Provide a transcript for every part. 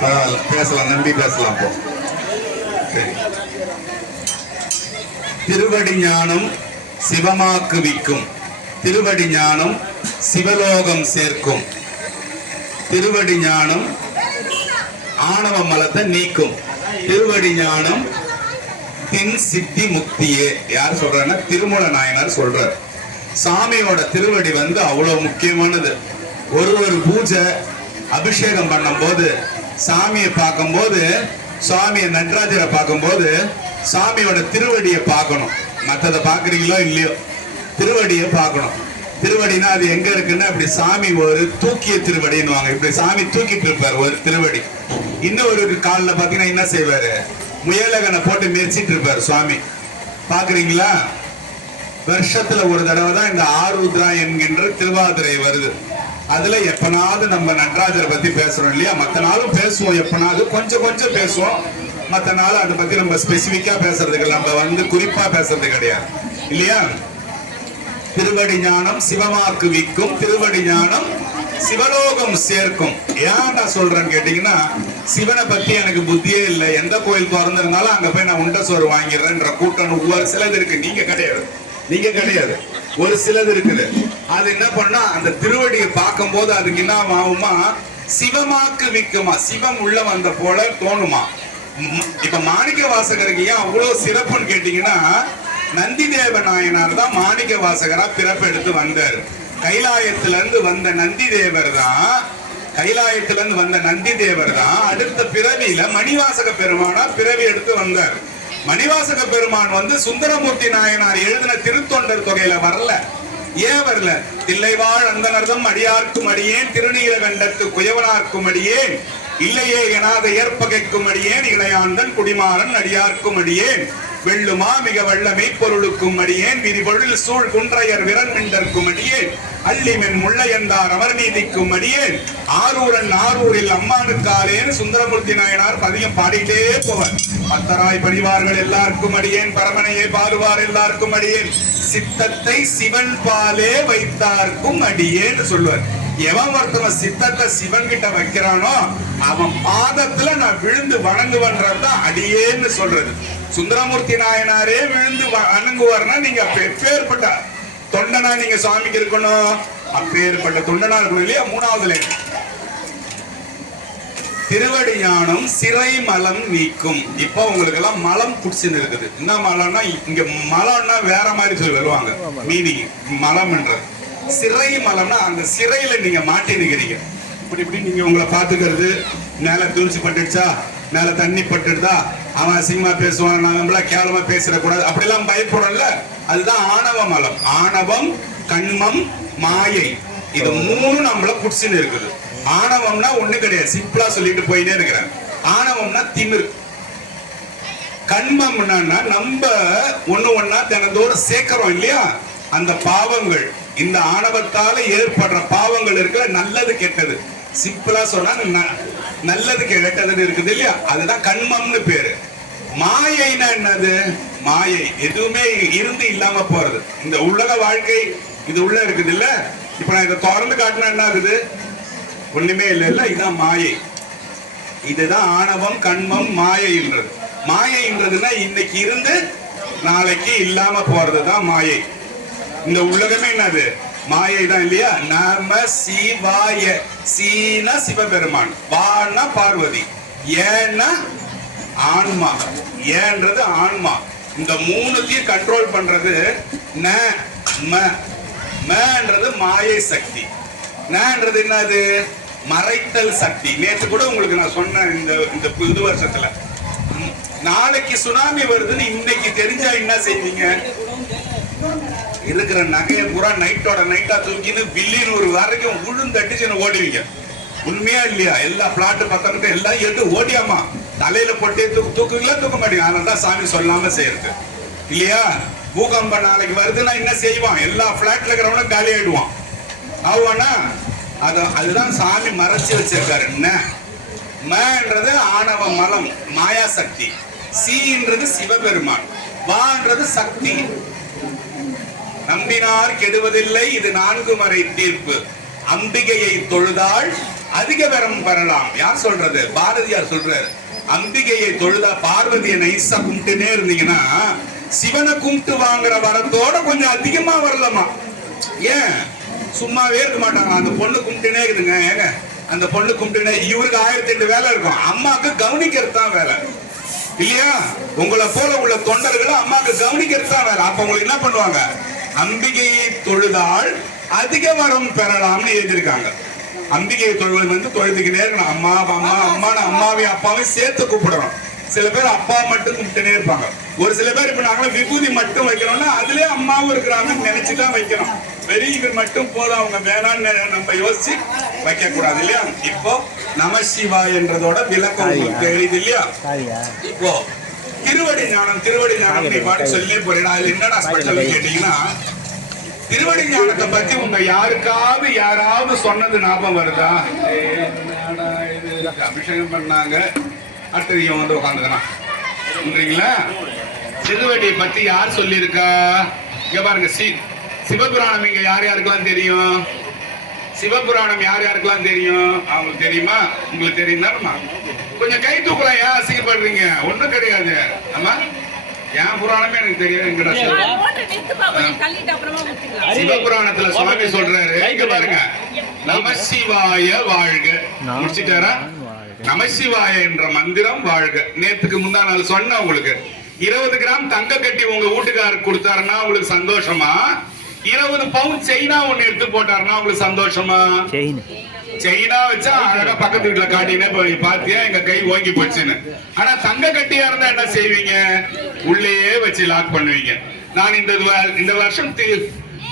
பேசலாம், நம்பி பேசலாம். சரி. திருவடி ஞானம் சிவமாக்குவிக்கும், திருவடி ஞானம் சிவலோகம் சேர்க்கும், திருவடி ஞானம் ஆணவ மலத்தை நீக்கும், திருவடி ஞானம் தின் சித்தி முக்தியே. யார் சொல்றாருன்னா திருமூல நாயனார் சொல்றார். சாமியோட திருவடி அவ்வளவு முக்கியமானது. ஒரு பூஜை அபிஷேகம் பண்ணும் போது சாமியை பார்க்கும் போது, சுவாமியை நடராஜரை பார்க்கும் போது சாமியோட திருவடியை பார்க்கணும். மற்றதை பார்க்குறீங்களோ இல்லையோ, திருவடியை பார்க்கணும். திருவடினா அது எங்க இருக்குன்னா, இப்படி சாமி ஒரு தூக்கிய திருவடின்னு, இப்படி சாமி தூக்கிட்டு இருப்பார் ஒரு திருவடி. இன்னொரு காலில் பார்த்தீங்கன்னா என்ன செய்வாரு, முயலகனை போட்டு மெரிச்சிட்டு இருப்பார் சுவாமி. பாக்குறீங்களா? வருஷத்துல ஒரு தடவை தான் இந்த ஆருத்ரா என்கின்ற திருவாதிரை வருது. அதுல எப்பனாவது நம்ம நடராஜரை பத்தி பேசுறோம் இல்லையா? மற்ற நாளும் பேசுவோம், எப்பனாவது கொஞ்சம் கொஞ்சம் பேசுவோம். மற்ற நாள் அதை பத்தி நம்ம ஸ்பெசிபிக்கா பேசுறதுக்கு, நம்ம குறிப்பா பேசுறது கிடையாது இல்லையா? திருவடி ஞானம் சிவமாக்குவிக்கும், திருவடி ஞானம் சிவலோகம் சேர்க்கும். ஏன் நான் சொல்றேன்னு கேட்டீங்கன்னா, சிவனை பத்தி எனக்கு புத்தியே இல்லை. எந்த கோயில் திறந்திருந்தாலும் அங்க போய் நான் உண்ட சோறு வாங்கிடுறேன்ற கூட்டம் ஒரு சிலது இருக்கு. நீங்க கிடையாது, ஒரு சிலது இருக்குது. அது என்ன பண்ணா, அந்த திருவடியை பார்க்கும் போது அதுக்கு என்ன ஆகுமா, சிவமாக்கு விக்குமா, சிவம் உள்ள வந்த போல தோணுமா. இப்ப மாணிக்க வாசகருக்கு ஏன் அவ்வளவு சிறப்புன்னு கேட்டீங்கன்னா, நந்தி தேவ நாயனார் தான் மாணிக்க வாசகரா பிறப்பு எடுத்து வந்தார். கைலாயத்திலிருந்து வந்த நந்தி தேவர் தான் அடுத்த பிறவியில மணிவாசக பெருமானா பிறவி எடுத்து வந்தார். மணிவாசக பெருமான் சுந்தரமூர்த்தி நாயனார் எழுதின திருத்தொண்டர் தொகையில வரல. ஏன் வரல? தில்லைவாழ் அந்தனர்தம் அடியார்க்கும் அடியேன், திருநீல கண்டத்து குயவனார்க்கும் அடியேன், இல்லையே எனாத ஏற்பகைக்கும் அடியேன், இளையாண்டன் குடிமாறன் அடியார்க்கும் அடியேன், வெள்ளுமா மிக வல்ல மெய்ப்பொருளுக்கும் அடியேன், விரிபொழில் சூழ் குன்றையர் விரன் நின்றர்க்கும் அடியேன், அள்ளிமென் முள்ளையந்தார் அவர் நீதிக்கும் அடியேன், ஆரூரில் அம்மானுக்காலேன்னு சுந்தரமூர்த்தி நாயனார் பதிகம் பாடிட்டே போவார். பத்தராய் பணிவார்கள் எல்லாருக்கும் அடியேன், பரமனையே பாடுவார் எல்லாருக்கும் அடியேன், சித்தத்தை சிவன் பாலே வைத்தார்க்கும் அடியேன்னு சொல்லுவார். எவன் ஒருத்தவன் சித்தத்தை சிவன் கிட்ட வைக்கிறானோ அவன் பாதத்துல நான் விழுந்து வணங்குவன்றதுதான் அடியேன்னு சொல்றது. சுந்தரமூர்த்தி நாயனாரே விழுந்து வணங்குவார்னா நீங்க எப்பேற்பட்ட தொண்டனா நீங்க சுவாமிக்கு இருக்கணும், அப்பேற்பட்ட தொண்டனா இருக்கணும் இல்லையா? மூணாவதுல திருவடி ஞானம் சிறை மலம் நீக்கும். இப்போ உங்களுக்கு எல்லாம் மலம் குடிச்சுன்னு இருக்குது. என்ன மலம்னா, இங்க மலம்னா வேற மாதிரி சொல்லுவாங்க மீனிங். மலம்ன்றது சிறை மலம்னா அந்த சிறையில நீங்க மாட்டி நிக்கிறீங்க. இப்படி நீங்க உங்களை பாத்துக்கிறது, மேல தூசி பட்டுடுச்சா, மேல தண்ணி பட்டுடுதா, அவன் அசிங்கமா பேசுவான், நம்மள கேவலமா பேசிடக்கூடாது, அப்படிலாம் பயப்படல. அதுதான் ஆணவ மலம். ஆணவம், கண்மம், மாயை, இது மூணு நம்மள குடிச்சுன்னு இருக்குது. ஆணவம்னா ஒண்ணு கிடையாது, சிம்பிளா சொல்லிட்டு போயிட்டே இருக்கிறேன். ஆணவம்னா திமிர். கண்மம்னா நம்ம ஒண்ணா தினந்தோறும் சேர்க்கிறோம் இல்லையா, அந்த பாவங்கள், இந்த ஆணவத்தால ஏற்படுற பாவங்கள் இருக்கிற நல்லது கெட்டது. சிம்பிளா சொன்னா நல்லது கெட்டதுன்னு இருக்குது இல்லையா, அதுதான் கண்மம்னு பேரு. மாயைனா என்னது? மாயை எதுவுமே இருந்து இல்லாம போறது. இந்த உலக வாழ்க்கை இது உள்ள இருக்குது இல்ல. இப்ப நான் இதை திறந்து காட்டினா என்ன ஆகுது? ஒண்ணுமே இல்ல. இதுதான் மாயை. இதுதான் ஆணவம், கண்மம், மாயைன்றது. மாயைன்றதுன்னா இன்னைக்கு இருந்து நாளைக்கு இல்லாம போறதுதான் மாயை. இந்த உலகமே என்னது? மாயை தான் இல்லையா? நம சிவாய. சீனா சிவபெருமான், வானா பார்வதி, ஏன்னா ஆன்மா. ஏன்றது ஆன்மா. இந்த மூணுத்தையும் கண்ட்ரோல் பண்றது மன்றது மாயை சக்தி. நன்றது என்னது? மறைத்தல் சக்தி. நேற்று கூட உங்களுக்கு நான் சொன்னேன், இந்த புது வருஷத்துல நாளைக்கு சுனாமி வருதுன்னு இன்னைக்கு தெரிஞ்சா என்ன செய்வீங்க? இருக்கிற நகையை பூரா நைட்டோட நைட்டா தூக்கின்னு வில்லியனூர் வரைக்கும் உழுந்தடிச்சுன்னு ஓடுவீங்க. உண்மையா இல்லையா? எல்லா பிளாட்டு பக்கத்துல எல்லாம் எடுத்து ஓடியாமா தலையில போட்டே தூக்குங்களா? தூக்க மாட்டீங்க. அதனாலதான் சாமி சொல்லாம செய்யறது இல்லையா? பூகம்பம் நாளைக்கு வருதுன்னா என்ன செய்வான்? எல்லா பிளாட்ல இருக்கிறவனும் காலி ஆயிடுவான். ஆவானா? அதுதான் சாமி மறைச்சு வச்சிருக்காரு. மன்றது ஆணவ மலம், மாயா சக்தி. சீன்றது சிவபெருமான், வான்றது சக்தி. நம்பினார் கெடுவதில்லை, இது நான்கு மறை தீர்ப்பு. அம்பிகையை தொழுதாள் அதிக வரம் பெறலாம். யார் சொல்றது? பாரதியார் சொல்றாரு. அம்பிகையை தொழுதா, பார்வதியை நைசா கும்பிட்டுனே இருந்தீங்கன்னா சிவனை கும்பிட்டு வாங்குற வரத்தோட கொஞ்சம் அதிகமா வரலாமா. ஏன் சும்மாவே இருக்க மாட்டாங்க. அந்த பொண்ணு கும்பிட்டுனே இருக்குதுங்க. ஏங்க அந்த பொண்ணு கும்பிட்டுனே, இவருக்கு 1008 வேலை இருக்கும், அம்மாவுக்கு கவனிக்கிறது தான் வேலை இல்லையா? உங்களை போல உள்ள தொண்டர்களை அம்மாவுக்கு கவனிக்கிறது தான் வேலை. அப்ப உங்களுக்கு என்ன பண்ணுவாங்க? அம்பிகையை தொழுதால் அதிக வரம் பெறலாம்னு எழுதியிருக்காங்க. அம்பிகையை தொழுவது வந்து தொழுதுக்கிட்டே இருக்கணும். அம்மா அம்மா அம்மான்னு அம்மாவையும் அப்பாவையும் சேர்த்து கூப்பிடணும். சில பேர் அப்பா மட்டும் கும்பிட்டுனே இருப்பாங்க. ஒரு சில பேர் இப்ப நாங்களும் விபூதி மட்டும் வைக்கிறோம்னா அதுலயே அம்மாவும் இருக்கிறாங்கன்னு நினைச்சுதான் வைக்கணும். வெறி இது மட்டும் போதும், அவங்க வேணான்னு நம்ம யோசிச்சு வைக்க கூடாது இல்லையா? இப்போ நமசிவாய் என்றதோட விளக்கம் உங்களுக்கு எழுதி இல்லையா? இப்போ திருவடி ஞானம், திருவடி ஞானம் நீ பாட்டு சொல்லியே போறீங்க. அதுல என்னடா ஸ்பெஷல் கேட்டீங்கன்னா, திருவடி ஞானத்தை பத்தி உங்க யாராவது சொன்னது ஞாபகம் வருதா? அபிஷேகம் பண்ணாங்க, அடுத்தது வந்து உட்காந்துக்கிறாங்களா? திருவடியை பத்தி யார் சொல்லியிருக்கா? இங்க பாருங்க, சிவபுராணம் இங்க யார் யாருக்கெல்லாம் தெரியும்? சிவபுராணம் யார் யாருக்கெல்லாம் தெரியும்? அவங்களுக்கு தெரியுமா? உங்களுக்கு தெரியுமா? கொஞ்சம் கை தூக்கலாம். ஏன் அசிங்கப்படுறீங்க? ஒண்ணும் கிடையாது. ஆமா, என் புராணமே எனக்கு தெரியாது. சிவபுராணத்துல சுவாமி சொல்றாரு, இங்க பாருங்க, நமசிவாய வாழ்க. முடிச்சுட்டாரா? நமசிவாய என்ற மந்திரம் வாழ்க. நேத்துக்கு முந்தா நாள் சொன்ன உங்களுக்கு 20 கிராம் தங்க கட்டி உங்க வீட்டுக்காரருக்கு கொடுத்தாருன்னா உங்களுக்கு சந்தோஷமா? 20 பவுன் செயினா ஒண்ணு எடுத்து போட்டாருன்னா உங்களுக்கு சந்தோஷமா? செயினா வச்சா அழகா பக்கத்து வீட்டுல காட்டினே பாத்தியா எங்க கை ஓங்கி போச்சுன்னு. ஆனா தங்க கட்டியா இருந்தா என்ன செய்வீங்க? உள்ளேயே வச்சு லாக் பண்ணுவீங்க. நான் இந்த வருஷம்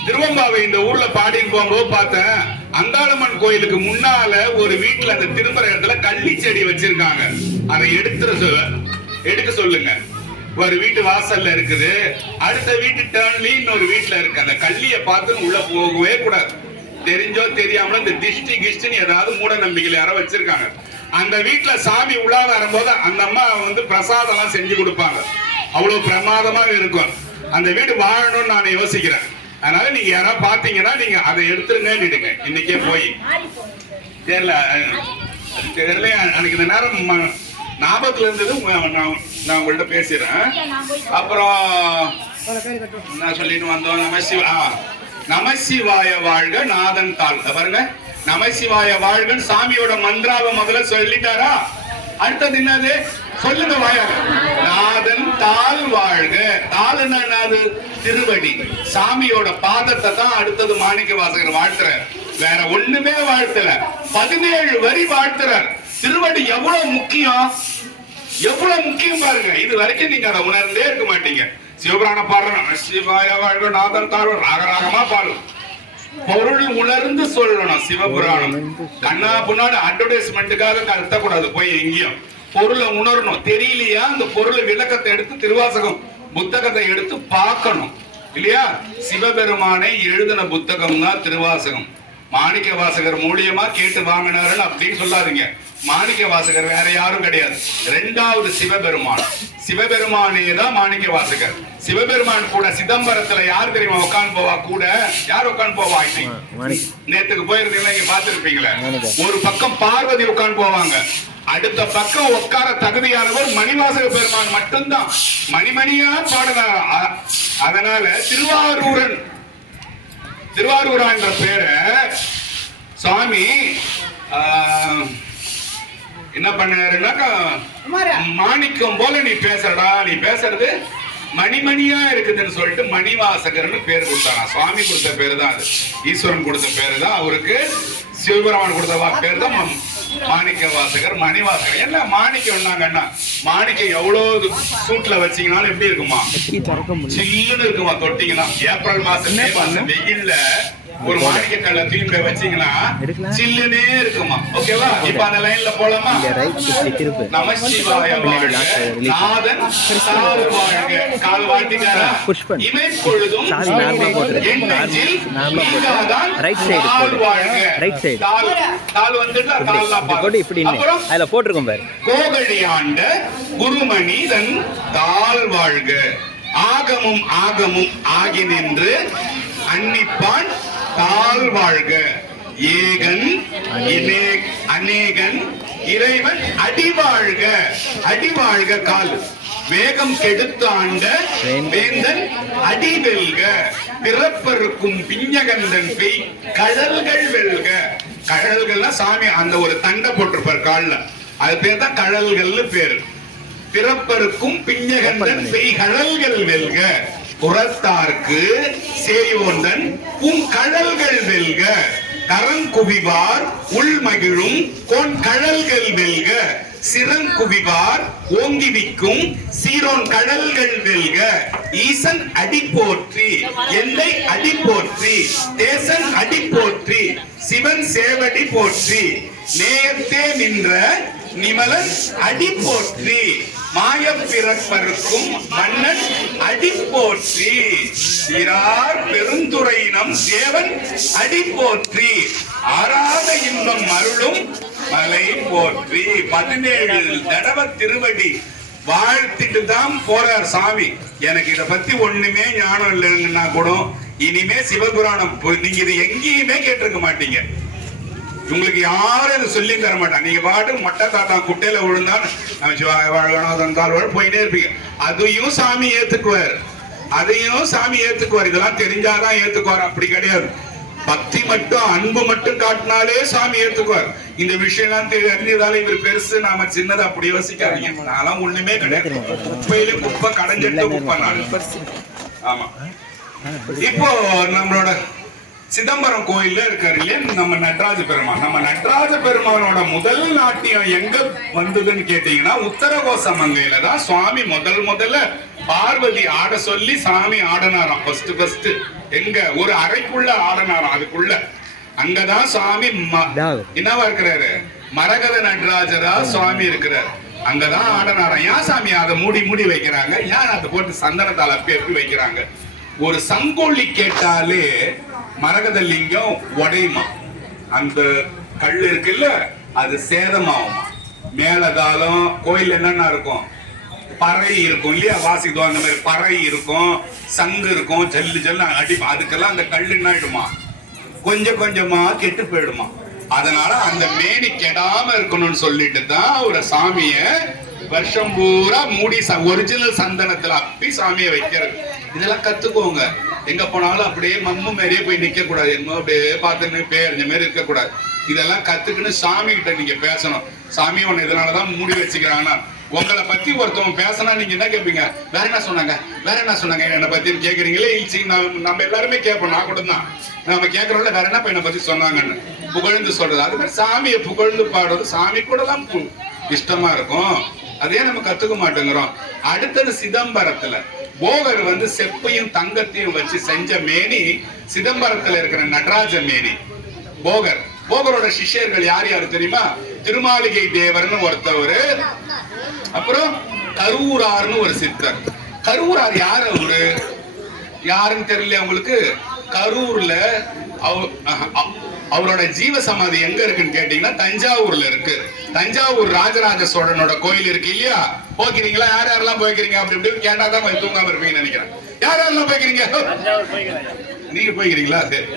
திருவம்பாவை இந்த ஊர்ல பாடின்னு போகும்போது பார்த்தேன். அங்காளம்மன் கோயிலுக்கு முன்னால ஒரு வீட்டுல அந்த திரும்புற இடத்துல கள்ளி செடி வச்சிருக்காங்க. அதை எடுக்க சொல்லுங்க. ஒரு வீட்டு வாசல்ல இருக்குது, அடுத்த வீட்டு டர்ன்லி இன்னொரு வீட்டுல இருக்கு. அந்த கள்ளியை பார்த்து உள்ள போகவே கூடாது. தெரிஞ்சோ தெரியாமல இந்த திஷ்டி கிஷ்டின்னு ஏதாவது மூட நம்பிக்கையில யாரோ வச்சிருக்காங்க. அந்த வீட்டுல சாமி உள்ளாத வரும்போது அந்த அம்மா வந்து பிரசாதம் எல்லாம் செஞ்சு கொடுப்பாங்க. அவ்வளவு பிரமாதமா இருக்கும். அந்த வீடு வாழணும்னு நான் யோசிக்கிறேன். அதனால நீங்க யாராவது பாத்தீங்கன்னா நீங்க அதை எடுத்துருங்க. இன்னைக்கே போய் தெரியல எனக்கு இந்த நேரம் ஞாபகத்துல இருந்தது. நான் உங்கள்ட்ட பேசுறேன். அப்புறம் நான் சொல்லிட்டு வந்தோம். நமசிவாய வாழ்க நாதன் தாள். பாருங்க, நமசிவாய வாழ்கன்னு சாமியோட மந்திராவை முதல்ல சொல்லிட்டாரா? அடுத்தது என்னது சொல்லுங்க வாயால? நாதன் தாள் வாழ்க. தாள் என்னது? திருவடி. சாமியோட பாதத்தை தான் அடுத்தது மாணிக்க வாசகர் வாழ்த்துறார். வேற ஒண்ணுமே வாழ்த்தல. 17 வரி வாழ்த்துறார். திருவடி எவ்வளவு முக்கியம், எவ்வளவு முக்கியம் பாருங்க. இது வரைக்கும் நீங்க அதை உணர்ந்தே இருக்க மாட்டீங்க. சிவபுராண பாடுறோம், சிவாய வாழ்க நாதன் தாழ் ராகராகமா பாடும். பொருள் உணர்ந்து சொல்லணும். சிவபுராணம் கண்ணா புண்ணாடு அட்வர்டைஸ்மெண்ட்டுக்காக கத்தக்கூடாது. போய் எங்கேயும் பொருளை உணரணும். தெரியலையா? அந்த பொருளை விளக்கத்தை எடுத்து திருவாசகம் புத்தகத்தை எடுத்து பார்க்கணும் இல்லையா? சிவபெருமானை எழுதின புத்தகம் தான் திருவாசகம். மாணிக்க வாசகர் மூலியமா கேட்டு வாங்கினாருன்னு அப்படின்னு சொல்லாதீங்க. மாணிக்க வாசகர் வேற யாரும் கிடையாது. 2வது சிவபெருமான். சிவபெருமானே தான் மாணிக்க வாசகர். சிவபெருமான் கூட சிதம்பரத்துல யார் தெரியுமா உட்காந்து போவா? கூட யார் உட்காந்து போவா? நேத்துக்கு போயிருந்தீங்களா? இங்க பாத்துருப்பீங்களே. ஒரு பக்கம் பார்வதி உட்காந்து போவாங்க, அடுத்த பக்கம் உட்கார தகுதியானவர் மணிவாசக பெருமான் மட்டும்தான். மணிமணியா பாடுறார். அதனால திருவாரூரா என்ற பேரை சுவாமி என்ன பண்ணாருன்னாக்கா, மாணிக்கம் போல நீ பேசடா, நீ பேசுறது மணிமணியா இருக்குதுன்னு சொல்லிட்டு மணிவாசகர்னு பேர் கொடுத்தாரா. சுவாமி கொடுத்த பேரு தான் அது. ஈஸ்வரன் கொடுத்த பேரு தான் அவருக்கு. சிவபெருமான் கொடுத்த பேர் தான் மாணிக்க வாசகர், மணிவாசகர். என்ன மாணிக்கம்? மாணிக்கம் எவ்வளவு சூட்ல வச்சீங்கன்னாலும் எப்படி இருக்குமா? சில்லுன்னு இருக்குமா தொட்டிங்கன்னா. ஏப்ரல் மாசம் வெயில்ல ஒரு மாணிக்க கல்ல தூக்கி வச்சீங்கன்னா சில்லுனே இருக்குமா? ஓகேவா? இப்ப அந்த லைன்ல போலாமா? நமசிவாய வாழ்க நாதன் தாள் வாழ்க. கால் வாட்டிட்டாரா? இமை பொழுதும் என் நெஞ்சில் நீங்காதான் தாள் வாழ்க. தாள் வந்துட்டா தாள்லாம் பாரு. அப்புறம் அதுல போட்டுருக்கோம் பாரு. கோகழி ஆண்ட குருமணி தன் தாள் வாழ்க. ஆகமும் ஆகமும் ஆகி நின்று அன்னிப்பான் தாள் வாழ்க. ஏகன் அநேகன் இறைவன் அடிவாழ்க. அடிவாழ்க கால் வேகம் கெடுத்து ஆண்ட வேந்தன் அடிவெல்க. பிறப்பருக்கும் பிஞ்சகந்தன் பெய் கழல்கள் வெல்க. கழல்கள்னா சாமி அந்த ஒரு தண்டை போட்டிருப்பார் கால்ல, அது பேர் தான் கழல்கள்னு பேரு. பிறப்பருக்கும் பிஞ்சகந்தன் பெய் கழல்கள் வெல்க. புறத்தார்க்கு சேயோந்தன் பூங்கழல்கள் வெல்க. கரங்குவிவார் உள்மகிழும் கோன் கழல்கள் வெல்க. சிறங்குவிவார் ஓங்கி நிற்கும் சீரோன் கடல்கள் வெல்க. ஈசன் அடி போற்றி எல்லை அடி போற்றி தேசன் அடி போற்றி சிவன் சேவடி போற்றி நேயத்தே நின்ற நிமலன் அடி போற்றி மாயம் பிறப்பருக்கும் மன்னன் அடி போற்றி சீரார் பெருந்துரையினம் தேவன் அடி போற்றி ஆறாத இன்பம் அருளும் மலை போற்றி. 17 தடவை திருவடி வாழ்த்திட்டு தான் போறார் சாமி. எனக்கு இத பத்தி ஒண்ணுமே ஞானம் இல்லைன்னா கூட இனிமே சிவபுராணம் நீங்க இது எங்கேயுமே கேட்டிருக்க மாட்டீங்க. உங்களுக்கு யாரும் இதை சொல்லி தர மாட்டாங்க. நீங்க பாட்டு மொட்டை தாத்தா குட்டையில விழுந்தான் போயிட்டே இருப்பீங்க. அதையும் சாமி ஏத்துக்குவார், அதையும் சாமி ஏத்துக்குவார். இதெல்லாம் தெரிஞ்சாதான் ஏத்துக்குவார், அப்படி கிடையாது. பக்தி மட்டும் அன்பு மட்டும் காட்டினாலே சாமி ஏத்துக்குவார். இந்த விஷயம் எல்லாம் தெரிஞ்சதால இவர் பெருசு நாம சின்னது அப்படி யோசிக்காதீங்க. நான்லாம் ஒண்ணுமே கிடையாது, குப்பையில குப்பை கடைஞ்சிட்டு குப்பை நான். ஆமா, இப்போ நம்மளோட சிதம்பரம் கோயில்ல இருக்காரு இல்லையா நம்ம நடராஜ பெருமான். நம்ம நடராஜ பெருமானோட முதல் நாட்டியம் எங்க வந்ததுன்னு கேட்டீங்கன்னா உத்தரகோச மங்கையில தான் சுவாமி முதல்ல பார்வதி ஆட சொல்லி சாமி ஆடனாராம். ஃபர்ஸ்ட் எங்க ஒரு அறைக்குள்ள ஆடனாராம். அதுக்குள்ள அங்கதான் சுவாமி என்னவா இருக்கிறாரு, மரகத நடராஜரா சுவாமி இருக்கிறார். அங்கதான் ஆடனாராம். ஏன் சாமி அதை மூடி வைக்கிறாங்க, ஏன் அதை போட்டு சந்தனத்தால் அப்பி வைக்கிறாங்க? ஒரு சங்கோலி கேட்டாலே மரகத லிங்கம் உடையுமா, அந்த கல் இருக்குல்ல அது சேதமாகுமா. மேலதாளம் கோயில் என்னென்ன இருக்கும், பறை இருக்கும் இல்லையா, வாசிக்குவோம் அந்த மாதிரி பறை இருக்கும், சங்கு இருக்கும், ஜல்லு அடிப்பா. அதுக்கெல்லாம் அந்த கல் என்ன ஆயிடுமா, கொஞ்சம் கொஞ்சமா கெட்டு போயிடுமா. அதனால அந்த மேனி கெடாம இருக்கணும்னு சொல்லிட்டு தான் ஒரு சாமிய வருஷம் பூரா மூடி ஒரிஜினல் சந்தனத்துல அப்பி சாமியை வைக்கிறது. இதெல்லாம் கத்துக்கோங்க. எங்க போனாலும் அப்படியே மம்மு மாதிரியே போய் நிக்க கூடாது, என்னமோ அப்படியே பார்த்துன்னு பேரஞ்ச மாதிரி இருக்க கூடாது. இதெல்லாம் கத்துக்குன்னு சாமி கிட்ட நீங்க பேசணும். சாமி உன்னை இதனாலதான் மூடி வச்சுக்கிறாங்கன்னா, உங்களை பத்தி ஒருத்தவங்க பேசினா நீங்க என்ன கேட்பீங்க, வேற என்ன சொன்னாங்க என்னை பத்தி கேக்குறீங்களே. நம்ம எல்லாருமே கேட்போம், நான் கூட தான் நம்ம கேட்கறோம்ல, வேற என்ன என்னை பத்தி சொன்னாங்கன்னு புகழ்ந்து சொல்றது. அது மாதிரி சாமியை புகழ்ந்து பாடுறது சாமி கூட தான் இஷ்டமா இருக்கும். அதே நம்ம கத்துக்க மாட்டேங்கிறோம். அடுத்தது சிதம்பரத்துல போகர் செப்பையும் தங்கத்தையும் வச்சு செஞ்ச மேனி சிதம்பரத்துல இருக்கிற நடராஜ மேனி. போகரோட சிஷ்யர்கள் யார் யாரு தெரியுமா, திருமாளிகை தேவர்னு ஒருத்தவர், அப்புறம் கரூரார்னு ஒரு சித்தர். கரூரார் யாரு, அவரு யாருன்னு தெரியல உங்களுக்கு. கரூர்ல அவரோட ஜீவ சமாதி எங்க இருக்குன்னு கேட்டீங்கன்னா தஞ்சாவூர்ல இருக்கு. தஞ்சாவூர் ராஜராஜ சோழனோட கோயில் இருக்கு இல்லையா, போய்க்கிறீங்களா? யார் யாரெல்லாம் போய்க்கிறீங்க அப்படி இப்படின்னு கேட்டாதான் கொஞ்சம் தூங்காம இருப்பீங்கன்னு நினைக்கிறேன். யார் யாரெல்லாம் போய்க்கிறீங்க? நீங்க போய்க்கிறீங்களா? சரி,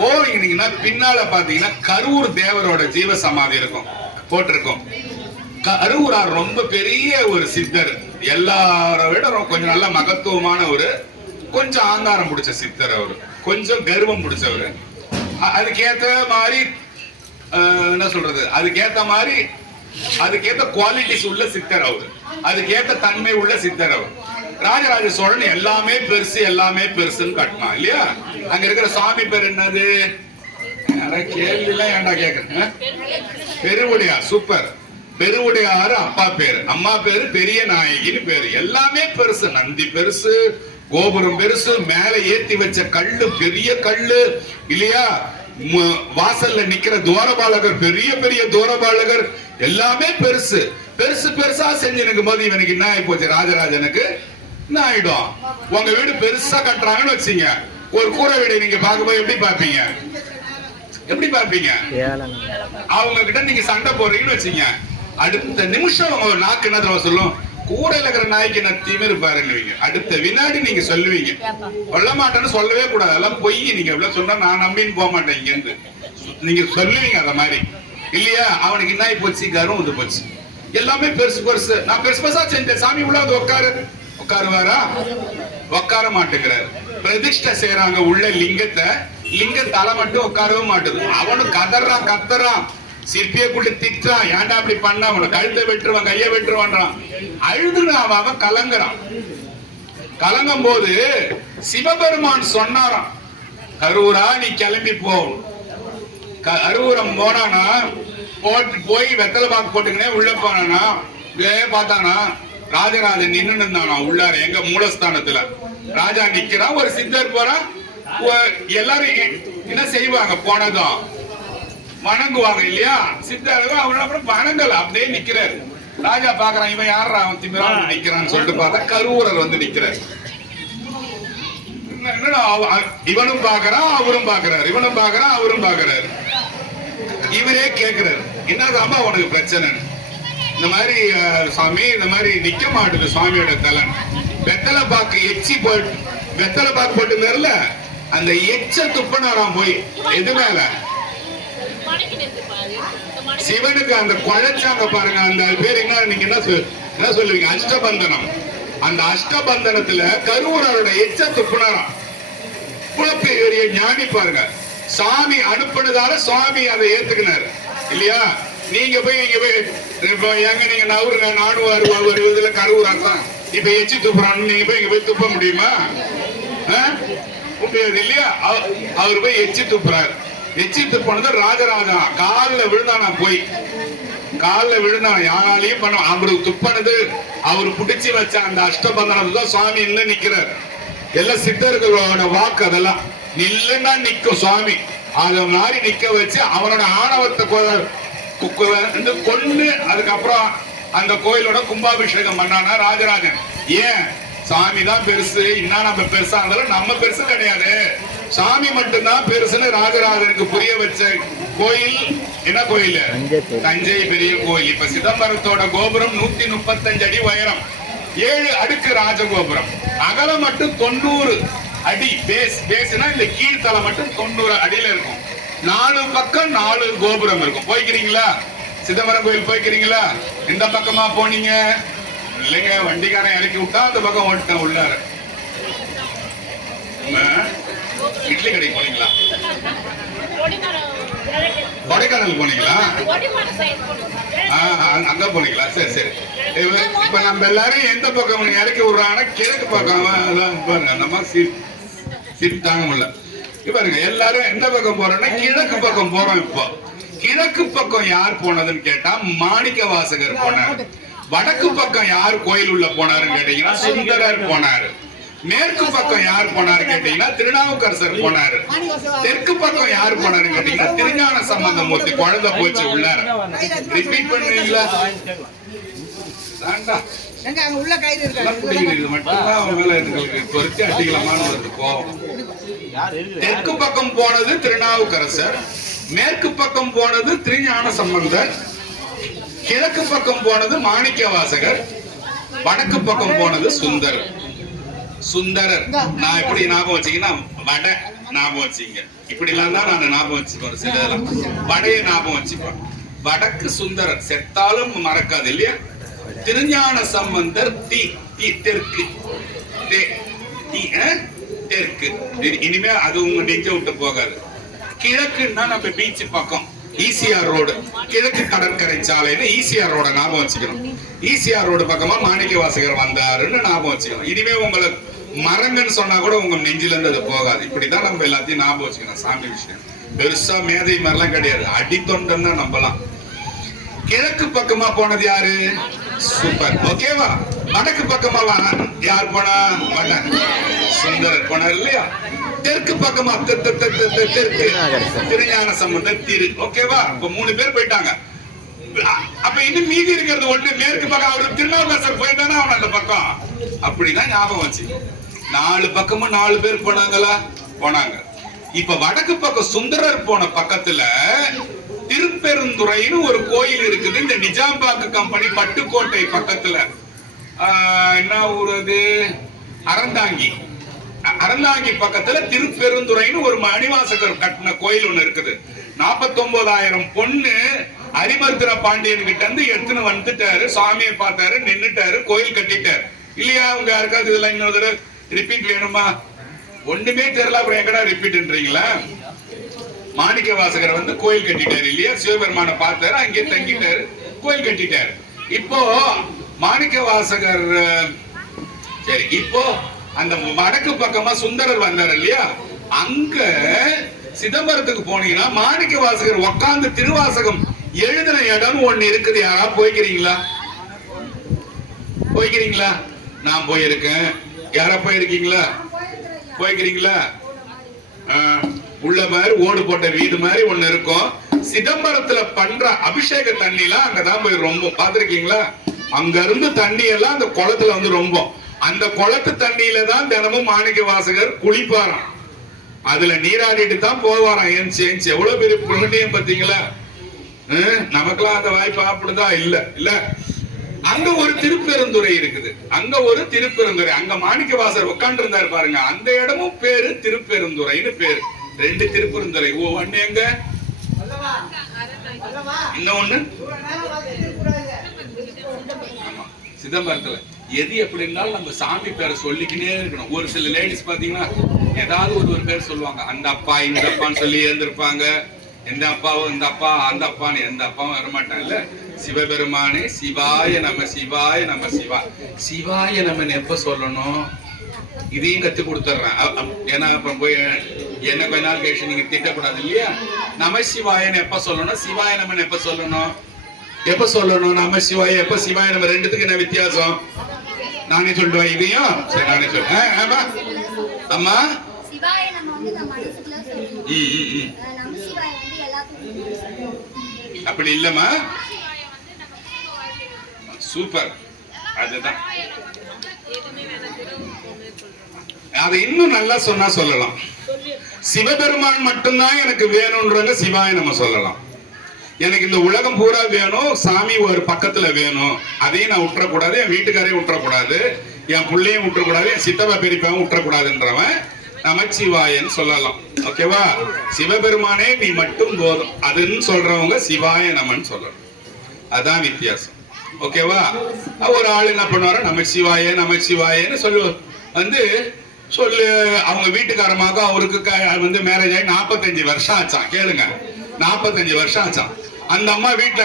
போவீங்கன்னா பின்னால பாத்தீங்கன்னா கரூர் தேவரோட ஜீவ சமாதி இருக்கும், போட்டிருக்கும். கரூரார் ரொம்ப பெரிய ஒரு சித்தர், எல்லார விட கொஞ்சம் நல்ல மகத்துவமான ஒரு கொஞ்சம் ஆங்காரம் பிடிச்ச சித்தர். அவரு கொஞ்சம் கர்வம் பிடிச்சவரு. அதுக்கேத்த மாதிரி என்ன சொல்றது, அதுக்கேத்த குவாலிட்டிஸ் உள்ள சித்தர் அவரு, அதுக்கேத்த தன்மை உள்ள சித்தர் அவர். ராஜராஜ சோழன் எல்லாமே பெருசுன்னு காட்டினான் இல்லையா. அங்க இருக்கிற சாமி பேர் என்னது, கேள்வி எல்லாம் ஏன்டா கேக்குறேன். பெருவுடையார். சூப்பர். பெருவுடையாரு அப்பா பேரு, அம்மா பேரு பெரிய நாயகின்னு பேரு. எல்லாமே பெருசு. நந்தி பெருசு, கோபுரம் பெருசு, மேல ஏத்தி வச்ச கல்லு பெரிய கல்லு இல்லையா, வாசல்ல நிக்கிற துவாரபாலகர் பெரிய துவாரபாலகர், எல்லாமே பெருசா செஞ்சிருக்கும் போது இவனுக்கு என்ன ஆகி போச்சு, ராஜராஜனுக்கு என்ன ஆயிடும். உங்க வீடு பெருசா கட்டுறாங்கன்னு வச்சீங்க, ஒரு கூரை வீடு நீங்க பார்க்கும்போது எப்படி பாப்பீங்க, அவங்க கிட்ட நீங்க சண்டை போடுறீங்கன்னு வச்சீங்க, அடுத்த நிமிஷம் உங்க நாக்கு என்ன சொல்லும், கூரையில இருக்கிற நாய்க்கு நான் திமிரு பாருங்க. அடுத்த வினாடி நீங்க சொல்லுவீங்க, சொல்ல மாட்டேன்னு சொல்லவே கூடாது, அதெல்லாம் பொய். நீங்க எவ்வளவு சொன்னா நான் நம்பின்னு போக மாட்டேன். இங்க இருந்து நீங்க சொல்லுவீங்க அத மாதிரி இல்லையா? அவனுக்கு என்ன போச்சு, கரும் வந்து போச்சு. எல்லாமே பெருசு பெருசு. நான் பெருசு பெருசா செஞ்சேன். சாமி உள்ள வந்து உட்காருவாரா? உட்கார மாட்டேங்கிறாரு. பிரதிஷ்டை செய்யறாங்க உள்ள லிங்கத்தை. லிங்கம் தலை மட்டும் உட்காரவே மாட்டுது. அவனும் கத்துறான். சிற்பியை கூட்டி திட்டுறான். ஏன்டா அப்படி பண்ண, அவனை கழுத்தை வெட்டுருவான், கையை வெட்டுருவான்றான். அழுதுன்னு அவன் கலங்குறான். கலங்கும் போது சிவபெருமான் சொன்னாராம், கரூரா நீ கிளம்பி போ. கரூரம் போனானா, போய் வெத்தலை பாக்கு போட்டுக்கினே உள்ள போனானா, பார்த்தானா ராஜராஜன் நின்று இருந்தானா உள்ளார, எங்க மூலஸ்தானத்துல ராஜா நிக்கிறான். ஒரு சித்தர் போறான். எல்லாரும் என்ன செய்வாங்க, போனதும் வணங்குவாங்க இல்லையா? சித்தர் அவன் அப்புறம் வணங்கல, அப்படியே நிக்கிறாரு. ராஜா பாக்குறான், இவன் யாரா அவன் திமிரா நிக்கிறான்னு சொல்லிட்டு பார்த்தா கரூரர் வந்து நிக்கிறாரு. இவனும் பாக்குறான், அவரும் பாக்குறாரு. இவனும் பாக்குறான், அவரும் பாக்குறாரு. இவரே கேக்குறாரு, என்னதாமா உனக்கு பிரச்சனை? இந்த மாதிரி சுவாமி, இந்த மாதிரி நிக்க மாட்டுது சுவாமியோட தலை. வெத்தலை பாக்கு எச்சி போட்டு, வெத்தலை பாக்கு போட்டு அந்த எச்ச துப்பனாராம் போய் எது மேல, சிவனுக்கு அந்த குழைச்சாங்க பாருங்க. அந்த பேர் என்ன, நீங்க என்ன சொல்லுவீங்க? அஷ்டபந்தனம். அந்த அஷ்டபந்தனத்துல கரூரரோட எச்ச துப்புனாராம். பெரிய ஞானி பாருங்க. சாமி அனுப்பினதால சுவாமி அதை ஏத்துக்கினாரு இல்லையா? நீங்க போய் எங்க நீங்க நவருங்க, நானும் வருவதுல கருவுறாங்க தான். இப்ப எச்சி துப்புறான்னு நீங்க போய் இங்க போய் துப்ப முடியுமா? முடியாது இல்லையா? அவர் போய் எச்சி துப்புறாரு. எச்சி துப்புனது ராஜராஜா காலில் விழுந்தானா, போய் காலில் விழுந்தான். யாராலையும் பண்ண, அவருக்கு துப்பனது அவரு பிடிச்சி வச்ச அந்த அஷ்டபந்தனம் தான் சுவாமி இன்னும் நிக்கிறார். எல்லாம் சித்தர்களோட வாக்கு. அதெல்லாம் நில்லுன்னா நிக்கும் சுவாமி. அத மாதிரி நிக்க வச்சு அவனோட ஆணவத்தை கொண்டு அதுக்கப்புறம் அந்த கோயிலோட கும்பாபிஷேகம் பண்ணானா ராஜராஜன். ஏன்? சாமி தான் பெருசு, இன்னும் நம்ம பெருசா இருந்தாலும் நம்ம பெருசு கிடையாது, சாமி மட்டும்தான் பெருசுன்னு ராஜராஜனுக்கு புரிய வச்ச கோயில். என்ன கோயில்? தஞ்சை பெரிய கோயில். இப்ப சிதம்பரத்தோட கோபுரம் 135 அடி உயரம், 7 அடுக்கு ராஜகோபுரம். அகலம் மட்டும் 90 அடி. பேஸ்னா இந்த கீழ்த்தலை மட்டும் 90 அடியில இருக்கும். 4 பக்கம் 4 கோபுரம் இருக்கும். போய்க்கிறீங்களா? சிதம்பரம் கோயில் போய்க்கிறீங்களா? இந்த பக்கமா போனீங்க? இல்லைங்க, வண்டிக்காரன் இறக்கி விட்டா அந்த பக்கம் ஓட்டேன் உள்ளார. இட்லி கடைக்கு போனீங்களா? கொடைக்கானல் போனீங்களா? அங்க போனீங்களா? சரி சரி. இப்ப நம்ம எல்லாரும் எந்த பக்கம் இறக்கி விடுறாங்கன்னா கிழக்கு பக்கம். நம்ம சீட் தாங்க முடியல. பாருங்க, எல்லாரும் எந்த பக்கம் போறோம்னா கிழக்கு பக்கம் போறோம். இப்போ கிழக்கு பக்கம் யார் போனதுன்னு கேட்டா மாணிக்க வாசகர் போனார். வடக்கு பக்கம் யார் கோயில் உள்ள போனாருன்னு கேட்டீங்கன்னா சுந்தரர் போனாரு. மேற்கு பக்கம் யார் போனாரு கேட்டீங்கன்னா திருநாவுக்கரசர் போனாரு. தெற்கு பக்கம் யார் போனாரு கேட்டீங்கன்னா திருஞான சம்பந்தமூர்த்தி குழந்தை போச்சு உள்ளார. ரிப்பீட் பண்ணுவீங்களா? தெற்கு பக்கம் போனது திருநாவுக்கரசர், மேற்கு பக்கம் போனது திருஞான சம்பந்தர், கிழக்கு பக்கம் போனது மாணிக்க வாசகர், வடக்கு பக்கம் போனது சுந்தரர். சுந்தரர் நான் எப்படி ஞாபகம் வச்சீங்கன்னா வட ஞாபகம் வச்சீங்க. இப்படி எல்லாம் தான் நான் ஞாபகம் வச்சுப்பேன். சிலதெல்லாம் வடைய ஞாபகம் வச்சுப்பேன். வடக்கு சுந்தரர் செத்தாலும் மறக்காது இல்லையா? திருஞான சம்பந்தர் தெற்கு. தெற்கு இனிமே அது உங்க நெஞ்ச விட்டு போகாது. கிழக்குன்னா நம்ம பீச் பக்கம் ஈசிஆர் ரோடு, கிழக்கு கடற்கரை சாலைன்னு ஈசிஆர் ரோட ஞாபகம் வச்சுக்கணும். ஈசிஆர் ரோடு பக்கமா மாணிக்க வாசகர் வந்தாருன்னு ஞாபகம் வச்சுக்கணும். இனிமே உங்களுக்கு மரங்கன்னு சொன்னா கூட உங்க நெஞ்சில இருந்து அது போகாது. இப்படிதான் நம்ம எல்லாத்தையும் ஞாபகம் வச்சுக்கணும். சாமி விஷயம் பெருசா மேதை மாதிரிலாம் கிடையாது, அடித்தொண்டன் தான் நம்பலாம். கிழக்கு பக்கமா போனது யாரு? சூப்பர், ஓகேவா? வடக்கு பக்கமா யார் போனா? சுந்தரர் போனார் இல்லையா? தெற்கு பக்கமா திருஞான சம்பந்தர் திரு. ஓகேவா? இப்ப 3 பேர் போயிட்டாங்க. அப்ப இன்னும் மீதி இருக்கிறது ஒன்று மேற்கு பக்கம். அவருக்கு திருநாவுக்கரசர் போயிட்டானா அவன் அந்த பக்கம். அப்படிதான் ஞாபகம் வச்சு 4 பக்கமும் 4 பேர் போனாங்களா? போனாங்க. இப்ப வடக்கு பக்கம் சுந்தரர் போன பக்கத்துல திருப்பெருந்துறைன்னு ஒரு கோயில் இருக்குது. இந்த நிஜாம்பாக்கு கம்பெனி பட்டுக்கோட்டை பக்கத்துல. என்ன ஊர் அது? அறந்தாங்கி. அறந்தாங்கி பக்கத்துல திருப்பெருந்துறைன்னு ஒரு மணிவாசகர் கட்டின கோயில் ஒண்ணு இருக்குது. 49,000 பொண்ணு அரிமர்த்திர பாண்டியன் கிட்ட இருந்து எடுத்துன்னு வந்துட்டாரு. சுவாமியை பார்த்தாரு, நின்னுட்டாரு, கோயில் கட்டிட்டாரு இல்லையா? உங்க யாருக்காவது இதெல்லாம் இன்னொரு தடவை ரிப்பீட் வேணுமா? ஒண்ணுமே தெரியல, அப்புறம் எங்கடா ரிப்பீட்ன்றீங்களா? மாணிக்க வாசகர் வந்து கோயில் கட்டிட்டாரு இல்லையா? சிவபெருமான பார்த்தாரு, அங்கே தங்கிட்டாரு, கோயில் கட்டிட்டாரு. இப்போ மாணிக்க வாசகர் சரி, இப்போ அந்த வடக்கு பக்கமா சுந்தரர் வந்தார் இல்லையா? அங்க சிதம்பரத்துக்கு போனீங்கன்னா மாணிக்க வாசகர் உட்கார்ந்து திருவாசகம் எழுதின இடம் ஒண்ணு இருக்குது. யாரா போய்க்கிறீங்களா? போய்க்கிறீங்களா? நான் போயிருக்கேன். யாரா போயிருக்கீங்களா? போய்க்கிறீங்களா? உள்ள மாதிரி ஓடு போட்ட வீடு மாதிரி ஒண்ணு இருக்கும். சிதம்பரத்துல பண்ற அபிஷேக தண்ணி எல்லாம் அங்கதான் போய் ரொம்ப பாத்திருக்கீங்களா? அங்க இருந்து தண்ணி எல்லாம் அந்த குளத்துல வந்து ரொம்ப, அந்த குளத்து தண்ணியில தான் தினமும் மாணிக்க வாசகர் குளிப்பாராம். அதுல நீராடிட்டு தான் போவாராம். ஏன் எவ்வளவு பெரிய புண்ணியம் பாத்தீங்களா? நமக்கெல்லாம் அந்த வாய்ப்பு அப்படிதான் இல்ல. அங்க ஒரு திருப்பெருந்துறை இருக்குது. அங்க ஒரு திருப்பெருந்துறை, அங்க மாணிக்க வாசகர் உட்கார்ந்து இருந்தாரு பாருங்க. அந்த இடமும் பேரு திருப்பெருந்துறைன்னு பேரு. 2 திருப்பெருந்துறை. ஒண்ணு எங்க, இன்னொன்னு சிதம்பரத்துல. எது எப்படி இருந்தாலும் நம்ம சாமி பேரை சொல்லிக்கினே இருக்கணும். ஒரு சில லேடிஸ் பாத்தீங்கன்னா ஏதாவது ஒரு பேர் சொல்லுவாங்க. அந்த அப்பா இந்த அப்பான்னு சொல்லி எழுந்திருப்பாங்க. எந்த அப்பாவும் இந்த அப்பா அந்த அப்பான்னு எந்த அப்பாவும் வரமாட்டாங்கல்ல. சிவபெருமானே சிவாய நம சிவாய நம சிவாய நமன்னு எப்ப சொல்லணும்? இதையும் கத்து கொடுத்துட்றேன். ஏன்னா அப்புறம் போய் என்ன கொஞ்ச நாள் கழிச்சு நீங்க திட்டக்கூடாது இல்லையா? நம சிவாயன்னு எப்ப சொல்லணும், சிவாய நமன் எப்ப சொல்லணும்? எப்ப சொல்லணும்? நம சிவாய எப்ப, சிவாய நம்ம ரெண்டுத்துக்கு என்ன வித்தியாசம்? நானே சொல்லிடுவேன் இதையும். சரி, நானே சொல்றேன். அம்மா அப்படி இல்லம்மா, சூப்பர். அதுதான் அதை இன்னும் நல்லா சொன்னா சொல்லலாம். சிவபெருமான் மட்டும்தான் எனக்கு வேணும்ன்றங்க சிவாய நம்ம சொல்லலாம். எனக்கு இந்த உலகம் பூரா வேணும், சாமி ஒரு பக்கத்துல வேணும், அதையும் நான் விட்டுறக்கூடாது, என் வீட்டுக்காரையும் விட்டுறக்கூடாது, என் பிள்ளையும் விட்டுறக்கூடாது, என் சித்தப்பா பெரியப்பாவும் விட்டுறக்கூடாதுன்றவன் நமச்சிவாயன்னு சொல்லலாம். ஓகேவா? சிவபெருமானே நீ மட்டும் போதும் அதுன்னு சொல்றவங்க சிவாய நமன்னு சொல்லணும். அதான் வித்தியாசம். ஓகேவா? ஒரு ஆள் என்ன பண்ணுவாரு, நமச்சிவாயன்னு சொல்லு வந்து சொல்லு. அவங்க வீட்டுக்காரமாக அவருக்கு வந்து மேரேஜ் ஆகி 45 வருஷம் ஆச்சான். கேளுங்க, 45 வருஷம் ஆச்சான். அந்த அம்மா வீட்டுல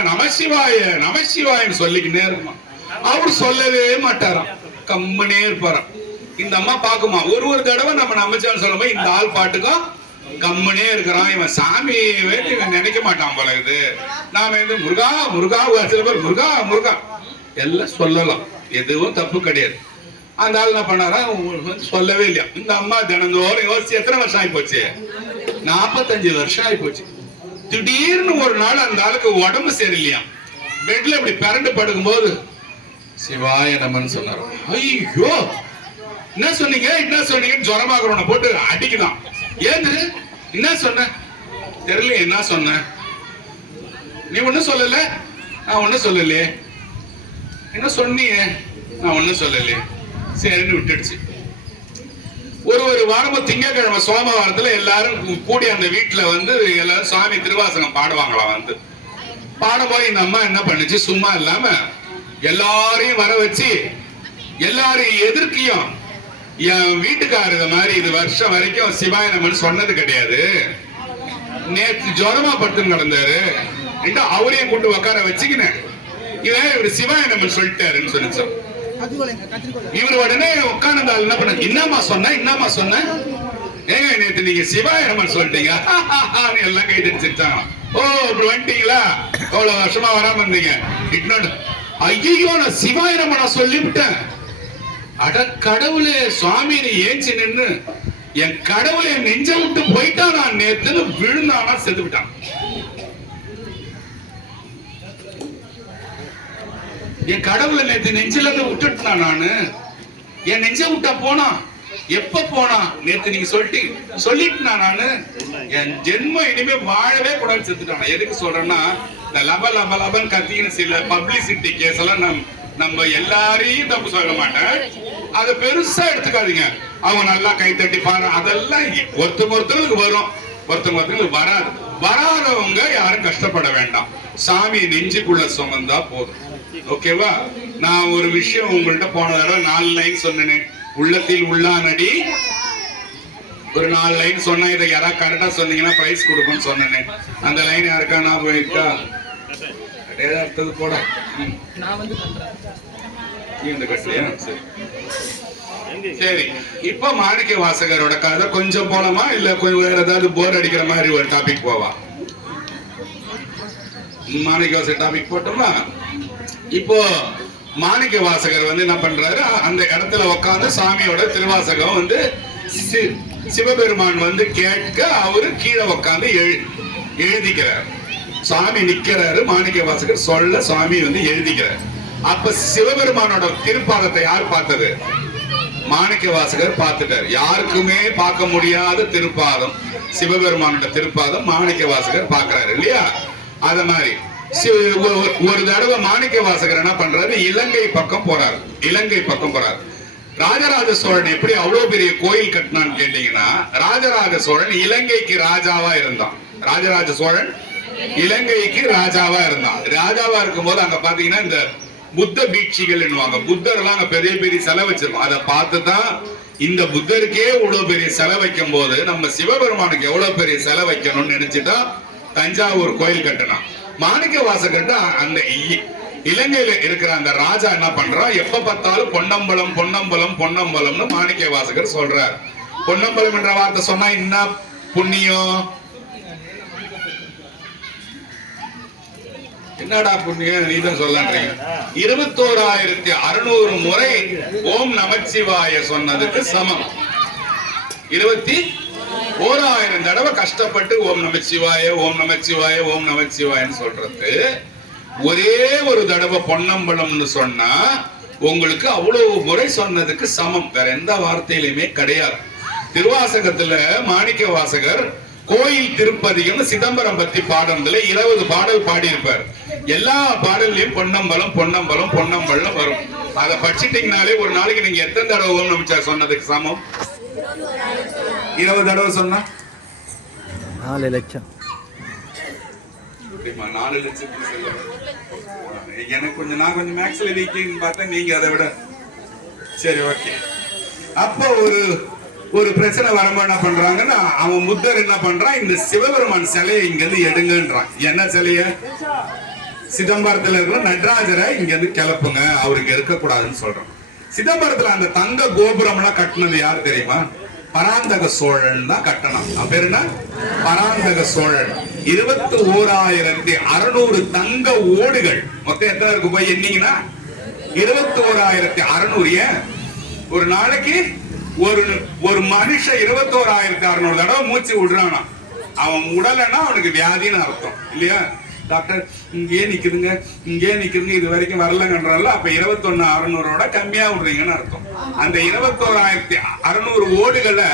நமசிவாயன்னு சொல்லிக்கிட்டே இருக்குமா. அவர் சொல்லவே மாட்டாராம், கம்முனே இருப்பாராம். இந்த அம்மா பாக்குமா, ஒரு தடவை நம்ம நமச்சான்னு சொல்லும்போது இந்த ஆள் பாட்டுக்கும் கம்முனே இருக்கிறான். இவன் சாமி நினைக்க மாட்டான் போல இது. நாம வந்து முருகா சில பேர் முருகா எல்லாம் சொல்லலாம், எதுவும் தப்பு கிடையாது. அந்த ஆள் என்ன பண்ணாரா, சொல்லவே இல்லையா. இந்த அம்மா தினந்தோறும் யோசிச்சு எத்தனை வருஷம் ஆகி போச்சு? 45 வருஷம் ஆகி போச்சு. திடீர்னு ஒரு நாள் அந்த ஆளுக்கு உடம்பு சரியில்லையா. பெட்ல இப்படி பிறண்டு படுக்கும் போது சிவாய நமன்னு சொன்னாரு. ஐயோ, என்ன சொன்னீங்க ஜுரமாகறவனை போட்டு அடிக்குதான். ஏது என்ன சொன்ன தெரியல, என்ன சொன்ன நீ? ஒன்னும் சொல்லல. நான் ஒன்னும் சொல்லலையே. என்ன சொன்னீங்க? நான் ஒன்னும் சொல்லலையே. சரின்னு விட்டுடுச்சு. ஒரு வாரமும் திங்கட்கிழமை சோமவாரத்துல எல்லாரும் கூடி அந்த வீட்டுல வந்து எல்லாரும் சுவாமி திருவாசகம் பாடுவாங்களாம். வந்து பாடும்போது இந்த அம்மா என்ன பண்ணுச்சு, சும்மா இல்லாம எல்லாரையும் வர வச்சு எல்லாரையும் எதிர்க்கியும், என் வீட்டுக்காரங்க மாதிரி இது வருஷம் வரைக்கும் சிவாய நமன் சொன்னது கிடையாது, நேற்று ஜுரமா படுத்து நடந்தாரு, அவரையும் கொண்டு உட்கார வச்சுக்கினேன், இவர் சிவாய நமன் சொல்லிட்டாருன்னு சொல்லிச்சோம். இவர் உடனே உட்கார்ந்து என்ன பண்ண, என்னமா சொன்ன ஏங்க நேற்று நீங்க சிவாய நமன் சொல்லிட்டீங்க எல்லாம் கை தடிச்சுட்டாங்க. ஓ இப்படி வந்துட்டீங்களா, எவ்வளவு வருஷமா வராம இருந்தீங்க. ஐயோ நான் சிவாய நமன சொல்லிவிட்டேன். அட கடவுளே, சுவாமி நீ ஏஞ்சி நின்னு என் கடவுளை நெஞ்ச விட்டு போயிட்டா, நான் நேத்துன்னு விழுந்தானா செத்து விட்டான். என் கடவுளை நேத்து நெஞ்சில இருந்து விட்டுட்டா, நானு என் நெஞ்ச விட்டா போனா, எப்ப போனா நேத்து நீங்க சொல்லிட்டு நானு என் ஜென்மம் இனிமே வாழவே கூடாது செத்துட்டான். எதுக்கு சொல்றேன்னா, இந்த லபன் கத்தின்னு சில பப்ளிசிட்டி கேஸ் எல்லாம் நம்ம எல்லாரையும் தப்பு சொல்ல மாட்டேன், அதை பெருசா எடுத்துக்காதீங்க. அவங்க நல்லா கை தட்டி பாரு, அதெல்லாம் ஒருத்தருக்கு வரும், ஒருத்தருக்கு வராது. வராதவங்க யாரும் கஷ்டப்பட வேண்டாம். சாமி நெஞ்சுக்குள்ள சுமந்தா போதும். ஓகேவா? நான் ஒரு விஷயம் உங்கள்கிட்ட போன தடவை 4 லைன் சொன்னேன். உள்ளத்தில் உள்ளானடி ஒரு 4 லைன் சொன்னா, இதை யாராவது கரெக்டா சொன்னீங்கன்னா பிரைஸ் கொடுப்பேன்னு சொன்னேன். அந்த லைன் யாருக்கா நான் போயிருக்கா? அடுத்தது போட சரி. இப்ப மாணிக்க வாசகரோட கதை கொஞ்சம் போலாமா, இல்ல கொஞ்சம் வேற ஏதாவது போர் அடிக்கிற மாதிரி ஒரு டாபிக் போவா? மாணிக்க வாசகர் டாபிக் போட்டோமா? இப்போ மாணிக்க வாசகர் வந்து என்ன பண்றாரு, அந்த இடத்துல உட்காந்து சாமியோட திருவாசகம் வந்து சிவபெருமான் வந்து கேட்க அவரு கீழே உட்காந்து எழுதிக்கிறார். சாமி நிக்கிறாரு, மாணிக்க வாசகர் சொல்ல சாமி வந்து எழுதிக்கிறார். அப்ப சிவபெருமானோட திருப்பாதத்தை யார் பார்த்தது? மாணிக்க வாசகர் பார்த்துட்டார். யாருக்குமே பார்க்க முடியாத திருப்பாதம் சிவபெருமானோட திருப்பாதம் மாணிக்க வாசகர் பார்க்கிறாரு இல்லையா? அத மாதிரி ஒரு தடவை மாணிக்க வாசகர் என்ன பண்றாரு, இலங்கை பக்கம் போறாரு. இலங்கை பக்கம் போறாரு. ராஜராஜ சோழன் எப்படி அவ்வளவு பெரிய கோயில் கட்டினான்னு கேட்டீங்கன்னா, ராஜராஜ சோழன் இலங்கைக்கு ராஜாவா இருந்தான். ராஜராஜ சோழன் இலங்கைக்கு ராஜாவா இருந்தான். ராஜாவா இருக்கும் போது அங்க பாத்தீங்கன்னா இந்த புத்த பீட்சிகள் என்னவாங்க, புத்தர் எல்லாம் அங்க பெரிய பெரிய செலை வச்சிருக்கோம். அதை பார்த்துதான் இந்த புத்தருக்கே இவ்வளவு பெரிய செலை வைக்கும் போது நம்ம சிவபெருமானுக்கு எவ்வளவு பெரிய செலை வைக்கணும்னு நினைச்சுதான் தஞ்சாவூர் கோயில் கட்டினான். மாணிக்க வாசகர் அந்த இலங்கையில இருக்கிற அந்த ராஜா என்ன பண்றா, எப்ப பார்த்தாலும் பொன்னம்பலம் பொன்னம்பலம் பொன்னம்பலம்னு மாணிக்க வாசகர் சொல்றார். பொன்னம்பலம் என்ற வார்த்தை சொன்னா என்ன புண்ணியம்? என்னடா புண்ணியம் நீதான் சொல்லன்றீங்க. 21,600 முறை ஓம் நமச்சிவாய சொன்னதுக்கு சமம். 21,000 தடவை கஷ்டப்பட்டு ஓம் நமச்சிவாய ஓம் நமச்சிவாய ஓம் நமச்சிவாயன்னு சொல்றது ஒரே ஒரு தடவை பொன்னம்பலம்னு சொன்னா உங்களுக்கு அவ்வளவு முறை சொன்னதுக்கு சமம். வேற எந்த வார்த்தையிலுமே கிடையாது. திருவாசகத்துல மாணிக்க வாசகர் கோயில் திருப்பதிகம்னு சிதம்பரம் பத்தி பாடுறதுல 20 பாடல் பாடி இருப்பார். எல்லா பாடல்லையும் பொன்னம்பலம் பொன்னம்பலம் பொன்னம்பலம் வரும். அதை படிச்சிட்டீங்கனாலே ஒரு நாளைக்கு நீங்க எத்தனை தடவை ஓம் நமச்சிவாய சொன்னதுக்கு சமம்? 20 தடவை சொன்னா 4 லட்சம். 4 லட்சத்துக்கு எனக்கு கொஞ்சம் நான் கொஞ்சம் மேக்ஸ்ல வீக்கிங் பார்த்தா நீங்க அதை விட சரி. ஓகே. அப்போ ஒரு பிரச்சனை வரும்போது என்ன பண்றாங்கன்னா, அவன் புத்தர் என்ன பண்றான், இந்த சிவபெருமான் சிலையை இங்க இருந்து எடுங்கன்றான். என்ன சிலைய? சிதம்பரத்துல இருக்கிற நடராஜரை இங்க இருந்து கிளப்புங்க, அவருக்கு இருக்கக்கூடாதுன்னு சொல்றான். சிதம்பரத்துல அந்த தங்க கோபுரம் எல்லாம் கட்டினது யாரு தெரியுமா? பராந்தக சோழன் தான் கட்டணும். பேர் என்ன? பராந்தக சோழன். 21,600 தங்க ஓடுகள். மொத்தம் எத்தனை இருக்கு போய் எண்ணீங்கன்னா 21,600. ஒரு நாளைக்கு ஒரு மனுஷன் 21,600 தடவை மூச்சு விடுறானா, அவன் உடலைன்னா அவனுக்கு வியாதின்னு அர்த்தம் இல்லையா? டாக்டர் இங்கே நிக்குதுங்க இங்கே நிக்குதுங்க இது வரைக்கும் வரலங்கன்றால, அப்ப 21,600 கம்மியா விடுறீங்கன்னு அர்த்தம். அந்த 21,600 ஓடுகளை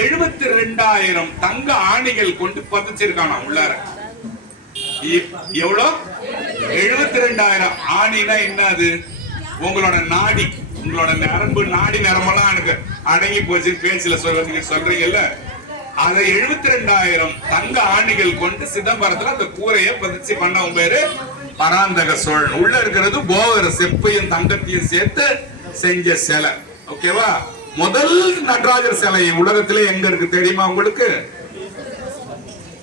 72,000 தங்க ஆணிகள் கொண்டு பதிச்சிருக்கானா உள்ளார. எவ்வளவு? 72,000 ஆணினா என்ன? அது உங்களோட நாடி, உங்களோட நரம்பு நாடி நரம்பெல்லாம் எனக்கு அடங்கி போச்சு பேச்சுல சொல்றீங்கல்ல, அதை 72,000 தங்க ஆணிகள் கொண்டு சிதம்பரத்துல அந்த கூரையை பதிச்சு பண்ணவன் பேரு பராந்தக சோழன். உள்ள இருக்கிறது போகர செப்பையும் தங்கத்தையும் சேர்த்து செஞ்ச சிலை. ஓகேவா? முதல் நடராஜர் சிலை உலகத்திலே எங்க இருக்கு தெரியுமா உங்களுக்கு?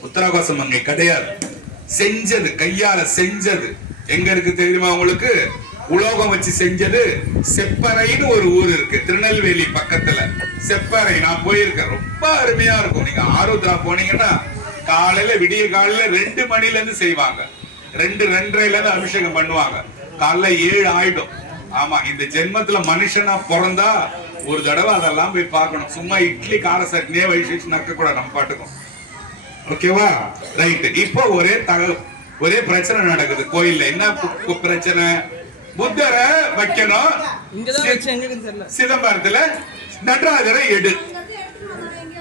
உத்தரகோசம் அங்கே கிடையாது. செஞ்சது கையால செஞ்சது எங்க இருக்கு தெரியுமா உங்களுக்கு? உலோகம் வச்சு செஞ்சது செப்பறைன்னு ஒரு ஊர் இருக்கு திருநெல்வேலி பக்கத்துல. செப்பறை நான் போயிருக்கேன், ரொம்ப அருமையா இருக்கும். நீங்க ஆருத்ரா போனீங்கன்னா காலையில விடிய காலையில 2 மணில இருந்து செய்வாங்க, 2:30ல இருந்து அபிஷேகம் பண்ணுவாங்க. காலைல 7 ஆயிடும். ஆமா, இந்த ஜென்மத்துல மனுஷனா பிறந்தா ஒரு தடவை அதெல்லாம் போய் பார்க்கணும். சும்மா இட்லி கார சட்னியே வயசு நக்க கூட நம்ம பாட்டுக்கும். ஓகேவா? ரைட். இப்போ ஒரே பிரச்சனை நடக்குது கோயில்ல. என்ன பிரச்சனை? புத்தரை வைக்கணும் சிதம்பரத்துல, நடராஜரை எடு.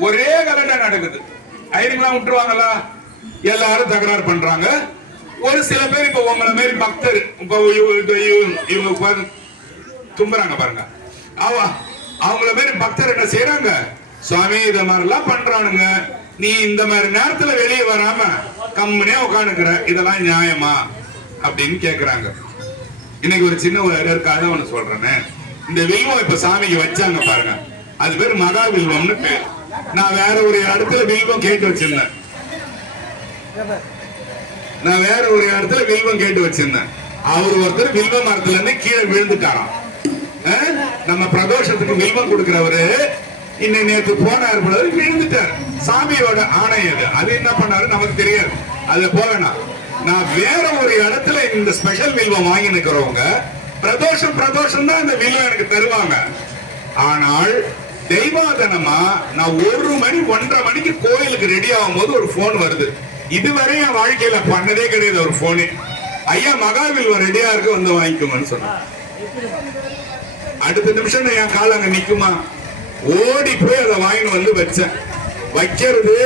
ஒரே கலண்டா நடக்குது. ஐயருங்களாம் விட்டுருவாங்களா? எல்லாரும் தகராறு பண்றாங்க. ஒரு சில பேர் இப்ப உங்களை மாரி பக்தர் இவங்க தும்புறாங்க பாருங்க, அவங்கள மாரி பக்தர் என்ன செய்யறாங்க? சுவாமி இத மாதிரி எல்லாம் பண்றானுங்க, நீ இந்த மாதிரி நேரத்துல வெளியே வராம கம்முனே உட்காந்துக்கிற, இதெல்லாம் நியாயமா அப்படின்னு கேக்குறாங்க. இன்னைக்கு ஒரு சின்ன ஒரு இருக்காத ஒண்ணு சொல்றேன்னு, இந்த வில்வம் இப்ப சாமிக்கு வச்சாங்க பாருங்க, அது பேர் மகா வில்வம்னு பேர். நான் வேற ஒரு இடத்துல வில்வம் கேட்டு வச்சிருந்தேன். அவர் ஒருத்தர் வில்வ மரத்துல இருந்து கீழே விழுந்துட்டாராம். நம்ம பிரதோஷத்துக்கு வில்வம் கொடுக்கிறவரு இன்னைக்கு நேற்று போனார், விழுந்துட்டார். சாமியோட ஆணை அது என்ன பண்ணாரு நமக்கு தெரியாது, அது போவேணாம். நான் வேற ஒரு இடத்துல இந்த ஸ்பெஷல் வில்வம் வாங்கி நிக்கிறவங்க பிரதோஷம் தான் இந்த வில்வம் எனக்கு தருவாங்க. ஆனால் தெய்வாதனமா நான் 1 மணி 1:30 மணிக்கு கோயிலுக்கு ரெடி ஆகும் போது ஒரு போன் வருது. இதுவரை என் வாழ்க்கையில பண்ணதே கிடையாது ஒரு போனு. ஐயா மகாவில்வம் ரெடியா இருக்கு, வந்து வாங்கிக்கோங்கன்னு சொன்ன. அடுத்த நிமிஷம் என் கால் அங்க நிக்குமா, ஓடி போய் அதை வாங்கிட்டு வந்து வச்சேன். வைக்கிறது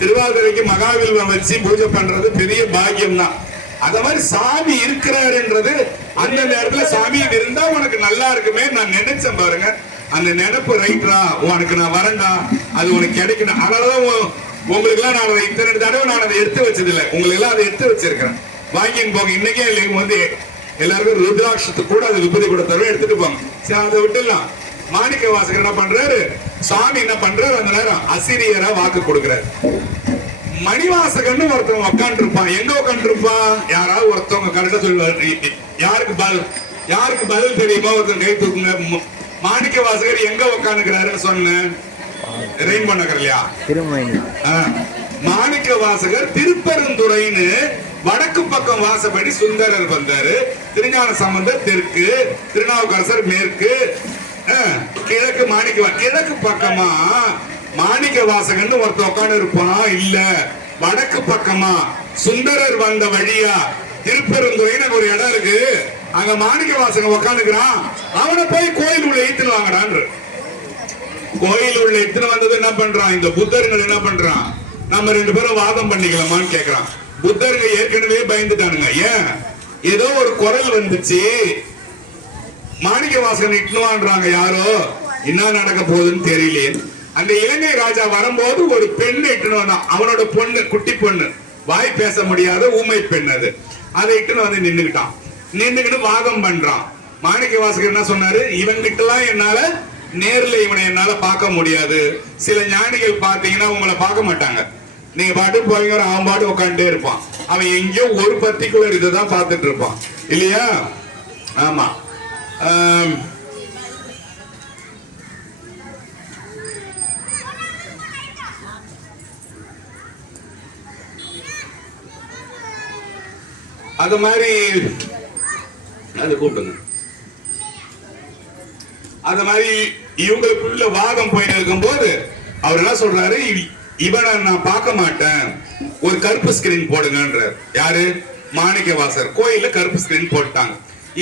திருவாதிரைக்கு மகாவில்வம் வச்சு பூஜை பண்றது பெரிய பாக்கியம் தான். அத மாதிரி சாமி இருக்கிறாருன்றது, அந்த நேரத்துல சாமி இருந்தா உனக்கு நல்லா இருக்குமே நான் நினைச்சேன் பாருங்க. அந்த நினைப்பு ரைட்ரா, உனக்கு நான் வரேன்டா, அது உனக்கு கிடைக்கணும். அதனாலதான் உங்களுக்கு எல்லாம் நான் இத்தனை தடவை நான் அதை எடுத்து வச்சது இல்லை, உங்களுக்கு எல்லாம் அதை எடுத்து வச்சிருக்கிறேன். வாங்கின்னு போங்க. இன்னைக்கே வந்து எல்லாருக்கும் ருத்ராட்சத்துக்கு கூட அது விபதி கூட தருவோம், எடுத்துட்டு போங்க. சரி, அதை விட்டுலாம். மாணிக்க வாசகர் என்ன பண்றாரு, சாமி என்ன பண்றாரு, அந்த நேரம் அசிரியரா வாக்கு கொடுக்கிறாரு. மணிவாசகன்னு ஒருத்தவங்க உட்காந்து இருப்பான். எங்க உட்காந்து இருப்பான், யாராவது ஒருத்தவங்க கரெக்டா சொல்லுவாரு. யாருக்கு பதில் தெரியுமா ஒருத்தர் கை தூக்குங்க. மாணிக்க வாசகர் எங்க உட்காந்துக்கிறாருன்னு சொன்னேன், ரெயின் பண்ண இல்லையா. மாணிக்க வாசகர் திருப்பெருந்துறைன்னு வடக்கு பக்கம் வாசப்படி சுந்தரர் வந்தாரு, திருஞான சம்பந்தர் தெற்கு, திருநாவுக்கரசர் மேற்கு, கிழக்கு கிழக்கு பக்கமா மாணிக்க வாசகன் ஒருத்த உட்காந்து இருப்பான். இல்ல, வடக்கு பக்கமா சுந்தரர் வந்த வழியா திருப்பெருந்துறைன்னு ஒரு இடம் இருக்கு, அங்க மாணிக்க வாசகன் உட்காந்துக்கிறான். அவனை போய் கோயில் உள்ள இழுத்துன்னு வாங்கடான். கோயில் உள்ள இழுத்துன்னு வந்தது என்ன பண்றான், இந்த புத்தர்கள் என்ன பண்றான், நம்ம 2 பேரும் வாதம் பண்ணிக்கலாமான்னு கேக்குறான். புத்தர்கள் ஏற்கனவே பயந்துட்டானுங்க. ஏன், ஏதோ ஒரு குரல் வந்துச்சு, மாணிக்க வாசகன் இட்டுவான்றாங்க. யாரோ என்ன நடக்க போகுதுன்னு தெரியலையே. அந்த இலங்கை ராஜா வரும்போது ஒரு பெண்ணு இட்டுன்னு வந்தான். அவனோட பொண்ணு, குட்டி பொண்ணு, வாய் பேச முடியாத ஊமை பெண். அதை இட்டுன்னு வந்து நின்னுக்கிட்டு வாதம் பண்றான். மாணிக்க வாசகர் என்ன சொன்னாரு, இவங்கிட்ட எல்லாம் என்னால நேர்ல இவனை என்னால பார்க்க முடியாது. சில ஞானிகள் பாத்தீங்கன்னா உங்களை பார்க்க மாட்டாங்க, நீங்க பாட்டு போவீங்க, அவன் பாட்டு உட்காந்துட்டே இருப்பான். அவன் எங்கேயோ ஒரு பர்டிகுலர் இதான் பார்த்துட்டு இருப்பான் இல்லையா. ஆமா, அது மாதிரி அது கூப்பிடுங்க. அது மாதிரி இவங்களுக்குள்ள வாதம் போயிட்டு இருக்கும் போது அவர் என்ன சொல்றாரு, இவனை நான் பார்க்க மாட்டேன், ஒரு கருப்பு ஸ்கிரீன் போடுங்கன்றார். யாரு, மாணிக்க வாசகர். கோயில கருப்பு ஸ்கிரீன் போட்டாங்க.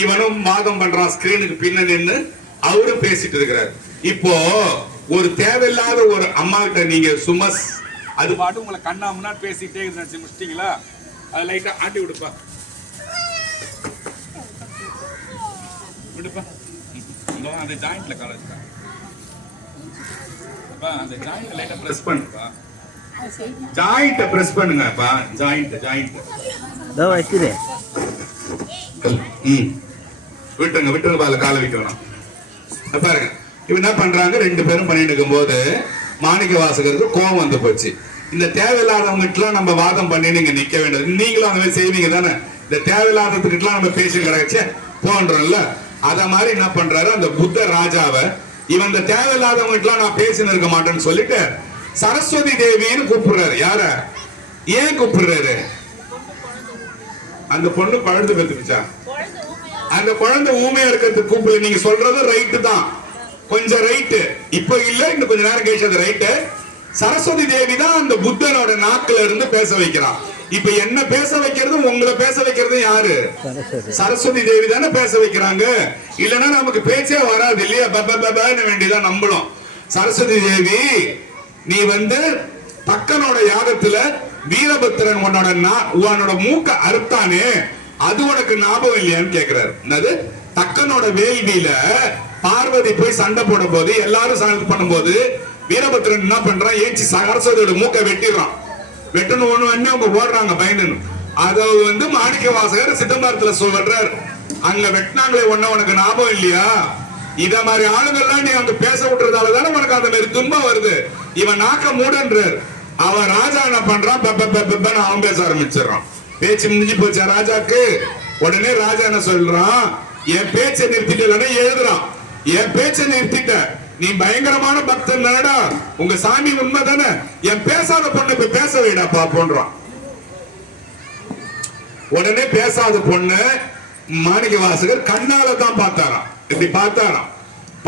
இவனும் வாதம் பண்றான், ஸ்கிரீனுக்கு பின்ன நின்று அவரும் பேசிட்டு இருக்கிறார். இப்போ ஒரு தேவையில்லாத ஒரு அம்மா கிட்ட நீங்க சும்மா அது பாட்டு உங்களை கண்ணா முன்னாடி பேசிட்டே இருந்துச்சு, முடிச்சிட்டீங்களா, அது லைட்டா ஆட்டி விடுப்பா விடுப்பா. அந்த ஜாயிண்ட்ல காலேஜ் அந்த ஜாயிண்ட் லைட்டா பிரஸ் பண்ணுப்பா, ஜாயிண்ட பிரஸ் பண்ணுங்கப்பா, ஜாயிண்ட் தோ வைக்கிறே. விட்டுருங்க பால கால வைக்கணும். பாருங்க இவன் என்ன பண்றாங்க, 2 பேரும் பண்ணிட்டு இருக்கும் போது மாணிக்க வாசகருக்கு கோபம் வந்து போச்சு. இந்த தேவையில்லாதவங்கிட்டலாம் நம்ம வாதம் பண்ணி நீங்க நிக்க வேண்டியது, நீங்களும் அந்த மாதிரி செய்வீங்க தானே. இந்த தேவையில்லாததுக்கிட்டலாம் நம்ம பேசி கிடைச்சே போன்றோம்ல, அத மாதிரி என்ன பண்றாரு, அந்த புத்த ராஜாவை இவன் இந்த தேவையில்லாதவங்கிட்டலாம் நான் பேசின்னு இருக்க மாட்டேன்னு சொல்லிட்டு சரஸ்வதி தேவின்னு கூப்பிடுறாரு. யார, ஏன் கூப்பிடுறாரு, அந்த பொண்ணு குழந்தை பெற்றுச்சா, அந்த குழந்தை ஊமையா இருக்கிறதுக்கு கூப்பிடு. நீங்க சொல்றது ரைட்டு தான், கொஞ்சம் ரைட்டு, இப்ப இல்ல, இன்னும் கொஞ்ச நேரம் கழிச்சு அது ரைட்டு. சரஸ்வதி தேவி தான் அந்த புத்தனோட நாக்குல இருந்து பேச வைக்கிறான். இப்ப என்ன பேச வைக்கிறது, உங்களை பேச வைக்கிறது யாரு, சரஸ்வதி தேவி தானே பேச வைக்கிறாங்க. இல்லன்னா நமக்கு பேச்சே வராது இல்லையா, வேண்டியதான் நம்பணும். சரஸ்வதி தேவி, நீ தக்கனோட யாகத்துல வீரபத்திரன் உன்னோட மூக்க அறுத்தானே, அது உனக்கு ஞாபகம் இல்லையான்னு கேக்குறாரு. என்னது, தக்கனோட வேள்வியில பார்வதி போய் சண்டை போடும் போது, எல்லாரும் சண்டை பண்ணும் போது வீரபத்ரன் என்ன பண்றான், ஏஞ்சி சரஸ்வதியோட மூக்கை வெட்டிடுறான். வெட்டணும் ஒண்ணு அவங்க ஓடுறாங்க பயந்துன்னு. அதை வந்து மாணிக்க வாசகர் சிதம்பரத்துல சொல்றாரு, அங்க வெட்டினாங்களே ஒண்ணு உனக்கு ஞாபகம் இல்லையா? இத மாதிரி ஆளுங்கள்லாம் நீ அங்க பேச விட்டுறதாலதானே உனக்கு அந்த மாதிரி துன்பம் வருது. இவன் நாக்க மூடன்றார். அவன் ராஜா என்ன பண்றான், அவன் பேச ஆரம்பிச்சிடறான். பேச்சு முடிஞ்சு போச்சா ராஜாக்கு. உடனே ராஜா என்ன சொல்றான், என் பேச்சை நிறுத்திட்டு எழுதுறான், என் பேச்சை நிறுத்திட்ட, நீ பயங்கரமான பக்தன் தானடா, உங்க சாமி உண்மை தானே, என் பேசாத பொண்ணு இப்ப பேச வைடாப்பா போன்றான். உடனே பேசாத பொண்ணு மாணிக்க வாசகர் கண்ணால தான் பார்த்தாராம், இப்படி பார்த்தாராம்.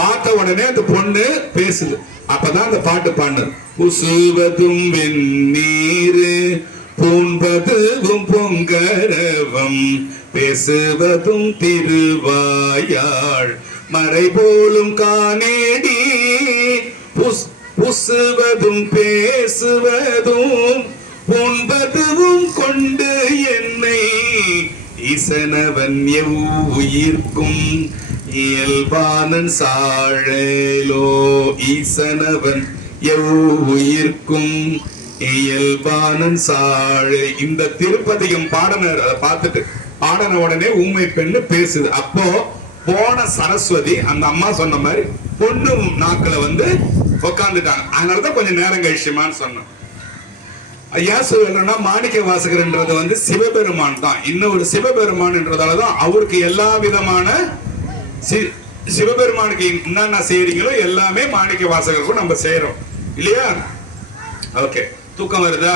பார்த்த உடனே அந்த பொண்ணு பேசுது. அப்பதான் அந்த பாட்டு பாடுது, புசுவதும் வெந்நீரு பூன்பதுவும் பொங்கரவம் பேசுவதும் திருவாயாள் மறை போலும் காணேடி புசுவதும் பேசுவதும் பூன்பதுவும் கொண்டு என்னை ஈசனவன் எவ்வுயிர்க்கும் இயல்பானன் சாழலோ ஈசனவன் எவ்வுயிர்க்கும் இயல்பானன் சாழை. இந்த திருப்பதிகம் பாடனர் அதை பார்த்துட்டு பாடன உடனே ஊமை பெண்ணு பேசுது. அப்போ போன சரஸ்வதி அந்த அம்மா சொன்ன மாதிரி பொண்ணு நாக்களை வந்து உட்காந்துட்டாங்க. அதனாலதான் கொஞ்சம் நேரம் கழிச்சுமான்னு சொன்னோம். ஐயா சொல்றேன்னா மாணிக்க வாசகர்ன்றது வந்து சிவபெருமான் தான். இன்னொரு சிவபெருமான் என்றதாலதான் அவருக்கு எல்லா விதமான சிவபெருமானுக்கு என்னென்ன செய்யறீங்களோ எல்லாமே மாணிக்க வாசகருக்கும் நம்ம செய்யறோம் இல்லையா? ஓகே, தூக்கம் வருதா?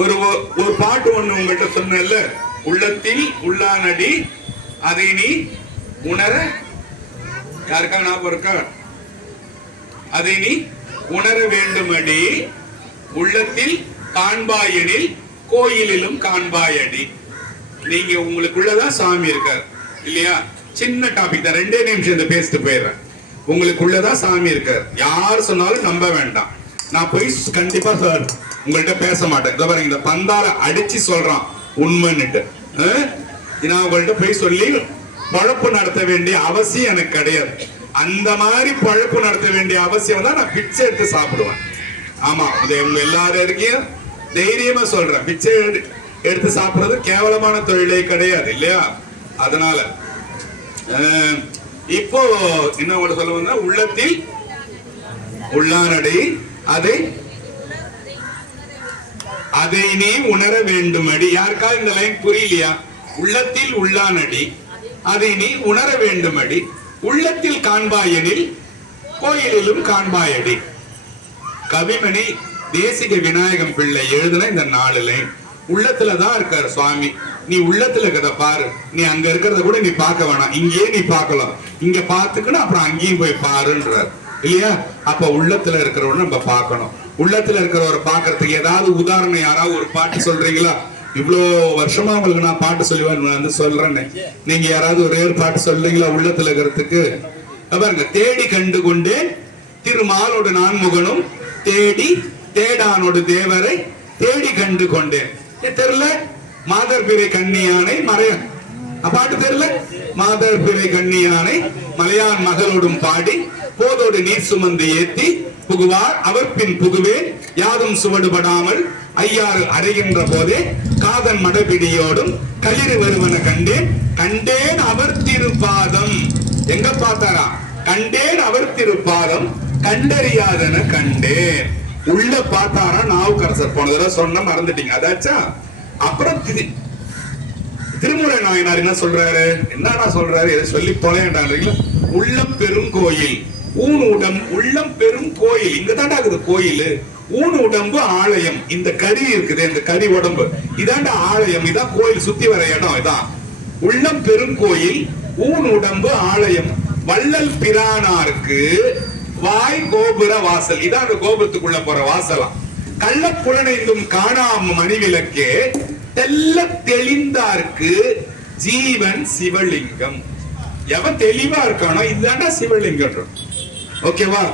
ஒரு ஒரு பாட்டு ஒண்ணு உங்கள்கிட்ட சொன்னேன்ல, உள்ளத்தில் உள்ளானடி அதை நீ உணர, யாருக்கா ஞாபகம் இருக்கா? அதை நீ உணர வேண்டுமடி உள்ளத்தில் காண்பாயெனில் கோயிலிலும் காண்பாயடி. நீங்க உங்களுக்குள்ளதான் சாமி இருக்கார் இல்லையா? சின்ன டாபிக் தான், 2 நிமிஷம் இதை பேசிட்டு போயிடுறேன். உங்களுக்குள்ளதான் சாமி இருக்கார். யார் சொன்னாலும் நம்ப வேண்டாம். நான் போய் கண்டிப்பா சார் உங்கள்கிட்ட பேச மாட்டேன். இந்த பந்தால அடிச்சு சொல்றான் உண்மைன்னுட்டு. நான் உங்கள்கிட்ட போய் சொல்லி பழப்பு நடத்த வேண்டிய அவசியம் எனக்கு கிடையாது. அந்த மாதிரி பழப்பு நடத்த வேண்டிய அவசியம் தான் நான் பிச்சை எடுத்து சாப்பிடுவேன். ஆமா, உங்க எல்லாரும் இருக்கையும் தைரியமா சொல்றேன், பிச்சை எடுத்து சாப்பிடுறது கேவலமான தொழிலே கிடையாது இல்லையா? அதனால இப்போ இன்னும் உங்களை சொல்ல வந்தா, உள்ளத்தில் உள்ளானடி அதை நீ உணர வேண்டுமடி. யாருக்கா இந்த லைன் புரியலையா? உள்ளத்தில் உள்ளானடி அதை நீ உணர வேண்டுமடி உள்ளத்தில் காண்பாயெனில் கோயிலிலும் காண்பாயடி. கவிமணி தேசிக விநாயகம் பிள்ளை எழுதுன இந்த 4 லைன் உள்ளத்துலதான் இருக்காரு சுவாமி. நீ உள்ளத்துல இருக்கிறத பாரு, நீ அங்க இருக்கிறத கூட நீ பார்க்க வேணாம், இங்கேயே நீ பார்க்கலாம். இங்க பார்த்துக்கணும், அப்புறம் அங்கேயும் போய் பாருன்றார் இல்லையா? அப்ப உள்ளத்துல இருக்கிறவன நம்ம பார்க்கணும். உள்ளத்துல இருக்கிறவரை பார்க்கறதுக்கு ஏதாவது உதாரணம், யாராவது ஒரு பாட்டு சொல்றீங்களா? இவ்வளோ வருஷமா உங்களுக்கு நான் பாட்டு வந்து சொல்றேன்னு, நீங்க யாராவது ஒரே ஒரு பாட்டு சொல்றீங்களா உள்ளத்துல இருக்கிறதுக்கு? பாருங்க, தேடி கண்டு கொண்டேன் திருமாலோடு நான்முகனும் தேடி தேடானோடு தேவரை தேடி கண்டு கொண்டேன். தெரியல? மாதர் பிறை கண்ணியானை மறைய பாட்டு தெரியல? மாதர் பிறை கண்ணியானை மலையான் மகளோடும் பாடி போதோடு நீர் சுமந்து ஏத்தி புகுவார் அவர் பின் புகுவேன் யாதும் சுவடுபடாமல் ஐயாறு அடைகின்ற போதே காதன் மடபிடியோடும் களிறு வருவன கண்டேன் கண்டேன் அவர் திருப்பாதம். எங்க பார்த்தாரா? கண்டேன் அவர் திருப்பாதம் கண்டறியாதன கண்டேன். உள்ள பார்த்தாரா நாவுக்கரசர். போன தடவை சொன்ன மறந்துட்டீங்க, அதாச்சா? அப்புறம் திருமூல நாயனார் என்ன சொல்றாரு? என்னன்னா சொல்றாரு? இதை சொல்லி தொலைண்டான்றீங்களா? உள்ளம் பெரும் கோயில் ஊன் உடம். உள்ளம் பெரும் கோயில், இங்க தாண்டா இருக்குது கோயில். ஊன் உடம்பு ஆலயம். இந்த கறி இருக்குது, இந்த கறி உடம்பு இதாண்டா ஆலயம். இதான் கோயில், சுத்தி வர இடம் இதான். உள்ளம் பெரும் கோயில் ஊன் உடம்பு ஆலயம் வள்ளல் பிரானாருக்கு வாய் கோபுர வாசல். இதான் அந்த கோபுரத்துக்குள்ள போற வாசலாம். கள்ள புலனைந்தும் காணாம மணிவிளக்கே தெல்ல தெளிந்தார்க்கு ஜீவன் சிவலிங்கம். எவன் தெளிவா இருக்கானோ இதுதான்டா சிவலிங்கம். ஓகேவா?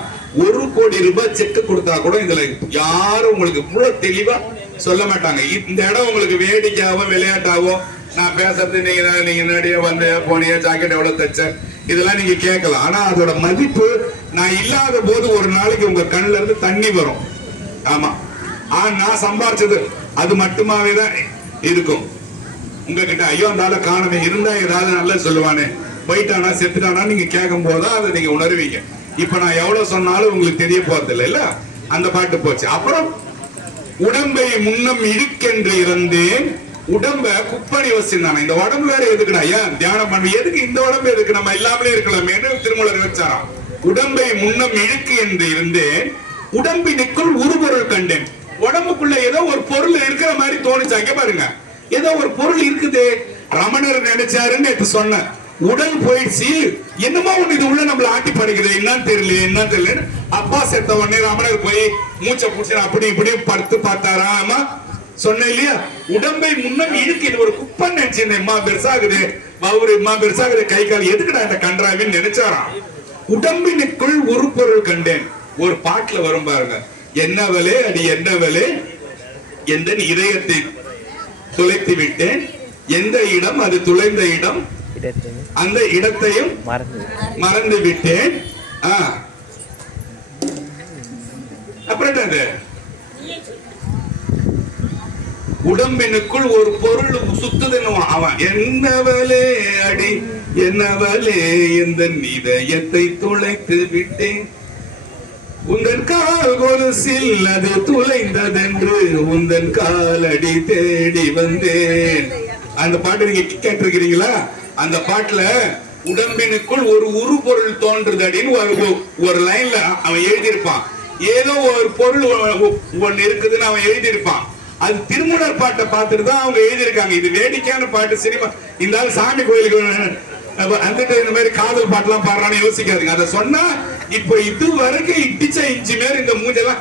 1 கோடி ரூபாய் செக் கொடுத்தா கூட இதுல யாரும் உங்களுக்கு இவ்வளவு தெளிவா சொல்ல மாட்டாங்க. இந்த இடம் உங்களுக்கு வேடிக்கையாவும் விளையாட்டாவும் நான் பேசுறது நீங்க நடிகை வந்து போனிய ஜாக்கெட் எவ்வளவு தச்ச இதெல்லாம் நீங்க கேட்கலாம். ஆனா அதோட மதிப்பு நான் இல்லாத போது ஒரு நாளைக்கு உங்க கண்ணுல இருந்து தண்ணி வரும். ஆமா, நான் சம்பாரிச்சது அது மட்டுமாவே தான் இருக்கும். உங்ககிட்ட ஐயோ அந்த ஆளை காணவே, இருந்தா ஏதாவது நல்லா சொல்லுவானே, போயிட்டானா செத்துட்டானா நீங்க கேட்கும் போதுதான் அதை நீங்க உணர்வீங்க. இப்ப நான் எவ்வளவு சொன்னாலும் உங்களுக்கு தெரிய போறது இல்ல. அந்த பாட்டு போச்சு. அப்புறம் உடம்பை முன்னம் இழுக்கென்று இறந்தேன், உடம்ப குப்பணி வச்சிருந்தானே. இந்த உடம்பு வேற எதுக்குடா? ஏன் தியானம் பண்ண எதுக்கு? இந்த உடம்பு எதுக்கு? நம்ம இல்லாமலே இருக்கலாமே திருமூலர் வச்சாராம். உடம்பை முன்னம் இழுக்கு என்று இருந்தேன், உடம்பினுக்குள் உருபொருள் கண்டேன். உடம்புக்குள்ள ஏதோ ஒரு பொருள் இருக்கிற மாதிரி தோணுச்சு. அங்க பாருங்க, ஏதோ ஒரு பொருள் இருக்குது. ரமணர் நினைச்சாருன்னு சொன்ன உடல் போயிடுச்சு, என்னமோ ஒண்ணு இது உள்ள நம்மள ஆட்டி படைக்குது, என்னன்னு தெரியல. அப்பா செத்த உடனே ரமணர் போய் மூச்சை புடிச்சு அப்படி இப்படி படுத்து பார்த்தாரா. ஆமா சொன்ன இல்லையா? உடம்பை முன்னம் இழுக்கு, இது ஒரு குப்பை நினைச்சேன். பெருசாகுது அவரு, பெருசாகுது கை கால், எதுக்குடா இந்த கன்றாவின்னு நினைச்சாராம். உடம்பினுக்குள் ஒரு பொருள் கண்டேன். ஒரு பாட்டுல வரும் பாருங்க, என்னவளே அடி என்னவளே எந்த இதயத்தை துளைத்து விட்டேன், எந்த இடம் அது துளைந்த இடம், அந்த இடத்தையும் மறந்து விட்டேன். அப்புறம் உடம்பினுக்குள் ஒரு பொருள் சுத்துதுன்னு அவன், என்னவளே அடி என்னவளே எந்த இதயத்தை துளைத்து விட்டேன், உந்தன் கால் கொலுசில் அது துளைந்ததென்று உந்தன் காலடி தேடி வந்தேன். அந்த பாட்டு நீங்க கேட்டிருக்கிறீங்களா? அந்த பாட்டுல உடம்பினுக்குள் ஒரு உருபொருள் தோன்றுது அப்படின்னு ஒரு லைன்ல அவன் எழுதியிருப்பான். ஏதோ ஒரு பொருள் ஒன்னு இருக்குதுன்னு அவன் எழுதியிருப்பான். அது திருமூலர் பாட்டை பார்த்துட்டு தான் அவங்க எழுதியிருக்காங்க. இது வேடிக்கையான பாட்டு. சினிமா இந்த ஆள் சாமி கோயிலுக்கு வந்துட்டு இந்த மாதிரி காதல் பாட்டுலாம் பாடுறான்னு யோசிக்காதுங்க. அதை சொன்னா இப்ப இது வரைக்கும் இடிச்ச இஞ்சி மேல இந்த மூஞ்செல்லாம்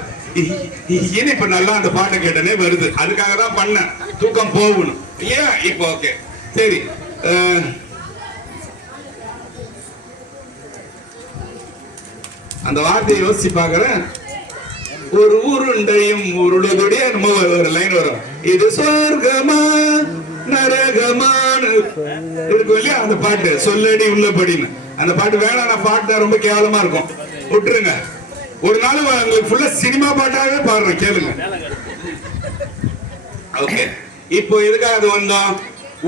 ஏன் இப்ப நல்லா அந்த பாட்டை கேட்டனே வருது. அதுக்காக தான் பண்ண, தூக்கம் போகணும். ஏன் இப்ப ஓகே சரி. அந்த வார்த்தையை யோசிச்சு பாக்குறேன். ஒரு உருண்டையும் உருளுடைய ஒரு லைன் வரும், இது சொர்க்கமா நரகமானு இருக்கும் இல்லையா? அந்த பாட்டு சொல்லடி உள்ளபடின்னு. அந்த பாட்டு வேணாம், நான் பாட்டு ரொம்ப கேவலமா இருக்கும், விட்டுருங்க. ஒரு நாள் உங்களுக்கு ஃபுல்லா சினிமா பாட்டாவே பாடுறேன், கேளுங்க. ஓகே, இப்போ எதுக்காக அது வந்தோம்?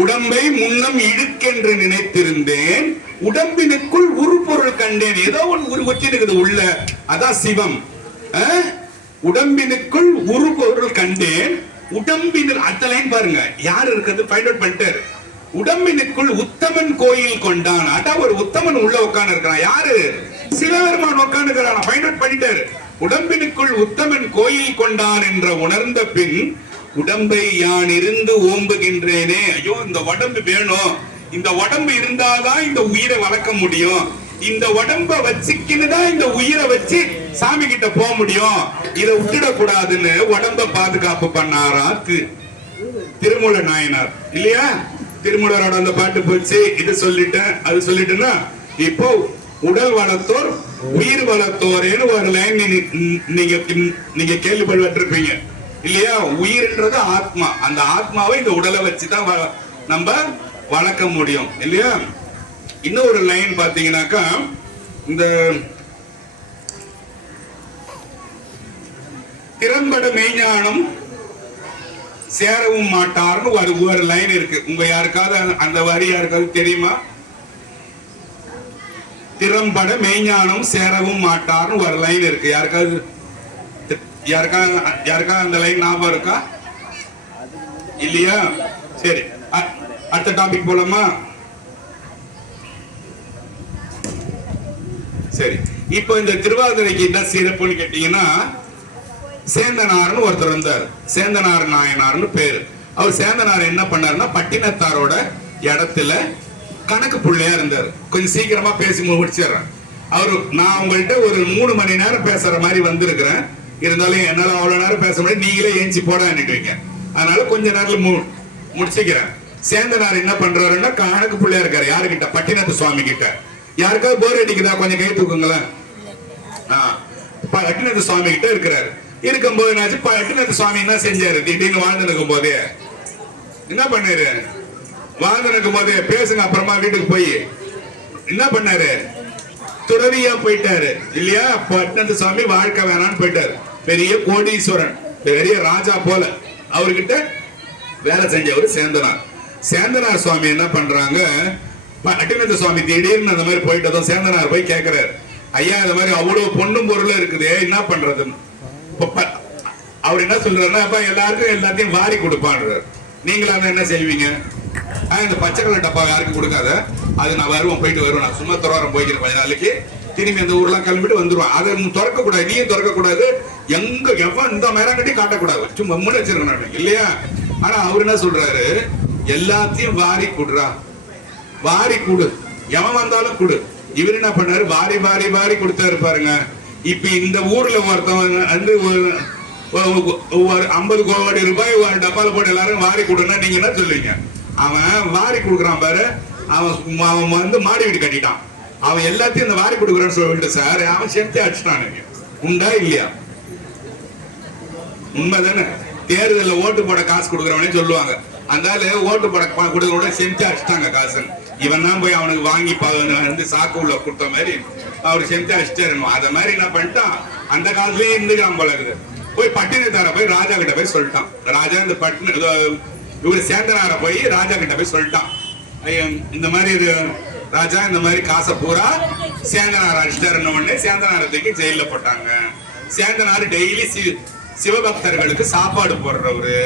உடம்பை முன்னம் இழுக்கென்று நினைத்திருந்தேன், உடம்பினுக்குள் உருப்பொருள் கண்டேன். ஏதோ ஒன்று ஒற்றிருக்குது உள்ள, அதான் சிவம். உடம்பினுக்குள் உருப்பொருள் கண்டேன், உடம்பினுள் அத்தலைன்னு பாருங்க, யார் இருக்கிறது ஃபைண்ட் அவுட் பண்ணிட்டாரு. உடம்பினுக்குள் உத்தமன் கோயில் கொண்டான். அதான் ஒரு உத்தமன் உள்ள உட்கார்ந்து இருக்கிறான். யாரு? சிவபெருமான் உட்கார்ந்து இருக்கிறான். ஃபைண்ட் அவுட் பண்ணிட்டாரு. உடம்பினுக்குள் உத்தமன் கோயில் கொண்டான் என்ற உணர்ந்த பின் உடம்பை யான் இருந்து ஓம்புகின்றேனே. ஐயோ, இந்த உடம்பு வேணும், இந்த உடம்பு இருந்தாதான் இந்த உயிரை வளர்க்க முடியும், இந்த உடம்ப வச்சுக்கிட்டுதான் இந்த உயிரை வச்சு சாமி கிட்ட போக முடியும், இதை விட்டுடக்கூடாதுன்னு உடம்ப பாதுகாப்பு பண்ணாரா திருமூல நாயனார் இல்லையா? திருமூலரோட அந்த பாட்டு போச்சு. இது சொல்லிட்டேன், அது சொல்லிட்டேன்னா இப்போ உடல் வளர்த்தோர் உயிர் வளர்த்தோரேன்னு ஒரு லைன் நீங்க கேள்விப்பட்டிருப்பீங்க இல்லையா? உயிர்ன்றது ஆத்மா, அந்த ஆத்மாவை இந்த உடலை வச்சுதான் நம்ம வளர்க்க முடியும் இல்லையா? இன்னொரு லைன் பாத்தீங்கன்னாக்கா, இந்த திறம்பட மெய்ஞானம் சேரவும் மாட்டார்னு ஒரு லைன் இருக்கு. உங்க யாருக்காவது அந்த வரி யாருக்காவது தெரியுமா? திறம்பட மெய்ஞானம் சேரவும் மாட்டார்னு ஒரு லைன் இருக்கு. யாருக்காவது அந்த லைன் ஞாபகம் இருக்கா? இல்லையா? சரி, அடுத்த டாபிக் போலாமா? சரி, இப்போ இந்த திருவாதிரைக்கு என்ன சிறப்புன்னு கேட்டீங்கன்னா, சேந்தனார்னு ஒருத்தர் வந்தார். சேந்தனார் நாயனார்னு பேரு. அவர் சேந்தனார் என்ன பண்ணாருன்னா, பட்டினத்தாரோட இடத்துல கணக்கு புள்ளையா இருந்தார். கொஞ்சம் சீக்கிரமா பேசி முடிச்சிடுறேன். அவரு, நான் உங்கள்கிட்ட ஒரு 3 மணி நேரம் பேசுற மாதிரி வந்திருக்கிறேன், இருந்தாலும் என்னால அவ்வளவு நேரம் பேச முடியாது, நீங்களே ஏஞ்சி போடான்னுட்டுவீங்க, அதனால கொஞ்ச நேரத்துல முடிச்சுக்கிறேன். சேந்தனார் என்ன பண்றாருன்னா, கணக்கு புள்ளையா இருக்காரு. யாருக்கிட்ட? பட்டினத்து சுவாமி கிட்ட. யாருக்காவது போர் அடிக்குதா? கொஞ்சம் கை தூக்குங்களேன். பட்டினத்து சுவாமி கிட்ட இருக்கிறாரு. இருக்கும்போது என்னாச்சு, பட்டினத்து சுவாமி என்ன செஞ்சாரு? திடீர்னு வாழ்ந்து இருக்கும் போதே என்ன பண்ணாரு? வாழ்ந்து இருக்கும் போதே பேசுங்க, அப்புறமா வீட்டுக்கு போய் என்ன பண்ணாரு? துறவியா போயிட்டாரு இல்லையா. பட்டினத்து சுவாமி வாழ்க்கை வேணான்னு போயிட்டாரு. பெரிய கோடீஸ்வரன், பெரிய ராஜா போல. அவர்கிட்ட வேலை செஞ்சவர் சேந்தனார். சேந்தனார் சுவாமி என்ன பண்றாங்க, பட்டினத்து சுவாமி திடீர்னு அந்த மாதிரி போயிட்டதும் சேந்தனார் போய் கேட்கிறாரு, ஐயா இந்த மாதிரி அவ்வளவு பொண்ணும் பொருளும் இருக்குது, என்ன பண்றதுன்னு. அவர் என்ன சொல்றாருன்னா, அப்ப எல்லாருக்கும் எல்லாத்தையும் வாரி கொடுப்பான்றார். நீங்களாம் என்ன செய்வீங்க? இந்த பச்சை கலர் டப்பா யாருக்கும் கொடுக்காத, அது நான் வருவேன், போயிட்டு வருவேன், நான் சும்மா துறவரம் போய்க்கிறேன் கொஞ்ச நாளைக்கு, திரும்பி அந்த ஊர்லாம் கிளம்பிட்டு வந்துருவான். அதை திறக்க கூடாது, நீயும் திறக்க கூடாது, எங்க எவன் இந்த மேரங்கட்டி காட்டக்கூடாது, சும்மா முன்னு வச்சிருக்கணும் இல்லையா. ஆனா அவர் என்ன சொல்றாரு, எல்லாத்தையும் வாரி கொடுறா, வாரி கொடு, எவன் வந்தாலும் கொடு. இவர் என்ன பண்ணாரு, வாரி வாரி வாரி கொடுத்தாரு பாருங்க. இப்ப இந்த ஊர்ல ஒருத்தவங்க வந்து ஒரு 50 கோடி ரூபாய் டப்பால போட்டு எல்லாரும் வாரி கொடுன்னா நீங்க என்ன சொல்லுவீங்க? அவன் வாரி கொடுக்குறான் பாரு, அவன் வந்து மாடி வீடு கட்டிட்டான், அவன் எல்லாத்தையும் இந்த வாரி கொடுக்குறான்னு சொல்லிட்டு சார் அவன் செஞ்சு அடிச்சுட்டானுங்க. உண்டா இல்லையா? உண்மைதானே? தேர்தலில் ஓட்டு போட காசு கொடுக்குறவனே சொல்லுவாங்க, அந்த ஓட்டு போட கொடுக்குறோட செஞ்சு அடிச்சுட்டாங்க காசு. இவன் தான் போய் அவனுக்கு வாங்கி வந்து சாக்கு உள்ள கொடுத்த மாதிரி அவரு செஞ்சு அடிச்சுட்டாரு. அத மாதிரி என்ன பண்ணிட்டான், அந்த காலத்துலயே இருந்துக்கிறான் போல இருக்குது. போய் பட்டினத்தார போய் ராஜா கிட்ட போய் சொல்லிட்டான். ராஜா இந்த இவரு சேந்தனார போய் ராஜா கிட்ட போய் சொல்லிட்டான், இந்த மாதிரி ராஜா இந்த மாதிரி காசை பூரா சேந்தனார் அடிச்சிட்டாருன்னு உடனே சேந்தனாரத்துக்கு ஜெயில போட்டாங்க. சேந்தனார் டெய்லி சிவபக்தர்களுக்கு சாப்பாடு போடுறவரு.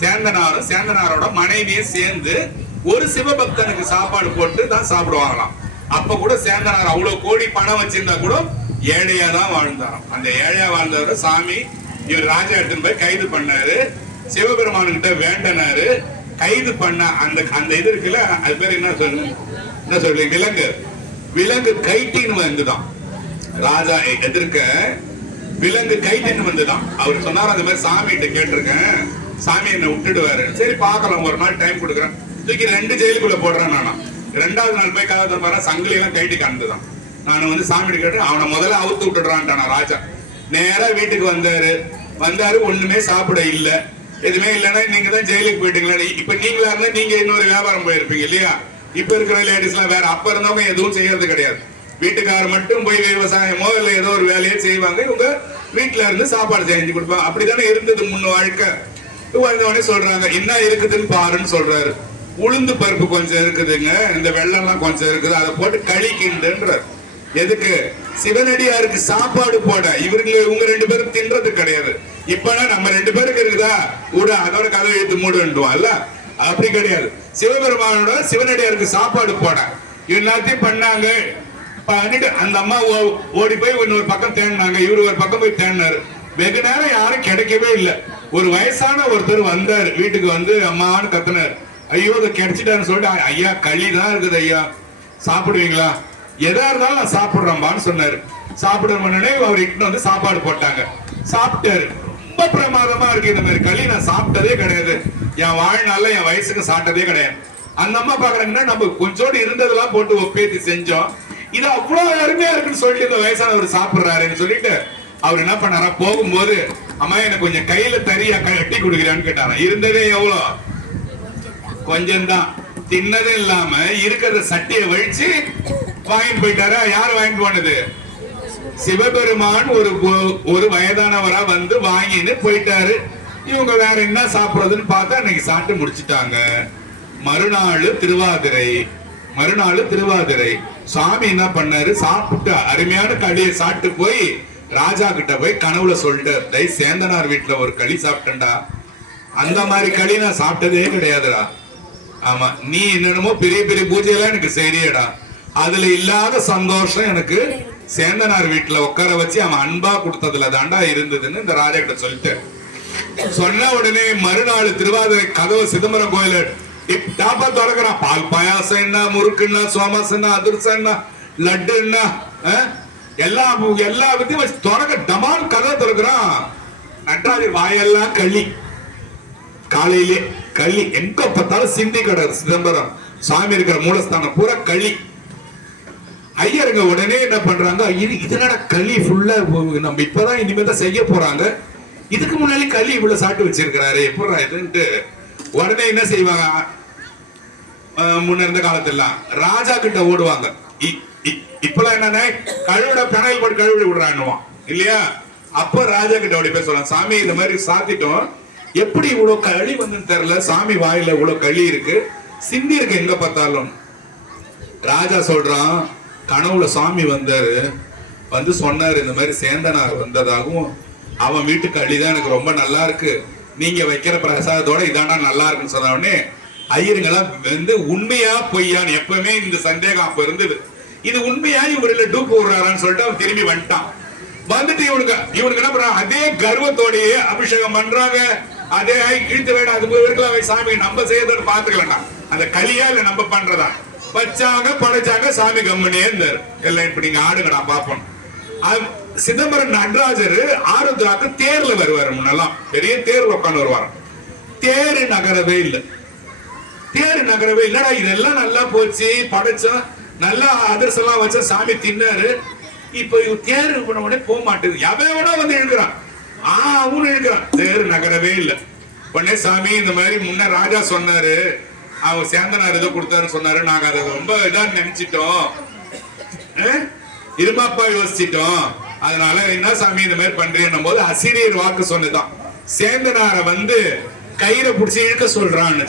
சேந்தனாரும் சேந்தனாரோட மனைவியும் சேர்ந்து ஒரு சிவபக்தனுக்கு சாப்பாடு போட்டு தான் சாப்பிடுவாங்களாம். அப்ப கூட சேந்தனார் அவ்வளவு கோடி பணம் வச்சிருந்தா கூட ஏழையா தான் வாழ்ந்தாராம். அந்த ஏழையா வாழ்ந்தவரை சாமி இவர் ராஜா எடுத்துன்னு போய் கைது பண்ணாரு. சிவபெருமானு கிட்ட வேண்டனாரு. கைது பண்ண அந்த இது இருக்குல்ல, அது பேர் என்ன சொல்லு, விலங்கு. விலங்கு கைட்டின்னு வந்துதான் ராஜா எதிர்க்க, விலங்கு கைட்டின்னு வந்துதான். அவர் சொன்னார், அந்த மாதிரி சாமி கிட்ட கேட்டிருக்கேன், சாமி என்ன விட்டுடுவாரு. சரி பாக்கலாம், ஒரு நாள் டைம் கொடுக்குறேன். தூக்கி 2 ஜெயிலுக்குள்ள போடுறேன். நானா 2வது நாள் போய் கதை தப்பாரு, சங்கிலி எல்லாம் கைட்டி காணுதுதான். நான் வந்து சாமி கேட்டேன், அவனை முதல்ல அவுத்து விட்டுடுறான்ட்டானா ராஜா. நேரா வீட்டுக்கு வந்தாரு. ஒண்ணுமே சாப்பிட இல்ல, எதுவுமே இல்லைன்னா நீங்க தான் ஜெயிலுக்கு போயிட்டீங்களா. இப்ப நீங்களா இருந்தா நீங்க இன்னொரு வியாபாரம் போயிருப்பீங்க இல்லையா. இப்ப இருக்கிற லேடிஸ் எல்லாம் வேற, அப்ப இருந்தவங்க எதுவும் செய்யறது கிடையாது. வீட்டுக்காரர் மட்டும் போய் விவசாயமோ இல்ல ஏதோ ஒரு வேலையோ செய்வாங்க, இவங்க வீட்டுல இருந்து சாப்பாடு செஞ்சு கொடுப்பாங்க. அப்படித்தானே இருந்தது முன்ன வாழ்க்கை. வந்தவனே சொல்றாங்க, என்ன இருக்குதுன்னு பாருன்னு சொல்றாரு. உளுந்து பருப்பு கொஞ்சம் இருக்குதுங்க, இந்த வெள்ளம் எல்லாம் கொஞ்சம் இருக்குது, அதை போட்டு கழிக்கின்றார். எதுக்கு? சிவனடியாருக்கு சாப்பாடு போட. இவங்க 2 பேரும் தின்றது கிடையாது. இப்பனா நம்ம 2 பேருக்கு இருக்குதா கூட, அதோட கதை எழுத்து மூடுன்றோம் அல்ல, அப்படி கிடையாது. சிவபெருமானோட சிவனடியாருக்கு சாப்பாடு போட எல்லாத்தையும் பண்ணாங்க. பண்ணிட்டு அந்த அம்மா ஓடி போய் இன்னொரு பக்கம் தேடினாங்க, இவரு ஒரு பக்கம் போய் தேடினாரு. வெகு நேரம் யாரும் கிடைக்கவே இல்லை. ஒரு வயசான ஒருத்தர் வந்தாரு, வீட்டுக்கு வந்து அம்மான்னு கத்துனாரு. ஐயோ அதை கிடைச்சிட்டாருன்னு சொல்லிட்டு, ஐயா களி தான் இருக்குது ஐயா, சாப்பிடுவீங்களா? எதா இருந்தாலும் நான் சாப்பிடுறேன்பான்னு சொன்னாரு. சாப்பிடுற உடனே அவர் இட்டு வந்து சாப்பாடு போட்டாங்க, சாப்பிட்டாரு. ரொம்ப பிரமாதமா இருக்கு, இந்த மாதிரி களி நான் சாப்பிட்டதே கிடையாது, என் வாழ்நாள்ல என் வயசுக்கு சாப்பிட்டதே கிடையாது. அந்த அம்மா பாக்குறாங்கன்னா, நம்ம கொஞ்சோடு இருந்ததெல்லாம் போட்டு ஒப்பேத்தி செஞ்சோம், இது அவ்வளவு அருமையா இருக்குன்னு சொல்லிட்டு இந்த வயசானவர் சாப்பிடுறாருன்னு சொல்லிட்டு அவர் என்ன பண்ணாரா, போகும்போது அம்மா எனக்கு கொஞ்சம் கையில தரியா கட்டி கொடுக்குறான்னு கேட்டாரா. இருந்ததே எவ்வளோ, கொஞ்சம் தான். தின்னதே இல்லாம இருக்கிறத சட்டியை வழிச்சு வாங்கிட்டு போயிட்டாரா. யாரு வாங்கிட்டு போனது? சிவபெருமான் ஒரு வயதானவரா வந்து வாங்கின்னு போயிட்டாரு. இவங்க வேற என்ன சாப்பிடுறதுன்னு பார்த்தா அன்னைக்கு சாப்பிட்டு முடிச்சுட்டாங்க. மறுநாள் திருவாதிரை. சாமி என்ன பண்ணாரு, சாப்பிட்டு அருமையான களியை சாப்பிட்டு போய் ராஜா கிட்ட போய் கனவுல சொல்லிட்டு, சேந்தனார் வீட்டுல ஒரு களி சாப்பிட்டேன்டா, அந்த மாதிரி களி நான் சாப்பிட்டதே கிடையாதுடா. ஆமா, நீ என்னென்னமோ பெரிய பெரிய பூஜையெல்லாம் எனக்கு செய்யடா, அதுல இல்லாத சந்தோஷம் எனக்கு சேந்தனார் வீட்டுல உட்கார வச்சு அவன் அன்பா கொடுத்ததுல தாண்டா இருந்ததுன்னு இந்த ராஜா கிட்ட சொல்லிட்டு சொன்ன உடனே மறுநாள் திருவாதிரை கதவு சிதம்பரம் கோயில டாப்பா திறக்கிறான். பால் பாயாசம் என்ன, முறுக்கு என்ன, சோமாசம் என்ன, அதிர்சம் என்ன, லட்டு என்ன, எல்லா வித்தியும் வச்சு திறக்க டமான் கதவை திறக்கிறான். நடராஜர் வாயெல்லாம் களி, காலையிலே களி, எங்க பார்த்தாலும் சிந்தி கடை. சிதம்பரம் சாமி இருக்கிற மூலஸ்தானம் பூரா களி. ஐயருங்க உடனே என்ன பண்றாங்க, இதனோட களி ஃபுல்லா நம்ம இப்பதான் இனிமேதான் செய்ய போறாங்க, இதுக்கு முன்னாடி களி இவ்வளவு சாப்பிட்டு வச்சிருக்கிறாரு, எப்படா இதுன்ட்டு உடனே என்ன செய்வாங்க, முன்ன இருந்த காலத்துல ராஜா கிட்ட ஓடுவாங்க. இப்பெல்லாம் என்னன்னா கழுவிட பிணையில் போட்டு கழுவி விடுறான்னுவான் இல்லையா? அப்ப ராஜா கிட்ட அப்படி போய் சொல்லலாம், சாமி இந்த மாதிரி சாத்திட்டோம், எப்படி இவ்வளவு களி வந்து தெரியல, சாமி வாயில இவ்வளவு களி இருக்கு, சிந்தி இருக்கு எங்க பார்த்தாலும். ராஜா சொல்றான், கனவுல சாமி வந்தாரு, வந்து சொன்னாரு இந்த மாதிரி சேந்தனார் வந்ததாகவும் அவன் வீட்டு களிதான் எனக்கு ரொம்ப நல்லா இருக்கு, நீங்க வைக்கிற பிரசாதத்தோட இதாண்டா நல்லா இருக்குன்னு சொன்ன உடனே ஐயருங்கெல்லாம் வந்து உண்மையா பொய்யான்னு எப்பவுமே இந்த சந்தேகம் அப்ப இருந்தது. இது உண்மையா இவருல டூப்பு விடுறாரான்னு சொல்லிட்டு அவன் திரும்பி வந்துட்டான். வந்துட்டு இவனுக்கு என்ன பண்றான், அதே கர்வத்தோடையே அபிஷேகம் பண்றாங்க, அதே இழுத்து வேணும் அது இருக்கலாம், சாமி நம்ம செய்யறத பாத்துக்கலாம், அந்த களியா இல்ல நம்ம பண்றதா வச்சாங்க படைச்சாங்க, சாமி கம்மனே இருந்தாரு. எல்லாம் இப்ப நீங்க ஆடுங்கடா பாப்போம். சிதம்பரம் நடராஜர் ஆருத்ராக்கு தேர்ல வருவாரு, முன்னெல்லாம் பெரிய தேர்ல உட்காந்து வருவாரு. தேரு நகரவே இல்லை, தேரு நகரவே இல்லடா, இதெல்லாம் நல்லா போச்சு, படைச்சோம், நல்லா அதிர்சம் எல்லாம் வச்ச, சாமி தின்னாரு, இப்ப இவன் தேர் உடனே போக மாட்டேது, எவனா வந்து இழுக்கிறான், அவனு இழுக்கிறான், தேர் நகரவே இல்லை. உடனே சாமி இந்த மாதிரி முன்ன ராஜா சொன்னாரு, அவன் சேந்தனார் ஏதோ கொடுத்தாருன்னு சொன்னாரு, நாங்க அதை ரொம்ப இதா நினைச்சிட்டோம், இருமாப்பா யோசிச்சிட்டோம், அதனால என்ன சாமி இந்த மாதிரி பண்றேன் போது அசிரியர் வாக்கு சொன்னதான், சேந்தனார வந்து கயிறை பிடிச்சி இழுக்க சொல்றான்னு.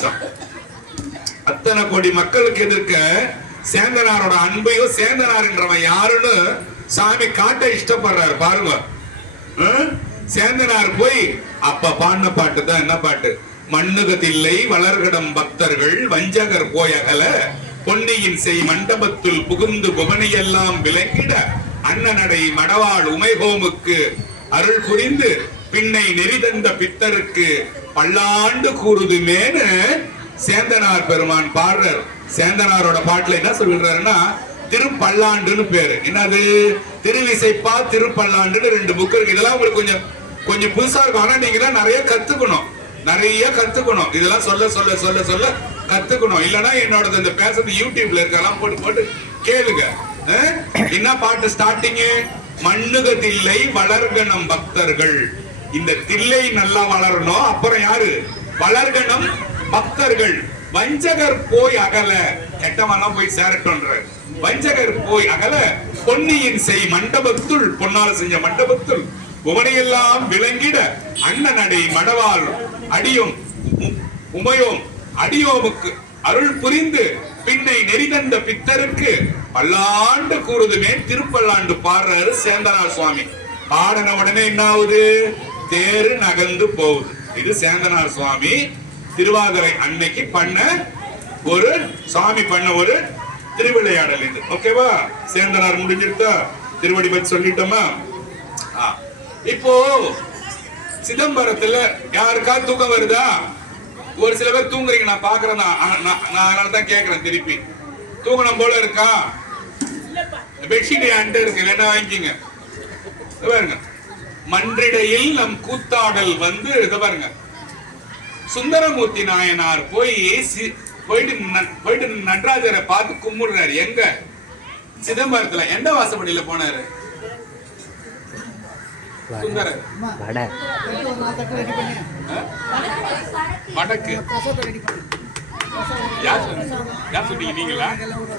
அத்தனை கோடி மக்களுக்கு எதிர்க்க சேந்தனாரோட அன்பையும் சேந்தனார்ன்றவன் யாருன்னு சாமி காட்ட இஷ்டப்படுறாரு பாருங்க. சேந்தனார் போய் அப்ப பாடின பாட்டு தான் என்ன பாட்டு, மண்ணுகதில்லை வளர்கடம் பக்தர்கள் வஞ்சகர் போயகல பொன்னியின் செய் மண்டபத்துள் புகுந்து புவனையெல்லாம் விளங்கிட அண்ணனடை மடவாள் உமைகோமுக்கு அருள் புரிந்து பின்னை நெறிதந்த பித்தருக்கு பல்லாண்டு கூறுதுமேனு சேந்தனார் பெருமான் பாடுறார். சேந்தனாரோட பாட்டுல என்ன சொல்றாருன்னா திருப்பல்லாண்டுன்னு பேரு. என்னது, திருவிசைப்பா திருப்பல்லாண்டுன்னு 2 புக் இருக்கு. இதெல்லாம் உங்களுக்கு கொஞ்சம் கொஞ்சம் புதுசா இருக்கும், ஆனா நீங்க தான் நிறைய கத்துக்கணும், நிறைய கத்துக்கணும், இதெல்லாம் சொல்ல சொல்ல சொல்ல சொல்ல கத்துக்கணும். இல்லன்னா என்னோட இந்த பேசுறது யூடியூப்ல இருக்கலாம், போட்டு போட்டு கேளுங்க. என்ன பாட்டு ஸ்டார்டிங், மண்ணுக தில்லை வளர்கணம் பக்தர்கள், இந்த தில்லை நல்லா வளரணும், அப்புறம் யாரு வளர்கணம் பக்தர்கள், வஞ்சகர் போய் அகல, கெட்டவெல்லாம் போய் சேரட்டுன்ற, வஞ்சகர் போய் அகல பொன்னியின் செய் மண்டபத்துள், பொன்னால செஞ்ச மண்டபத்துள் புவனையெல்லாம் விளங்கிட அண்ணனடை மடவாள் அடியும் உமையோம் அடியோமுக்கு அருள் புரிந்து பின்னை நெறிதந்த பித்தருக்கு பல்லாண்டு கூறுதுமே திருப்பல்லாண்டு பாடுறாரு சேந்தனார் சுவாமி. பாடின உடனே என்ன ஆகுது, தேரு நகர்ந்து போகுது. இது சேந்தனார் சுவாமி திருவாதிரை அன்னைக்கு பண்ண ஒரு சாமி பண்ண ஒரு திருவிளையாடல் இது. ஓகேவா, சேந்தனார் முடிஞ்சிருத்தா, திருவடி பத்தி சொல்லிட்டோமா. இப்போ சிதம்பரத்துல யாருக்கா தூக்கம் வருதா? ஒரு சில பேர் தூங்குறீங்க, நான் பாக்குறேன், நான் அதனாலதான் கேக்குறேன், திருப்பி தூங்கணும் போல இருக்கா? பெட்ஷீட் என்கிட்ட இருக்கு, வேணா வாங்கிக்கிங்க. பாருங்க, மன்றிடையில் நம் கூத்தாடல் வந்து இத பாருங்க, சுந்தரமூர்த்தி நாயனார் போயிட்டு நடராஜரை பார்த்து கும்பிடுறாரு. எங்க? சிதம்பரத்துல. எந்த வாசப்படியில போனாரு சுந்தரர்? வடக்கு. யார் சொன்னீங்க? நீங்களா?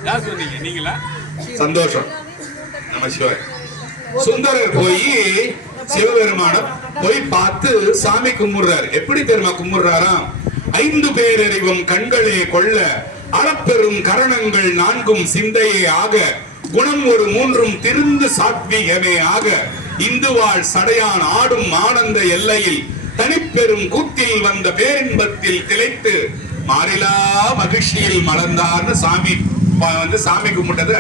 யார் சொன்னீங்க? நீங்களா? சந்தோஷம். நம சிவாய. சுந்தரர் போய் சிவபெருமான போய் பார்த்து சாமி கும்பிடுறாரு. எப்படி தெரியுமா கும்பிடுறாராம்? 5 பேரறிவும் கண்களே கொள்ள அளப்பெரும் கரணங்கள் 4 சிந்தையே ஆக குணம் ஒரு 3 திருந்து சாத்வீகமே ஆக இந்துவாள் சடையான் ஆடும் ஆனந்த எல்லையில் தனிப்பெரும் கூத்தில் வந்த பேரின்பத்தில் திளைத்து மாறிலா மகிழ்ச்சியில் மலர்ந்தார்னு சாமி வந்து சாமி கும்பிட்டத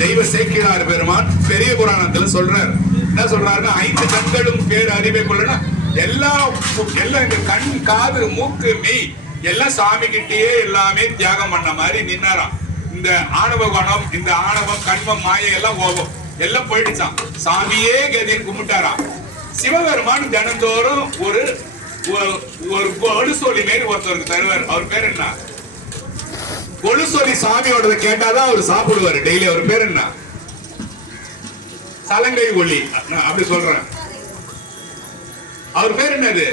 தெய்வ சேக்கிழார் பெருமான் பெரிய புராணத்துல சொல்றாரு. என்ன சொல்றாருன்னா, 5 கண்களும் பேர் அறிவை கொள்ளனா எல்லாம் இந்த கண் காது மூக்கு மெய் எல்லாம் சாமி கிட்டேயே எல்லாமே தியாகம் பண்ண மாதிரி நின்னாராம். இந்த ஆணவ குணம், இந்த ஆணவம் கண்மம் மாயை எல்லாம் ஓகம் எல்லாம் போயிடுச்சான். சாமியே கதின்னு கும்பிட்டாராம். சிவபெருமான் தினந்தோறும் ஒரு கொலுசோலி மாரி ஒருத்தருக்கு தருவார். அவர் பேர் என்ன? கொலுசோலி சாமியோட கேட்டாதான் அவர் சாப்பிடுவாரு டெய்லி. அவர் பேர் என்ன? சலங்கை ஒளி, அப்படி சொல்றேன். அவர் பேர் என்னது?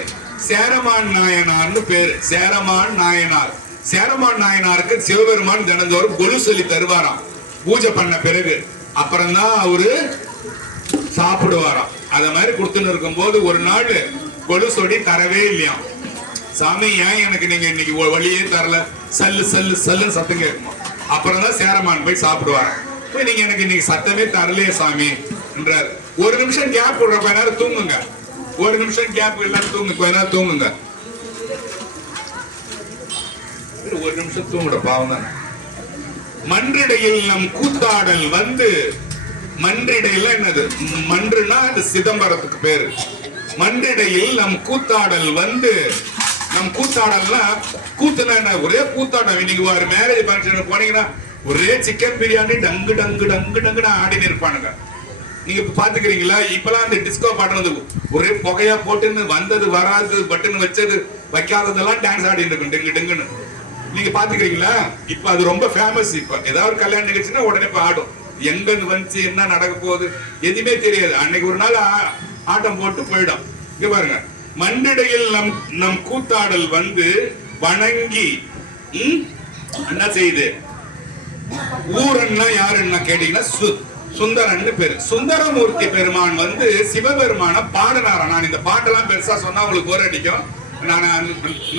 சேரமான் நாயனார்னு பேரு. சேரமான் நாயனார். சேரமான் நாயனாருக்கு சிவபெருமான் தினந்தோறும் கொலுசொலி தருவாராம் பூஜை பண்ண பிறகு. அப்புறம்தான் அவரு சாப்பிடுவாராம். அத மாதிரி கொடுத்துன்னு இருக்கும் போது ஒரு நாள் கொலுசொடி தரவே இல்லையாம். சாமி ஏன் எனக்கு நீங்க இன்னைக்கு வழியே தரல, சல்லு சல்லு சல்லு சத்தம் கேட்குமா. அப்புறம் தான் சேரமான் போய் சாப்பிடுவாரு. போய் நீங்க எனக்கு இன்னைக்கு சத்தமே தரலையே சாமி என்றார். ஒரு நிமிஷம் கேப் விடுற, கொஞ்ச நேரம் தூங்குங்க. ஒரு நிமிஷம் கேப் எல்லாரும் தூங்குங்க, கொஞ்ச நேரம் தூங்குங்க. ஒரு நிமிஷம் தூங்குற பாவம் தான். மன்றிடையில் நம் கூத்தாடல் வந்து, மன்றிடையில என்னது, மன்றுனா அது சிதம்பரத்துக்கு பேரு. மன்றிடையில் நம் கூத்தாடல் வந்து, நம் கூத்தாடல்னா கூத்துனா என்ன, ஒரே கூத்தாட்டம். இன்னைக்கு ஒரு மேரேஜ் ஃபங்க்ஷன் போனீங்கன்னா ஒரே சிக்கன் பிரியாணி டங்கு டங்கு டங்கு டங்குன்னு ஆடினு இருப்பானுங்க. நீங்க பாத்துக்கிறீங்களா? இப்பெல்லாம் அந்த டிஸ்கோ பாடுறது ஒரே புகையா போட்டுன்னு வந்தது வராது பட்டுன்னு வச்சது வைக்காததெல்லாம் டான்ஸ் ஆடிட்டு இருக்கும் டெங்கு டெங்குன்னு. நீங்க பாத்துக்கிறீங்களா? இப்ப அது ரொம்ப ஃபேமஸ். இப்ப ஏதாவது கல்யாண நிகழ்ச்சினா உடனே இப்ப ஆடும். எங்க வந்துச்சு, என்ன நடக்க போகுது எதுவுமே தெரியாது. அன்னைக்கு ஒரு நாள் ஆட்டம் போட்டு போயிடும். இங்க பாருங்க, மன்றிடையில் நம் கூத்தாடல் வந்து வணங்கி என்ன செய்யுது. ஊரன்னா யாருன்னா கேட்டீங்கன்னா சுந்தரன்னு பேரு. சுந்தரமூர்த்தி பெருமான் வந்து சிவபெருமான பாடினாரா. நான் இந்த பாட்டெல்லாம் பெருசா சொன்னா உங்களுக்கு போர் அடிக்கும். நான்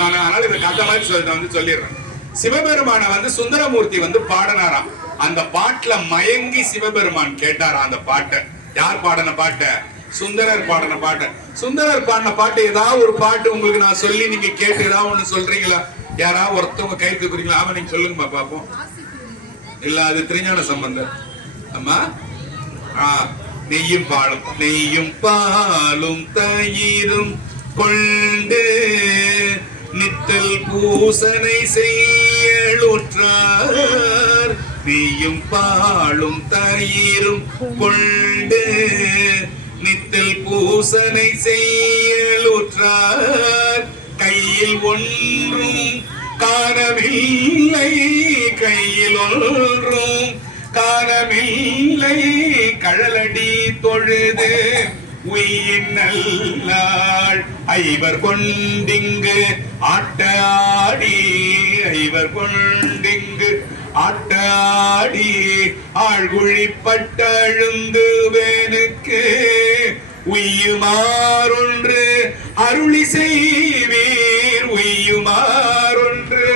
அதனால இந்த கதை மாதிரி வந்து சொல்லிடுறேன். சிவபெருமான வந்து சுந்தரமூர்த்தி வந்து பாடினாராம். அந்த பாட்டுல மயங்கி சிவபெருமான் கேட்டாராம். அந்த பாட்டை யார் பாடின பாட்டை? சுந்தரர் பாடின பாட்டை. சுந்தரர் பாடின பாட்டு ஏதாவது ஒரு பாட்டு உங்களுக்கு நான் சொல்லி நீங்க கேட்டு ஏதாவது ஒண்ணு சொல்றீங்களா? யாராவது ஒருத்தவங்க கை தூக்குறீங்களா? ஆமா, நீங்க சொல்லுங்கம்மா பாப்போம். இல்ல அது திருஞான சம்பந்தர். ஆமா, நெய்யும் பாலும் நெய்யும் பாலும் தயிரும் கொண்டு நித்தல் பூசனை செய்யலுற்றார். நெய்யும் பாலும் தயிரும் கொண்டு நித்தல் பூசனை செய்யலுற்றார். கையில் ஒன்றும் காணவில்லை, கையில் ஒன்றும் காணவில்லை, கழலடி தொழுது உயிர் நல்லாள் ஐவர் கொண்டிங்கு ஆட்டாடி, ஐவர் கொண்டிங்கு ஆட்டாடி ஆழ்குழிப்பட்டழுந்து வேனுக்கு உய்யுமாறொன்று அருளி செய்வீர், உய்யுமாறொன்று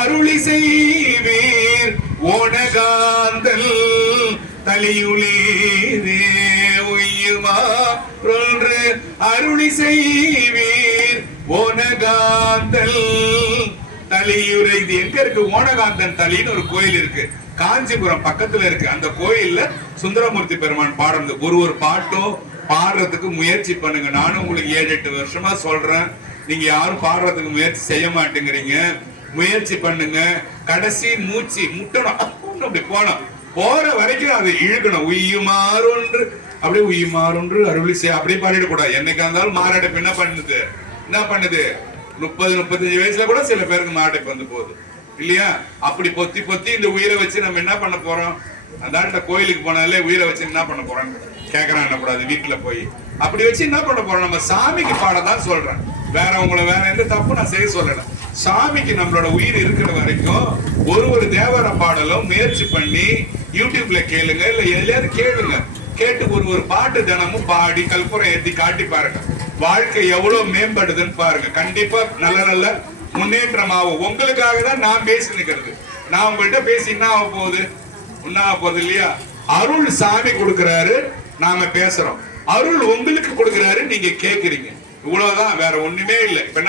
அருளி செய்வீர். ஓணகாந்தல் தலையுளீரே உய்யுமாறொன்று அருளி செய்வீர். ஓணகாந்தல் தலையுரை. இது எங்க இருக்கு? ஓணகாந்தன் தலைன்னு ஒரு கோயில் இருக்கு, காஞ்சிபுரம் பக்கத்துல இருக்கு. அந்த கோயில்ல சுந்தரமூர்த்தி பெருமான் பாடுறது. ஒரு பாட்டும் பாடுறதுக்கு முயற்சி பண்ணுங்க. நானும் உங்களுக்கு 7-8 வருஷமா சொல்றேன், நீங்க யாரும் பாடுறதுக்கு முயற்சி செய்ய மாட்டேங்கிறீங்க. முயற்சி பண்ணுங்க. கடைசி மூச்சு முட்டணும், அப்படி போனோம். போற வரைக்கும் அதை இழுக்கணும். உய்யுமாறொன்று அப்படியே உய்யுமாறொன்று அருளி செய்ய அப்படியே பாடிடக்கூடாது. என்னைக்கா இருந்தாலும் மாரடைப்பு என்ன பண்ணுது, 30-35 வயசுல கூட சில பேருக்கு மாரடைப்பு வந்து போகுது இல்லையா? அப்படி பொத்தி பொத்தி இந்த உயிரை வச்சு நம்ம என்ன பண்ண போறோம்? அதான் கோயிலுக்கு போனாலே உயிரை வச்சு என்ன பண்ண போறோம் கேக்குறான் கூடாது. வீட்டுல போய் அப்படி வச்சு என்ன பண்ண போறோம்? நம்ம சாமிக்கு பாடதான் சொல்றேன். வேற உங்களை வேற எந்த தப்பு நான் செய்ய சொல்லல. சாமிக்கு நம்மளோட உயிர் இருக்கிற வரைக்கும் ஒரு தேவர பாடலும் முயற்சி பண்ணி யூடியூப்ல கேளுங்க, இல்ல எதுலயாவது கேளுங்க. கேட்டு ஒரு பாட்டு தினமும் பாடி கற்பூரம் ஏத்தி காட்டி பாருங்க. வாழ்க்கை எவ்வளவு மேம்படுதுன்னு பாருங்க. கண்டிப்பா நல்ல நல்ல முன்னேற்றம் ஆகும். உங்களுக்காக தான் நான் பேசி நிக்கிறது. நான் உங்கள்கிட்ட பேசி என்ன ஆக போகுது? ஒன்னும் ஆக போகுது இல்லையா? அருள் சாமி கொடுக்கிறாரு, நாம பேசுறோம். அருள் உங்களுக்கு கொடுக்கிறாரு, நீங்க கேக்குறீங்க. இவ்வளவுதான், வேற ஒண்ணுமே இல்லை. இப்ப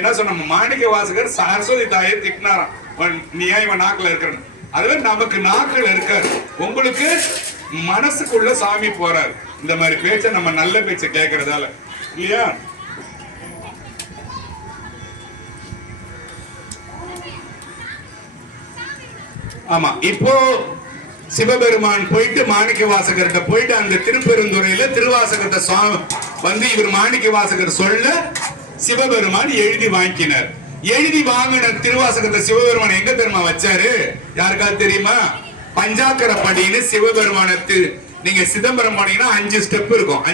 என்ன சொன்ன மாணிக்க வாசகர் சரஸ்வதி தாயை திட்டினாராம், நீ ஏன் இவன் நாக்குல இருக்கிறன்னு. அதுவே நமக்கு நாக்குல இருக்காரு, உங்களுக்கு மனசுக்குள்ள சாமி போறாரு. இந்த மாதிரி பேச்ச நம்ம நல்ல பேச்ச கேட்கறதால இல்லையா? ஆமா, இப்போ சிவபெருமான் போயிட்டு மாணிக்க வாசகர்கிட்ட போயிட்டு அந்த திருப்பெருந்துறையில திருவாசகத்தை வந்து இவர் மாணிக்க வாசகர் சொல்ல சிவபெருமான் எழுதி வாங்கினார். எழுதி வாங்கின திருவாசகத்தை சிவபெருமான் எங்க தெரியுமா வச்சாரு? யாருக்காவது தெரியுமா? பஞ்சாக்கர படின்னு சிவபெருமானத்து நீங்க சிதம்பரம் போனீங்கன்னா 5 ஸ்டெப் இருக்கும்.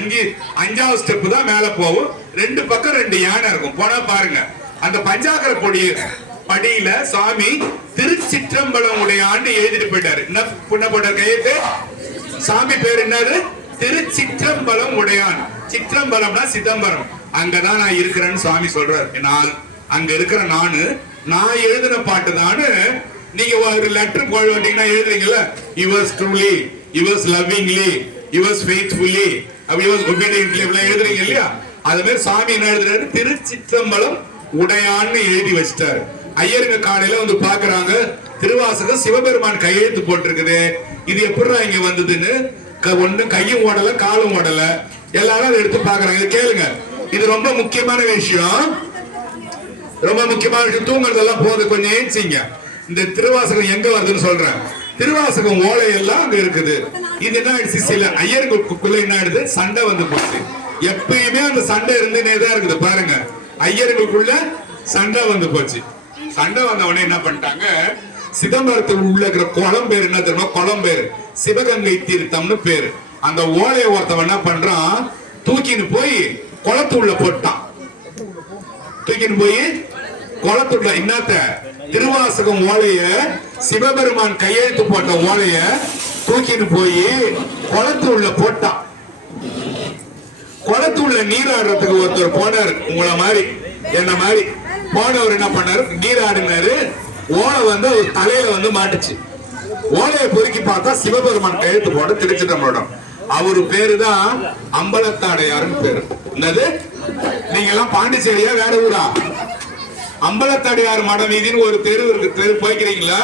5வது ஸ்டெப் தான் மேல போகும். 2 பக்கம் 2 யானை இருக்கும். போனா பாருங்க, அந்த பஞ்சாக்கர படியில சாமி திருச்சிற்றம்பலம் உடையாண்டு எழுதிட்டு போயிட்டாரு. என்ன போட்டார் கையெழுத்து? சாமி பேர் என்னது? திருச்சிற்றம்பலம் உடையான். சிற்றம்பலம்னா சிதம்பரம். அங்கதான் நான் இருக்கிறேன்னு சுவாமி சொல்றாரு. நான் அங்க இருக்கிற நான் எழுதின பாட்டு தான். நீங்க ஒரு லெட்டர் போட வேண்டிங்கன்னா எழுதுறீங்கல்ல, yours truly, yours lovingly, yours faithfully, yours obediently எல்லாம் எழுதுறீங்க இல்லையா? அது மாதிரி சாமி என்ன எழுதுறாரு? திருச்சிற்றம்பலம் உடையான்னு எழுதி வச்சிட்டாரு. ஐயருங்க காலையில வந்து பாக்குறாங்க, திருவாசகம் சிவபெருமான் கையெழுத்து போட்டிருக்குது, இது எப்படிடா இங்க வந்ததுன்னு. ஒண்ணு கையும் ஓடல காலும் ஓடல, எல்லாரும் அதை எடுத்து பாக்குறாங்க. இது கேளுங்க, இது ரொம்ப முக்கியமான விஷயம். ரொம்ப முக்கியமான விஷயம். தூங்குறதெல்லாம் போது, கொஞ்சம் ஏஞ்சிங்க. இந்த திருவாசகம் எங்க வருதுன்னு சொல்றேன். திருவாசகம் ஓலை எல்லாம் அங்க இருக்குது. இது என்ன ஆயிடுச்சு, சில ஐயர்களுக்குள்ள என்ன ஆயிடுது, சண்டை வந்து போச்சு. எப்பயுமே அந்த சண்டை இருந்துனே தான் இருக்குது. பாருங்க, ஐயர்களுக்குள்ள சண்டை வந்து போச்சு. சண்டை வந்த உடனே என்ன பண்ணிட்டாங்க, சிதம்பரத்தில் உள்ள இருக்கிற குளம் பேர் என்ன தெரியுமா? குளம் பேரு சிவகங்கை தீர்த்தம்னு பேரு. அந்த ஓலையை ஒருத்தவன் என்ன பண்றான், தூக்கின்னு போய் குளத்துள்ள போட்டான். தூக்கின்னு போய் குளத்துள்ள என்னத்த, திருவாசகம் ஓலைய, சிவபெருமான் கையெழுத்து போட்ட ஓலைய தூக்கின்னு போய் குளத்து உள்ள போட்டான். குளத்து உள்ள நீராடுறதுக்கு ஒருத்தர் போனாரு, உங்களை மாதிரி என்ன மாதிரி போனவர் என்ன பண்ணாரு, நீராடினாரு. ஓலை வந்து ஒரு தலையில வந்து மாட்டுச்சு. ஓலையை பொறுக்கி பார்த்தா சிவபெருமான் கையெழுத்து போட்ட திருச்சிற்றம்பலம். அவரு பேரு தான் அம்பலத்தாடையாருன்னு பேரு. என்னது, நீங்க எல்லாம் பாண்டிச்சேரியா வேற ஊரா? அம்பலத்தாடையார் மட வீதின்னு ஒரு தெரு இருக்கு. தெரு போய்க்கிறீங்களா?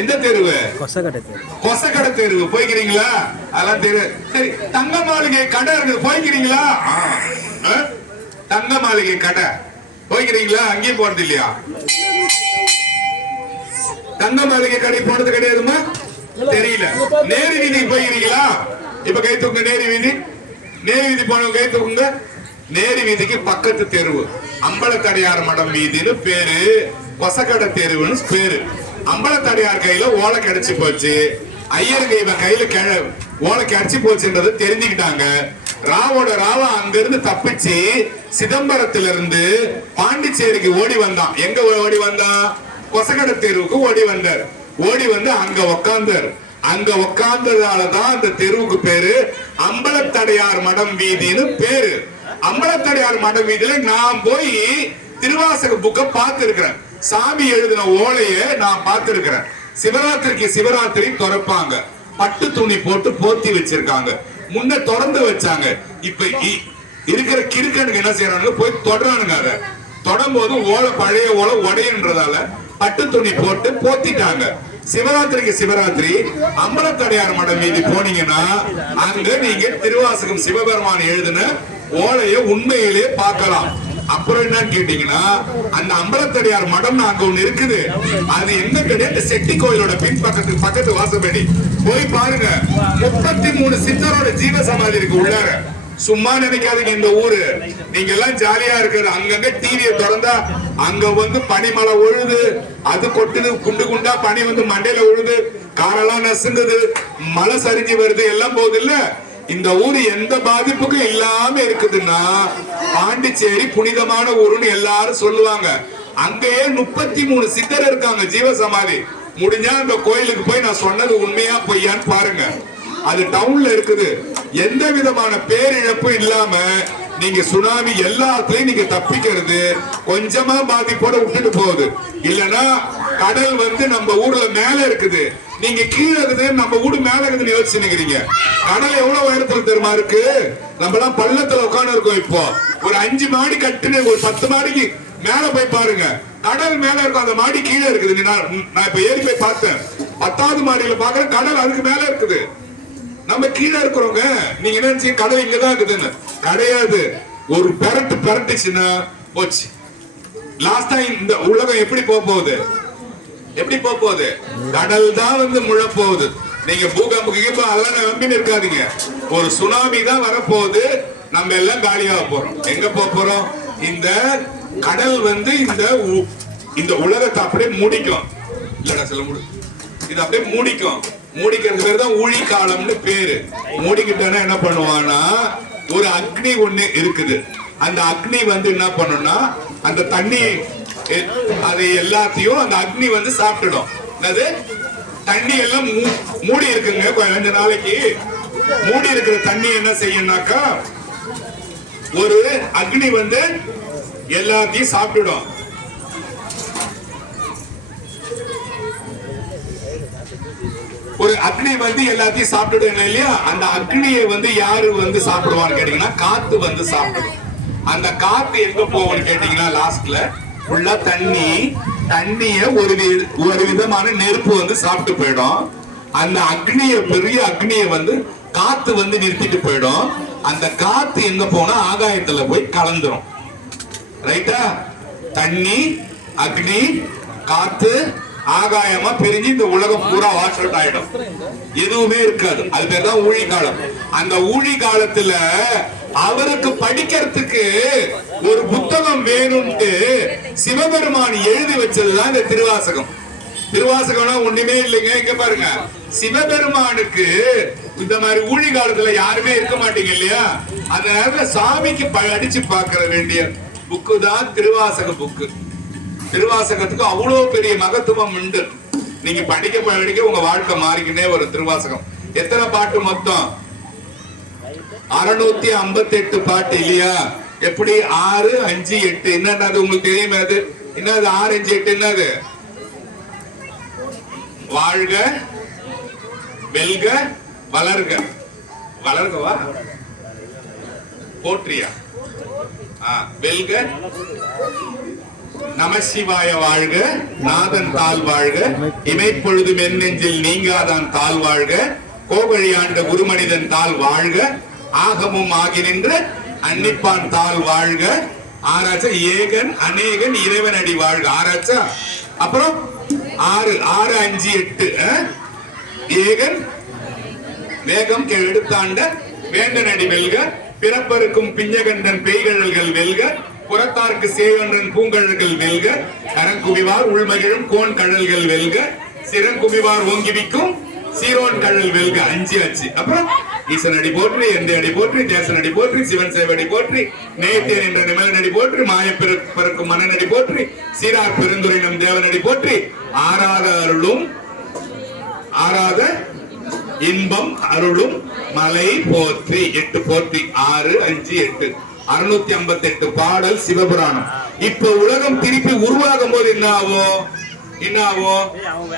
எந்த தெருவு? கொசக்கடை தெருவு போய்க்கிறீங்களா? அதெல்லாம் தெரு. சரி, தங்க மாளிகை கடை இருக்கு, போய்க்கிறீங்களா? தங்க மாளிகை கடை போய்க்கிறீங்களா? அங்கேயும் போறது இல்லையா? தங்க மாளிகை கடை போனது கிடையாதுமா? தெரியல. நேரு வீதிக்கு போயிருக்கீங்களா? இப்ப கை தூக்குங்க. நேரு வீதி, நேரு வீதி போனவங்க கை தூக்குங்க. நேரு வீதிக்கு பக்கத்து தெருவு அம்பலத்தடையார் மடம் வீதின்னு பேரு, கொசக்கடை தெருவுன்னு பேரு. அம்பலத்தடையார் கையில ஓலை கிடைச்சு போச்சு. ஐயருங்க இவன் கையில ஓலை கிடைச்சு போச்சுன்றது தெரிஞ்சுக்கிட்டாங்க. ராவோட ராவா அங்கிருந்து தப்பிச்சு சிதம்பரத்திலிருந்து பாண்டிச்சேரிக்கு ஓடி வந்தான். எங்க ஓடி வந்தான்? கொசக்கடை தெருவுக்கு ஓடி வந்தார். ஓடி வந்து அங்க உக்காந்தார். அங்க உக்காந்ததாலதான் அந்த தெருவுக்கு பேரு அம்பலத்தடையார் மடம் வீதின்னு பேரு. அம்பலத்தடையார் மடம் வீதியில நான் போய் திருவாசக புக்க பார்த்து இருக்கிறேன். சாமி எழுதின ஓலைய நான் பார்த்து இருக்கிறேன். சிவராத்திரிக்கு சிவராத்திரி திறப்பாங்க, பட்டு துணி போட்டு போத்தி வச்சிருக்காங்க. முன்ன திறந்து வச்சாங்க. இப்ப இருக்கிற கிறுக்கனுக்கு என்ன செய்யறாங்க, போய் தொடரானுங்க. அதை தொடும் போது ஓலை, பழைய ஓலை உடையன்றதால பட்டு துணி போட்டு போத்திட்டாங்க. சிவராத்திரிக்கு சிவராத்திரி அம்பலத்தடையார் மடம் மீதி போனீங்கன்னா அங்க நீங்க திருவாசகம் சிவபெருமான் எழுதின ஓலைய உண்மையிலே பார்க்கலாம். அப்புறம் என்னன்னு கேட்டீங்கன்னா, அந்த அம்பலத்தடையார் மடம் அங்க ஒண்ணு இருக்குது. அது எங்க கிடையாது, செட்டி கோயிலோட பின் பக்கத்து வாசப்படி போய் பாருங்க. 33 சித்தரோட ஜீவ சமாதி இருக்கு உள்ளார. சும்மா நினைக்காதீங்க, இந்த ஊரு நீங்க எல்லாம் ஜாலியா இருக்கிறது. அங்கங்க டிவியை திறந்தா அங்க வந்து பனிமலை ஒழுது, அது கொட்டுது, குண்டு குண்டா பனி வந்து மண்டையில ஒழுது, காரெல்லாம் நசுங்குது, மலை சரிஞ்சு வருது, எல்லாம் போகுது இல்ல. இந்த ஊரு எந்த பாதிப்புக்கும் இல்லாம இருக்குதுன்னா பாண்டிச்சேரி புனிதமான ஊருன்னு எல்லாரும் சொல்லுவாங்க. அங்கேயே 33 சித்தர் இருக்காங்க ஜீவ சமாதி. முடிஞ்சா அந்த கோயிலுக்கு போய் நான் சொன்னது உண்மையா பொய்யான்னு பாருங்க. அது டவுன்ல இருக்குது. எந்த விதமான பேரிழப்பும் இல்லாம நீங்க சுனாமி எல்லாத்தையும் நீங்க தப்பிக்கிறது கொஞ்சமா பாதிப்போட விட்டுட்டு போகுது. இல்லன்னா கடல் வந்து நம்ம ஊர்ல மேல இருக்குது, நீங்க கீழே இருக்குது, நம்ம ஊடு மேல இருக்குதுன்னு யோசிச்சு நிக்கிறீங்க. கடல் எவ்வளவு உயரத்துல தெரியுமா இருக்கு? நம்ம எல்லாம் பள்ளத்துல உட்கார்ந்து இருக்கோம். இப்போ ஒரு 5 மாடி கட்டுன்னு ஒரு 10 மாடிக்கு மேல போய் பாருங்க, கடல் மேல இருக்கும், அந்த மாடி கீழே இருக்குது. நான் இப்ப ஏறி போய் பார்த்தேன், 10வது மாடியில பாக்குறேன், கடல் அதுக்கு மேல இருக்குது. நம்ம கீழே இருக்கிறோங்க. நீங்க என்ன கடல் இங்கதான் இருக்குதுன்னு கிடையாது. ஒரு பெரட்டுச்சுன்னா போச்சு. லாஸ்டா இந்த உலகம் எப்படி போகுது? எப்படி போகுது? கடல் தான் வந்து முழ போகுது. நீங்க பூகம்பம் அதெல்லாம் நம்பின்னு இருக்காதீங்க. ஒரு சுனாமி தான் வரப்போகுது. நம்ம எல்லாம் காலியாக போறோம். எங்க போறோம்? இந்த கடல் வந்து இந்த உலகத்தை அப்படியே மூடிக்கும். இல்லடா சொல்ல முடியும், இது அப்படியே மூடிக்கும். மூடிக்கிறது பேர் தான் ஊழி காலம்னு பேரு. மூடிக்கிட்டா என்ன பண்ணுவான்னா, ஒரு அக்னி ஒண்ணு இருக்குது. அந்த அக்னி வந்து என்ன பண்ணும்னா, அந்த தண்ணி அது எல்லாத்தையும் அந்த அக்னி வந்து சாப்பிட்டுடும். அது தண்ணி எல்லாம் மூடி இருக்குங்க. கொஞ்ச நாளைக்கு மூடி இருக்கிற தண்ணி என்ன செய்யணும்னாக்கா ஒரு அக்னி வந்து எல்லாத்தையும் சாப்பிட்டுடும். ஒரு அக்னி வந்து எல்லாத்தையும் சாப்பிட்டுடும் இல்லையா? அந்த அக்னியை வந்து யாரு வந்து சாப்பிடுவான்னு கேட்டீங்கன்னா காத்து வந்து சாப்பிடும். அந்த காத்து எங்க போகும்னு கேட்டீங்கன்னா லாஸ்ட்ல ஃபுல்லா தண்ணிய ஒரு விதமான நெருப்பு வந்து சாப்பிட்டு போயிடும். அந்த அக்னிய பெரிய அக்னிய வந்து காத்து வந்து நிறுத்திட்டு போயிடும். அந்த காத்து எங்க போனா ஆகாயத்துல போய் கலந்துரும். ரைட்டா? தண்ணி, அக்னி, காத்து ஆகாயமா பிரிஞ்சு இந்த உலகம் பூரா வாஷ் அவுட் ஆயிடும். எதுவுமே இருக்காது. அது பேர் தான் ஊழி காலம். அந்த ஊழி காலத்துல அவருக்கு படிக்கிறதுக்கு ஒரு புத்தகம் வேணும்ட்டு சிவபெருமான் எழுதி வச்சதுதான் இந்த திருவாசகம். திருவாசகம்னா ஒண்ணுமே இல்லைங்க. இங்க பாருங்க, சிவபெருமானுக்கு இந்த மாதிரி ஊழி காலத்துல யாருமே இருக்க மாட்டீங்க இல்லையா? அந்த நேரத்துல சாமிக்கு அடிச்சு பார்க்க வேண்டிய புக்கு தான் திருவாசக புக்கு. திருவாசகத்துக்கு அவ்வளவு பெரிய மகத்துவம் உண்டு. நீங்க படிக்க உங்க வாழ்க்கை மாறிக்கிட்டே வரும். திருவாசகம் எத்தனை பாட்டு மொத்தம்? 658 பாட்டு இல்லையா? எப்படி 6, 5, 8 என்னது உங்களுக்கு தெரியுமா? அது என்னது 6, 5, 8 என்னது? வாழ்க, வெல்க, வளர்க. வளர்கவா? போற்றியா? வெல்க, நமசிவாய வாழ்க, நாதன் தாழ் வாழ்க, இமைப்பொழுது மென்னெஞ்சில் நீங்காதான் தாழ் வாழ்க, கோவழி ஆண்ட குருமனிதன் தாழ் வாழ்க, ஆகமும் ஆகி நின்று அன்னிப்பான் தாழ் வாழ்க. ஆராய்ச்சா ஏகன் அநேகன் இறைவன் அடி வாழ்க. ஆராய்ச்சா அப்புறம் 6, 5, 8 ஏகன் வேகம் எடுத்தாண்ட வேந்தன் அடி வெல்க, பிறப்பருக்கும் பிஞ்சகண்டன் பெய்கழல்கள் வெல்க, புறத்தார்க்கு சேவன்றன் பூங்கழல்கள் வெல்க, கரங்குவிவார் உள்மகிழும் கோன் கழல்கள் வெல்க, சிறங்குவிவார் ஓங்கிவிக்கும் சீரோன் கழல் வெல்க. 5 ஆச்சு. அப்புறம் ஈசன் அடி போற்றி, எந்த அடி போற்றி, தேசன் அடி போற்றி, சிவன் சேவடி போற்றி, நேயத்தேன் என்ற நிமலன் அடி போற்றி, மாய பிறக்கும் மன்னன் அடி போற்றி, சீரார் பெருந்துரை நம் தேவன் அடி போற்றி, ஆராத அருளும் ஆராத இன்பம் அருளும் மலை போற்றி. 8 போற்றி. 6, 5, 8 658 பாடல் சிவபுராணம். இப்ப உலகம் திருப்பி உருவாகும் போது என்ன ஆகும்?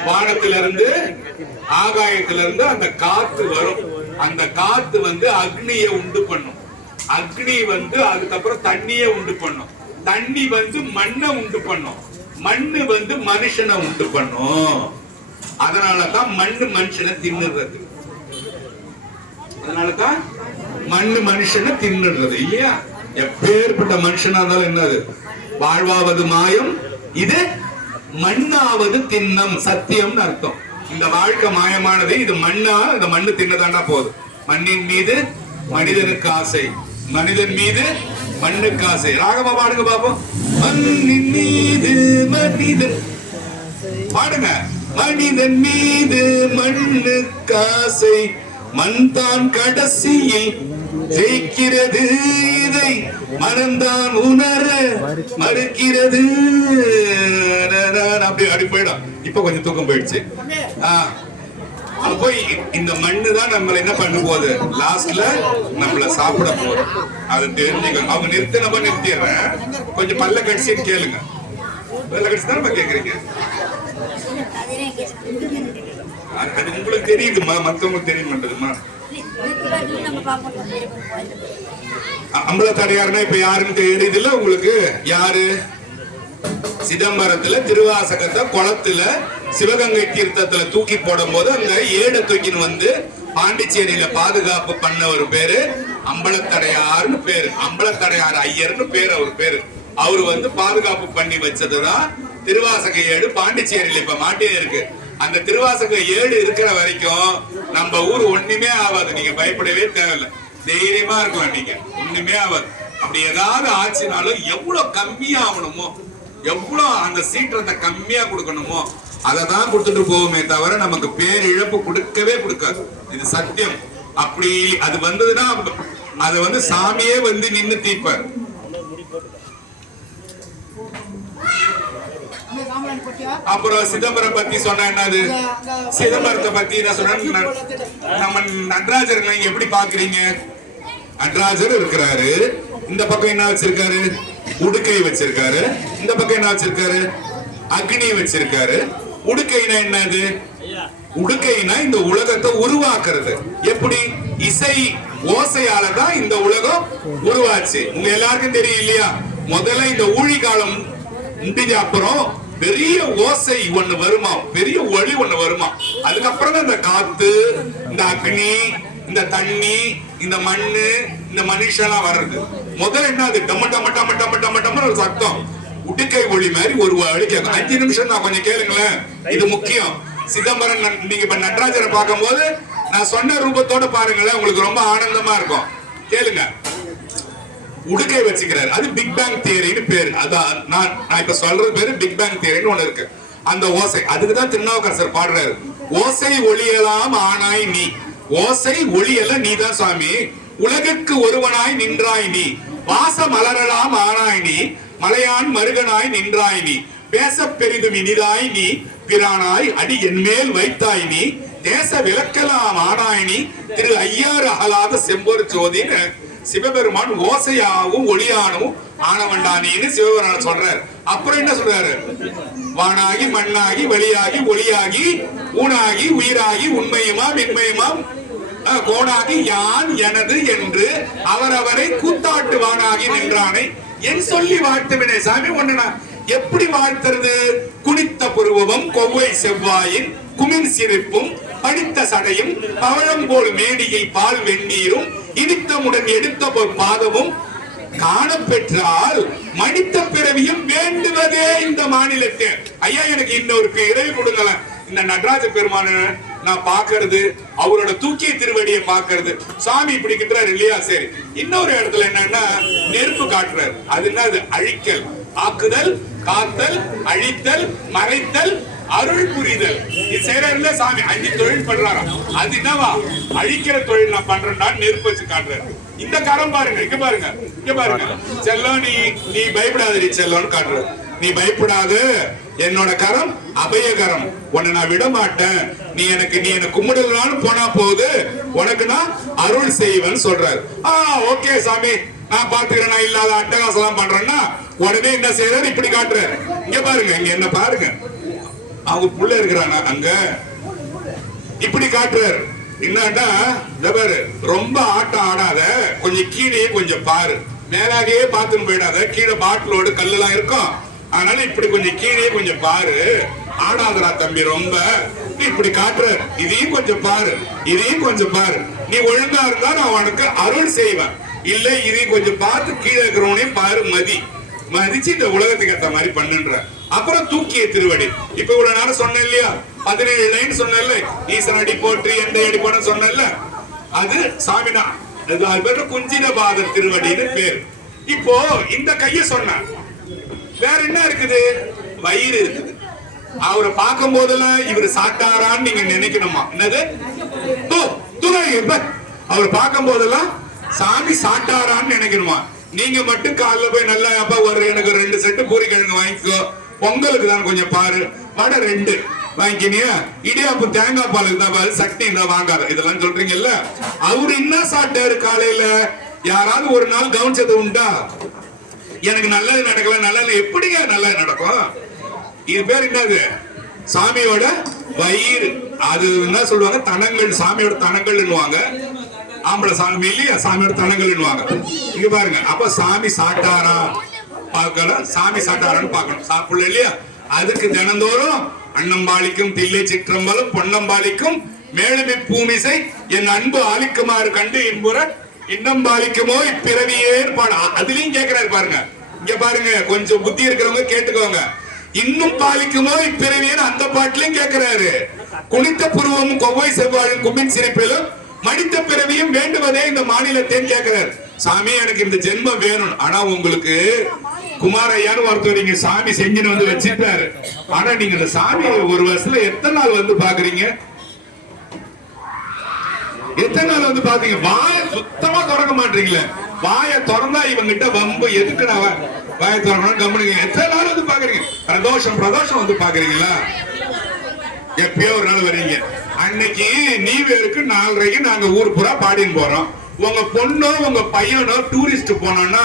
வானத்திலிருந்து ஆகாயத்திலிருந்து அந்த காத்து வரும். அந்த காத்து வந்து அக்னியை உண்டு பண்ணும். அக்னி வந்து அதுக்கப்புறம் தண்ணியை உண்டு பண்ணும். தண்ணி வந்து மண்ணை உண்டு பண்ணும். மண்ணு வந்து மனுஷனை உண்டு பண்ணும். அதனாலதான் மண்ணு மனுஷனை தின்னுறது. அதனாலதான் மண்ணு மனுஷனை தின்னுறது இல்லையா? எப்பேற்பட்ட மனுஷனா இருந்தாலும் என்னது? வாழ்வாவது மாயம், இது மண்ணாவது தின்னம் சத்தியம்னு அர்த்தம். இந்த வாழ்க்கை மாயமானது. இது மண்ணா, இந்த மண்ணு தின்னதாண்டா போதும். மண்ணின் மீது மனிதனுக்கு ஆசை, மனிதன் மீது மண்ணுக்கு ஆசை. ராகமா பாடுங்க பாப்போம். மண்ணின் மீது மனிதன் பாடுங்க. மனிதன் மீது மண்ணுக்கு ஆசை, மண் தான் கடைசியில் ஜெயிக்கிறது, இதை மனம்தான் உணர மறுக்கிறது. அப்படி போயிடும். இப்ப கொஞ்சம் தூக்கம் போயிடுச்சு. அப்போ இந்த மண்ணு தான் நம்மள என்ன பண்ண போகுது? லாஸ்ட்ல நம்மள சாப்பிட போகுது. அது தெரிஞ்சுக்கணும். அவங்க நிறுத்தினப்ப நிறுத்திடுறேன். கொஞ்சம் பல்ல கடிச்சு கேளுங்க. பல்ல கடிச்சு தான் கேக்குறீங்க. அது உங்களுக்கு தெரியுதுமா, மத்தவங்களுக்கு தெரிய மாட்டேதுமா. அம்பலத்தடையாருன்னா இப்ப யாருன்னு தெரியுது இல்ல உங்களுக்கு? யாரு? சிதம்பரத்துல திருவாசகத்தை குளத்துல சிவகங்கை தீர்த்தத்துல தூக்கி போடும் போது அந்த ஏடை தூக்கின்னு வந்து பாண்டிச்சேரியில பாதுகாப்பு பண்ண ஒரு பேரு அம்பலத்தடையார்னு பேரு. அம்பலத்தடையார் ஐயர்னு பேரு. அவர் பேரு. அவரு வந்து பாதுகாப்பு பண்ணி வச்சதுதான் திருவாசக ஏடு. பாண்டிச்சேரியில இப்ப மாட்டே இருக்கு. அந்த திருவாசக ஏடு இருக்கிற வரைக்கும் நம்ம ஊர் ஒண்ணுமே ஆகாது. நீங்க பயப்படவே தேவையில்லை. தைரியமா இருக்கலாம். நீங்க ஒண்ணுமே ஆகாது. அப்படி ஏதாவது ஆச்சுனாலும் எவ்வளவு கம்மியா ஆகணுமோ, எவ்வளவு அந்த சீற்றத்தை கம்மியா கொடுக்கணுமோ அததான் கொடுத்துட்டு போவோமே தவிர நமக்கு பேரிழப்பு கொடுக்கவே கொடுக்காது. இது சத்தியம். அப்படி அது வந்ததுன்னா அது வந்து சாமியே வந்து நின்னு தீர்ப்பார். அப்புறம் சிதம்பரம் பத்தி சொன்னா என்னது, சிதம்பரத்தை பத்தி என்ன சொன்ன, நம்ம நடராஜர் நீங்க எப்படி பாக்குறீங்க? நடராஜர் இருக்கிறாரு, இந்த பக்கம் என்ன வச்சிருக்காரு, உடுக்கை வச்சிருக்காரு, இந்த பக்கம் என்ன வச்சிருக்காரு, அக்னி வச்சிருக்காரு. உடுக்கைனா என்னது? உடுக்கைனா இந்த உலகத்தை உருவாக்குறது. எப்படி? இசை ஓசையால தான் இந்த உலகம் உருவாச்சு. உங்க எல்லாருக்கும் தெரியும் இல்லையா? முதல்ல இந்த ஊழி காலம் முடிஞ்ச அப்புறம் பெரிய ஓசை ஒண்ணு வருமா, பெரிய ஒளி ஒண்ணு வருமா. அதுக்கப்புறம் தான் இந்த காத்து, இந்த அக்னி, இந்த தண்ணி, இந்த மண்ணு, இந்த மனுஷெல்லாம் வர்றது. முதல்ல என்ன அது? டம்ம டம்ம டம்ம டம்ம டம்ம டம்ம ஒரு சத்தம், உடுக்கை ஒளி மாதிரி ஒரு ஒளி கேட்கும். 5 நிமிஷம் தான், கொஞ்சம் கேளுங்களேன், இது முக்கியம். சிதம்பரம் நீங்க இப்ப நடராஜரை பார்க்கும் போது நான் சொன்ன ரூபத்தோட பாருங்களேன், உங்களுக்கு ரொம்ப ஆனந்தமா இருக்கும். கேளுங்க. உடுக்கை வச்சுக்கிறாரு, அது பிக் பேங் தியரின்னு பேரு. அதான் நான் இப்ப சொல்றது பேரு பிக் பேங் தியரின்னு ஒண்ணு இருக்கு. அந்த ஓசை, அதுக்குதான் திருநாவுக்கரசர் பாடுறாரு, ஓசை ஒளியலாம் ஆனாய் நீ, ஓசை ஒளியெல்லாம் நீதான் சாமி, உலகுக்கு ஒருவனாய் நின்றாய் நீ, வாச மலரலாம் ஆனாய் நீ, மலையான் மருகனாய் நின்றாய் நீ, பேச பெரிதும் இனிதாய் நீ, பிரானாய் அடி என் மேல் வைத்தாய் நீ, தேச விளக்கலாம் ஆனாய் நீ, திரு ஐயாறு அகலாத செம்பொரு ஜோதின்னு சிவபெருமான் ஓசையாகவும் ஒளியானவும் ஆனவண்டானின்னு சிவபெருமான் சொல்றாரு. அப்புறம் என்ன சொல்றாரு? வானாகி மண்ணாகி வழியாகி ஒளியாகி ஊனாகி உயிராகி உண்மையுமா மென்மையுமாம் கோணாகி யான் எனது என்று அவரவரை கூத்தாட்டுவானாகி நின்றானை என் சொல்லி வாழ்த்துவினே. சாமி ஒண்ணுனா எப்படி வாழ்த்துறது? குனித்த புருவமும் கொவ்வை செவ்வாயின் குமின் சிரிப்பும் படித்த சடையும் பவழம் போல் மேடியை பால் வெந்நீரும் இடித்தமுடன் எடுத்த பாதமும் காணப்பெற்றால் மனித பிறவியும் வேண்டுவதே இந்த மாநிலத்தை. ஐயா எனக்கு இன்னொரு இறைவு கொடுங்களேன். இந்த நடராஜ பெருமான நான் பாக்குறது, அவரோட தூக்கிய திருவடியை பாக்குறது, சாமி இப்படி கிட்டுறாரு இல்லையா? சரி, இன்னொரு இடத்துல என்னன்னா நெருப்பு காட்டுறாரு. அது என்னது? அழிக்கல், ஆக்குதல், காத்தல், அழித்தல், மறைத்தல், அருள் புரிதல். இது செய்யறாருல சாமி, 5 தொழில் பண்றாராம். அது என்னவா? அழிக்கிற தொழில் நான் பண்றேன்னா நெருப்பு வச்சு காட்டுறாரு. இந்த கரம் பாருங்க, இங்க பாருங்க, இங்க பாருங்க. செல்லம் நீ பயப்படாதடி செல்லம்னு காட்டுறாரு. நீ பயப்படாத, என்னோட கரம் அபயகரம், உன்னை நான் விட மாட்டேன், நீ என்ன கும்பிடலான்னு போனா போகுது, உனக்கு நான் அருள் செய்வேன்னு சொல்றாரு. ஓகே சாமி, நான் பாத்துக்கிறேன், நான் இல்லாத அட்டகாசம் பண்றேன்னா உடனே என்ன செய்யறாரு? இப்படி காட்டுறாரு. இங்க பாருங்க, இங்க என்ன பாருங்க, அவங்க புள்ள இருக்கிறாங்க அங்க, இப்படி காட்டுறாரு. என்னன்னா ரொம்ப ஆட்டம் ஆடாத, கொஞ்சம் கீழே கொஞ்சம் பாரு, மேலாகவே பார்த்துன்னு போயிடாத, கீழே பாட்டிலோடு கல்லெல்லாம் இருக்கும், அதனால இப்படி கொஞ்சம் கீழே கொஞ்சம் பாரு, ஆடாதரா தம்பி ரொம்ப, இப்படி காட்டுறாரு. இதையும் கொஞ்சம் பாரு, இதையும் கொஞ்சம் பாரு, நீ ஒழுங்கா இருந்தா நான் உனக்கு அருள் செய்வேன், இல்ல இதையும் கொஞ்சம் பார்த்து கீழே இருக்கிறவனையும் பாரு, மதிச்சு இந்த உலகத்துக்கு ஏற்ற மாதிரி பண்ணுன்ற. அப்புறம் தூக்கிய திருவடி. இப்ப இவ்வளவு நேரம் சொன்ன இல்லையா, 17 லைன் சொன்னல, ஈசன் அடி போட்டு எந்த அடி போன சொன்னல, அது சாமினா குஞ்சித பாத திருவடின்னு பேர். இப்போ இந்த கைய சொன்ன, வேற என்ன இருக்குது? வயிறு இருக்குது. அவரை பார்க்கும் போதெல்லாம் இவர் சாட்டாரான்னு நீங்க நினைக்கணுமா? என்னது? அவர் பார்க்கும் போதெல்லாம் சாமி சாட்டாரான்னு நினைக்கணுமா? நீங்க மட்டும் காலைல போய் நல்லா, அப்பா ஒரு எனக்கு 2 செட்டு பூரி கிழங்கு வாங்கிக்கோ, பொங்கலுக்கு தான் கொஞ்சம் பாரு, வடை 2 வாங்கிக்கினியா, இடியாப்பு தேங்காய் பாலுக்கு தான் பாரு, சட்னி தான் வாங்காத, இதெல்லாம் சொல்றீங்கல்ல. அவரு என்ன சாப்பிட்டாரு காலையில? யாராவது ஒரு நாள் கவனிச்சது உண்டா? எனக்கு நல்லது நடக்கல, நல்லது எப்படிங்க நல்லது நடக்கும்? இது பேர் என்னது? சாமியோட வயிறு. அது என்ன சொல்லுவாங்க? தனங்கள், சாமியோட தனங்கள்னுவாங்க. ஆம்பளை சாமி இல்லையா, சாமியோட தனங்கள்னுவாங்க. இங்க பாருங்க, அப்ப சாமி சாட்டாரா பார்க்கலாம், சாமி சாட்டாரான்னு பார்க்கணும், சாப்பிடல இல்லையா? அதுக்கு தினந்தோறும் அன்னம்பாளிக்கும் தில்லை சிற்றம்பலம் பொன்னம்பாளிக்கும் மேலுமை பூமிசை என் அன்பு ஆலிக்குமாறு கண்டு இன்புற இன்னம் பாலிக்குமோ இப்பிறவியே பாடா. அதுலயும் கேட்கிறாரு பாருங்க, இங்க பாருங்க, கொஞ்சம் புத்தி இருக்கிறவங்க கேட்டுக்கோங்க. இன்னும் பாலிக்குமோ இப்பிறவியன்னு அந்த பாட்டிலையும் கேட்கிறாரு. குனித்த புருவமும் கொவ்வை செவ்வாழும் கும்பின் சிரிப்பிலும் மடித்த பிறவியும் வேண்டுவதே இந்த மாநிலத்தை கேட்கிறாரு. சாமி எனக்கு இந்த ஜென்மம் வேணும், ஆனா உங்களுக்கு குமாரையான்னு ஒருத்தர் நீங்க சாமி செஞ்சுன்னு வந்து வச்சிருக்காரு. ஆனா நீங்க இந்த சாமி ஒரு வருஷத்துல எத்தனை நாள் வந்து பாக்குறீங்க? எத்தனை நாள் வந்து பாத்தீங்க? வாய சுத்தமா தொடங்க மாட்டீங்களே. வாயை திறந்தா இவங்கிட்ட வம்பு எதுக்கு நான் வாயை திறக்கணும் கம்பெனி எத்தனை நாள் வந்து பாக்குறீங்க பிரதோஷம் வந்து பாக்குறீங்களா எப்பயோ ஒரு நாள் வரீங்க அன்னைக்கு நீவேருக்கு 4:30 நாங்க ஊர் பூரா பாடின்னு போறோம் உங்க பொண்ணோ உங்க பையனோ டூரிஸ்ட் போனோம்னா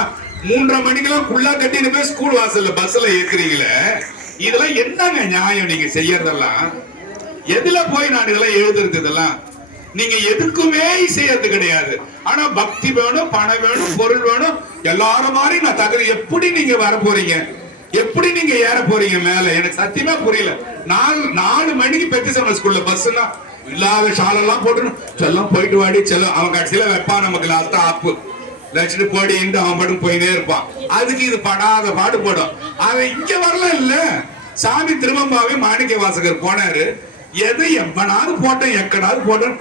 3:30 மணிக்கெல்லாம் குள்ளா கட்டின்னு போய் ஸ்கூல் வாசல்ல பஸ்ல ஏத்துறீங்களே இதெல்லாம் என்னங்க நியாயம் நீங்க செய்யறதெல்லாம் எதுல போய் நான் இதெல்லாம் எழுதுறது இதெல்லாம் நீங்க எதுக்குமே செய்யறது கிடையாது ஆனா பக்தி வேணும் பணம் வேணும் பொருள் வேணும் எல்லாரும் மாதிரி நான் தகுதி எப்படி நீங்க வர போறீங்க எப்படி நீங்க ஏற போறீங்க மேல எனக்கு சத்தியமா புரியல 4 மணிக்கு பெத்திசம ஸ்கூல்ல பஸ்னா இல்லாத ஷாலெல்லாம் போட்டு செல்லம் போயிட்டு வாடி செல்லம் அவன் கடைசியில வைப்பான் நமக்கு லாஸ்டா ஆப்பு வச்சுட்டு போடிட்டு அவன் பாட்டு போயினே இருப்பான் அதுக்கு இது படாத பாடுபடும் அவன் இங்க வரல இல்ல சாமி திருவம்பாவே மாணிக்க வாசகர் போனாரு எதை எப்பனாவது போட்டேன் எக்கடாவது போட்டேன்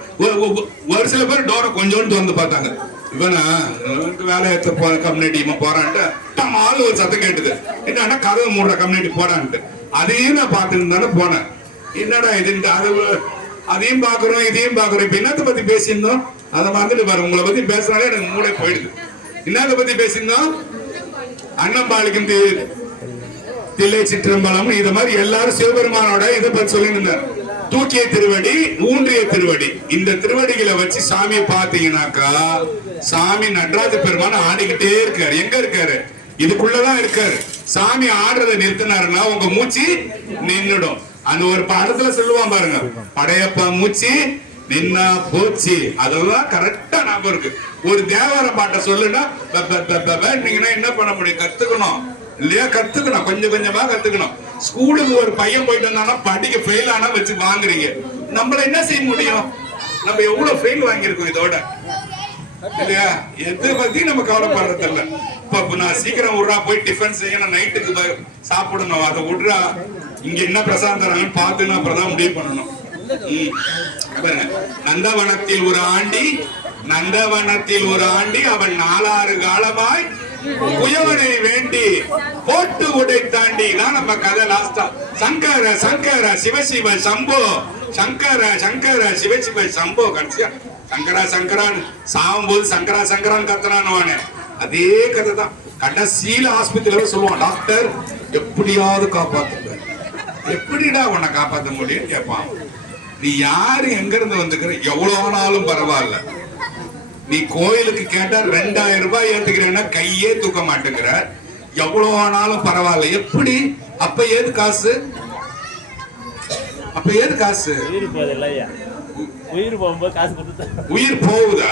ஒரு சில பேர் டோரை கொஞ்சோண்டு வந்து பார்த்தாங்க இவனா வேலை எடுத்து போற கம்யூனிட்டி இவன் போறான்ட்டு டமாலும் ஒரு சத்தம் கேட்டுது என்னன்னா கதவு மூடுற கம்யூனிட்டி போறான்ட்டு அதையும் நான் பார்த்துட்டு தானே போனேன் என்னடா இது அதையும் பாக்குறோம் இதையும் பாக்குறோம் இப்ப என்னத்தை பத்தி பேசியிருந்தோம் அதை மாதிரி பாரு உங்களை பத்தி பேசினாலே எனக்கு மூளை போயிடுது என்னத்தை பத்தி பேசியிருந்தோம் அன்னம்பாளிக்கும் தில்லை சிற்றம்பலம் இத மாதிரி எல்லாரும் சிவபெருமானோட இதை பத்தி சொல்லிட்டு தூக்கிய திருவடி ஊன்றிய திருவடி இந்த திருவடிகளை வச்சு சாமியை பாத்தீங்கன்னாக்கா சாமி நடராஜ பெருமான் ஆடிக்கிட்டே இருக்காரு எங்க இருக்காரு இதுக்குள்ளதான் இருக்காரு சாமி ஆடுறதை நிறுத்தினாருன்னா உங்க மூச்சு நின்னுடும் அந்த ஒரு படத்துல சொல்லுவான் பாருங்க படையப்பா மூச்சு நின்னா போச்சு அதெல்லாம் கரெக்டா ஞாபகம் இருக்கு ஒரு தேவார பாட்டை சொல்லுன்னா நீங்கன்னா என்ன பண்ண முடியும் கத்துக்கணும் இல்லையா கத்துக்கணும் கொஞ்சம் கொஞ்சமா கத்துக்கணும் ஸ்கூலுக்கு ஒரு பையன் போயிட்டு வந்தானா படிக்க ஃபெயில் ஆனா வச்சு வாங்குறீங்க நம்மள என்ன செய்ய முடியும் நம்ம எவ்வளவு ஃபெயில் வாங்கியிருக்கோம் இதோட இல்லையா எதை பத்தி நம்ம கவலைப்படுறது இல்ல இப்ப நான் சீக்கிரம் விடுறா போய் டிஃபன் செய்யணும் நைட்டுக்கு சாப்பிடணும் அதை விடுறா இங்க என்ன பிரசாதம் தராங்கன்னு பார்த்து நான் அப்புறம் முடிவு பண்ணணும் நந்தவனத்தில் ஒரு ஆண்டி அவன் 4 காலமாய் குயவனை வேண்டி போட்டு உடை தாண்டி தான் நம்ம கதை லாஸ்டா சங்கர சிவசிவ சம்போ சங்கர சிவசிவ சம்போ கடைசியா சங்கரான்னு சாவும்போது சங்கரான்னு கத்துறான்னு அதே கதை தான் கடைசியில ஆஸ்பத்திரியில சொல்லுவான் டாக்டர் எப்படியாவது காப்பாத்துங்க எப்படிடா உன்னை காப்பாற்ற முடியும் கேட்பான் நீ யாரு எங்க இருந்து வந்துக்கிற எவ்வளவு ஆனாலும் பரவாயில்ல நீ கோயிலுக்கு கேட்டா 2000 ரூபாய் ஏத்துக்கிறேன்னா கையே தூக்க மாட்டேங்கிற எவ்வளவு ஆனாலும் பரவாயில்ல எப்படி அப்ப ஏது காசு உயிர் போகுதா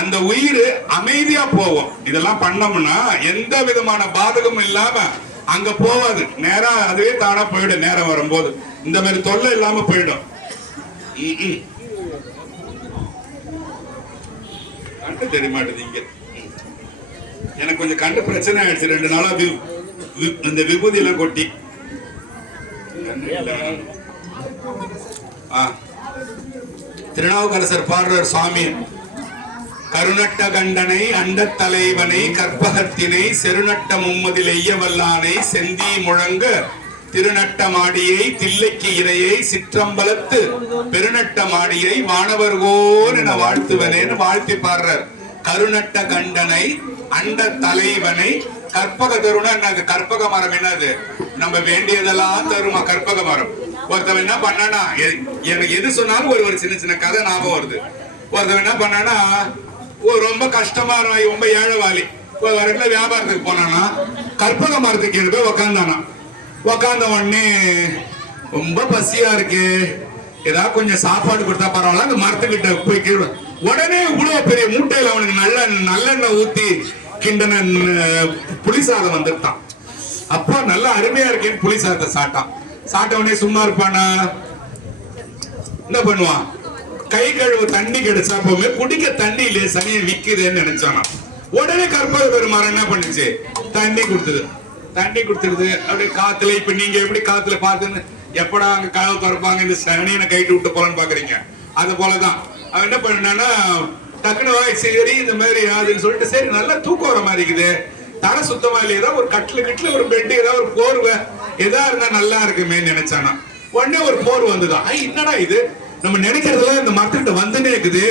அந்த உயிர் அமைதியா போகும் இதெல்லாம் பண்ணோம்னா எந்த விதமான பாதகமும் இல்லாம அங்க போவாது நேரா அதுவே தானா போயிடும் நேரம் வரும்போது இந்த மாதிரி தொல்லை இல்லாம போயிடும் கண்டு தெரிய மாட்டேங்க எனக்கு கொஞ்சம் கண்டு பிரச்சனை ஆயிடுச்சு 2 நாளா இந்த விபூதி எல்லாம் கொட்டி திருநாவுக்கரசர் பாடுறார் சுவாமி கருநட்ட கண்டனை அண்ட தலைவனை கற்பகத்தினை செருநட்ட மும்மதில் எய்யவல்லானை செந்தி முழங்க திருநட்ட மாடியை தில்லைக்கு இறையை சிற்றம்பலத்து பெருநட்ட மாடியை வானவர்கோர் என வாழ்த்துவனேன்னு வாழ்த்தி பாடுறார் கருநட்ட கண்டனை அண்ட தலைவனை கற்பக தருணா கற்பக மரம் என்னது நம்ம வேண்டியதெல்லாம் தருமா கற்பக மரம் ஒருத்தவன் என்ன பண்ணானா எனக்கு எது சொன்னாலும் ஒரு சின்ன கதை ஞாபகம் வருது ஒருத்தவன் என்ன பண்ணானா ரொம்ப கஷ்டமா ரொம்ப ஏழைவாளி ஒரு வரைக்கும் வியாபாரத்துக்கு போனானா கற்பக மரத்துக்கு கீழே போய் உக்காந்தானா உக்காந்த உடனே ரொம்ப பசியா இருக்கு ஏதாவது கொஞ்சம் சாப்பாடு கொடுத்தா பரவாயில்ல அந்த மரத்துக்கிட்ட போய் கீழே உடனே இவ்வளவு பெரிய மூட்டையில அவனுக்கு நல்லெண்ணெய் ஊத்தி கிண்டன புளிசாதம் வந்துட்டான் அப்பா நல்லா அருமையா இருக்கேன்னு புளிசாதத்தை சாப்பிட்ட உடனே சும்மா இருப்பானா என்ன பண்ணுவான் கை கழுவு தண்ணி கிடைச்சா போமே குடிக்க தண்ணி இல்லையே சனியை விக்குதுன்னு நினைச்சானா உடனே கற்பக பெருமாள் என்ன பண்ணுச்சு தண்ணி கொடுத்துருது அப்படியே காத்துல இப்ப நீங்க எப்படி காத்துல பாத்துன்னு எப்படா அங்க கதவு திறப்பாங்க இந்த சனியனை கைட்டு விட்டு போலன்னு பாக்குறீங்க அது போலதான் அவன் என்ன பண்ணான்னா டக்குனு சரி இந்த மாதிரி ஆகுதுன்னு சொல்லிட்டு சரி நல்லா தூக்கம் வர மாதிரி இருக்குது தலை சுத்தமா இல்லையா ஏதாவது ஒரு கட்டில ஒரு பெட் ஏதாவது ஒரு போர்வை எதா இருந்தா நல்லா இருக்குமே நினைச்சானா உடனே ஒரு போர்வை வந்துதான் என்னடா இது நம்ம நினைக்கிறதுல இந்த மரத்துக்கிட்ட வந்துட்டே இருக்குது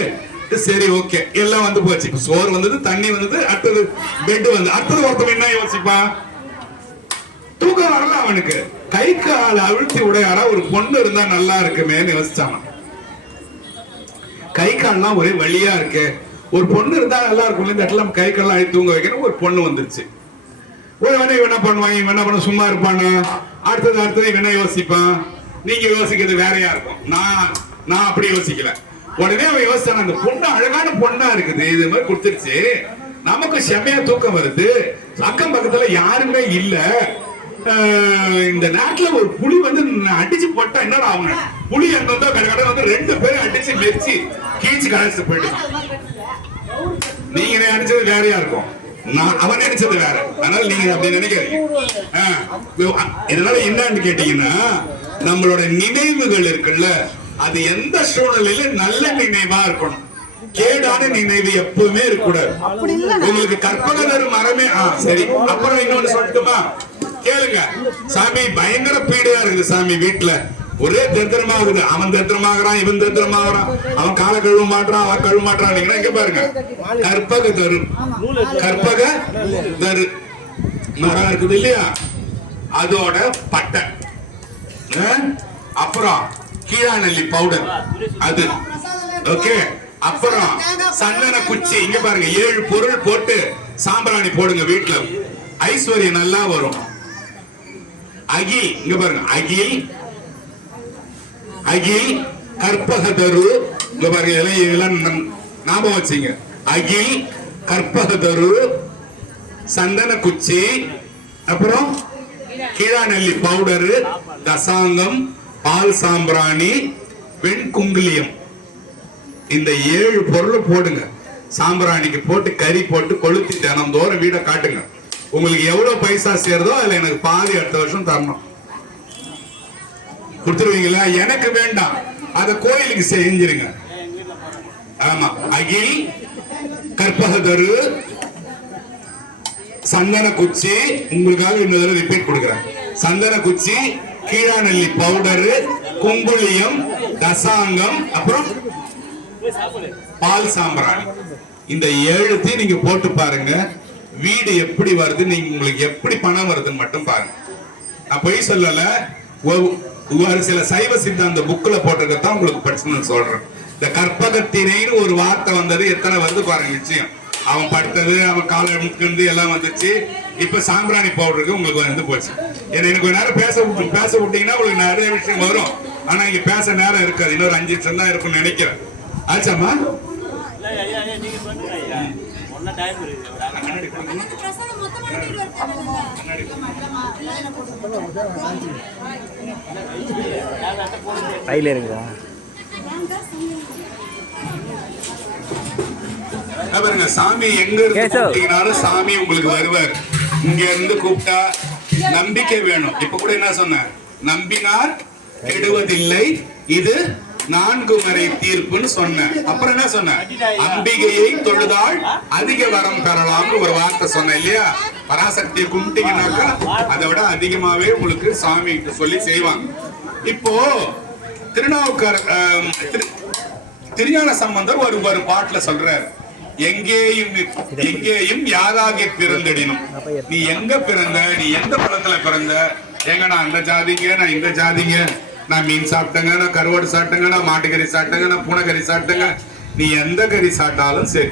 சரி ஓகே எல்லாம் வந்து போச்சு. இப்ப சோறு வந்தது, தண்ணி வந்தது, அடுத்தது பெட் வந்து, அடுத்தது ஒருத்தன் என்ன யோசிப்பான்? தூக்கம் வரல அவனுக்கு. கை கால அழுத்தி உடையாரா ஒரு பொண்ணு இருந்தா நல்லா இருக்குமேன்னு யோசிச்சான். கை கால்லாம் ஒரே வழியா இருக்கு, ஒரு பொண்ணு இருந்தா நல்லா இருக்கும். இந்த இடத்துல கை கால்லாம் அழுத்தி தூங்க வைக்கணும். ஒரு பொண்ணு வந்துருச்சு. உடனே என்ன பண்ணுவாங்க, இவன் என்ன பண்ண சும்மா இருப்பானா? அடுத்தது இவன் என்ன யோசிப்பான்? நீங்க யோசிக்கிறது வேறையா இருக்கும். நான் அப்படி யோசிக்கல. உடனே அவன் யோசிச்சான், அந்த பொண்ணு அழகான பொண்ணா இருக்குது, இது மாதிரி கொடுத்துருச்சு, நமக்கு செம்மையா தூக்கம் வருது, அக்கம் பக்கத்துல யாருமே இல்ல, இந்த நேரத்துல ஒரு புலி வந்து அடிச்சு போட்டா என்னடா அவங்க புலி அங்க கடை வந்து 2 பேரும் அடிச்சு மெரிச்சு கீழ்ச்சி கடைச்சு போயிட்டு. நீங்க நினைச்சது வேறையா இருக்கும், அவன் நினைச்சது வேற. அதனால நீங்க அப்படி நினைக்கிறீங்க. இதனால என்னன்னு கேட்டீங்கன்னா, நம்மளோட நினைவுகள் இருக்குல்ல, அது எந்த சூழ்நிலையில நல்ல நினைவா இருக்கணும். கேடான நினைவு எப்பவுமே இருக்கக்கூடாது. உங்களுக்கு கற்பகதரு மரமே சரி. அப்புறம் இன்னொன்னு சொல்லட்டுமா? கேளுங்க. சாமி பயங்கர பீடையா இருக்குது சாமி வீட்டுல. ஒரே தரித்திரமாகுது. அவன் தரித்திரமாகறான், இவன் தரித்திரமாகறான், அவன் காலை கழுவ மாட்டான், அவன் கழுவ மாட்டான். இங்க பாருங்க, கற்பக தரு மரம் இருக்குது இல்லையா, அதோட பட்டை, அப்புறம் கீழாநெல்லி பவுடர் அது ஓகே. அப்புறம் சந்தன குச்சி. இங்க பாருங்க, 7 பொருள் போட்டு சாம்பிராணி போடுங்க வீட்டுல, ஐஸ்வர்யம் நல்லா வரும். அகில், இங்க பாருங்க, அகில் கற்பகதரு, இங்க பாருங்க, இதெல்லாம் ஞாபகம் வச்சுங்க. அகில் கற்பகதரு, சந்தன குச்சி, அப்புறம் கீழாநெல்லி பவுடரு, தசாங்கம், பால் சாம்பிராணி, வெண்குங்குலியம். இந்த 7 பொருள் போடுங்க. சாம்பிராணிக்கு போட்டு கறி போட்டு கொளுத்தி தினந்தோறும் வீட காட்டுங்க. உங்களுக்கு எவ்வளவு பைசா சேருதோ அதுல எனக்கு பாதி அடுத்த வருஷம் தரணும். கொடுத்துருவீங்களா? எனக்கு வேண்டாம், அத கோயிலுக்கு செஞ்சிருங்க. ஆமா, அகில் கற்பகதரு, சந்தன குச்சி, உங்களுக்காக இன்னொரு ரிப்பீட் கொடுக்குறேன். சந்தன குச்சி, கீழாநெல்லி பவுடரு, குங்குலியம், தசாங்கம், அப்புறம் பால் சாம்பிராணி. இந்த 7 நீங்க போட்டு பாருங்க, வீடு எப்படி வருது, நீங்க உங்களுக்கு எப்படி பணம் வருதுன்னு மட்டும் பாருங்க. நான் பொய் சொல்லல, ஒரு சில சைவ சித்தாந்த புக்ல போட்டிருக்கதான் உங்களுக்கு படிச்சுன்னு சொல்றேன். இந்த கற்பகத்தினைன்னு ஒரு வார்த்தை வந்தது, எத்தனை வந்து பாருங்க நிச்சயம். அவன் படுத்தது, அவன் காலை முக்கிருந்து எல்லாம் வந்துச்சு. இப்ப சாம்பிராணி பவுடருக்கு உங்களுக்கு வந்து போச்சு. எனக்கு கொஞ்ச நேரம் பேச விட்டீங்கன்னா உங்களுக்கு நிறைய விஷயம் வரும். ஆனா இங்க பேச நேரம் இருக்காது, இன்னொரு 5 நிமிஷம் தான் இருக்கும்னு நினைக்கிறேன். ஆச்சாமா? கையில இருக்குதா? பாருங்க, சாமி எங்க இருந்து சாமி உங்களுக்கு வருவார். இங்க இருந்து கூப்பிட்டா நம்பிக்கை வேணும். இப்ப கூட என்ன சொன்ன, நம்பினார் கெடுவதில்லை, இது 4 முறை தீர்ப்புன்னு சொன்னேன். அப்புறம் என்ன சொன்ன, அம்பிகையை தொழுதால் அதிக வரம் பெறலாம்னு ஒரு வார்த்தை சொன்னேன் இல்லையா? பராசக்தியை கும்பிட்டீங்கன்னாக்கா அதை விட அதிகமாவே உங்களுக்கு சாமி சொல்லி செய்வாங்க. இப்போ திருஞான சம்பந்தர் ஒரு பாட்டுல சொல்றாரு, எங்கேயும் யாராக பிறந்தடினும். நீ எங்க பிறந்த, நீ எந்த குலத்துல பிறந்த, எங்க நான் அந்த ஜாதிங்க, நான் இந்த ஜாதிங்க, நான் மீன் சாப்பிட்டேங்க, நான் கருவாடு சாப்பிட்டேங்க, நான் மாட்டுக்கறி சாப்பிட்டேங்க, நான் பூனைக்கறி சாப்பிட்டேங்க, நீ எந்த கறி சாப்பிட்டாலும் சரி,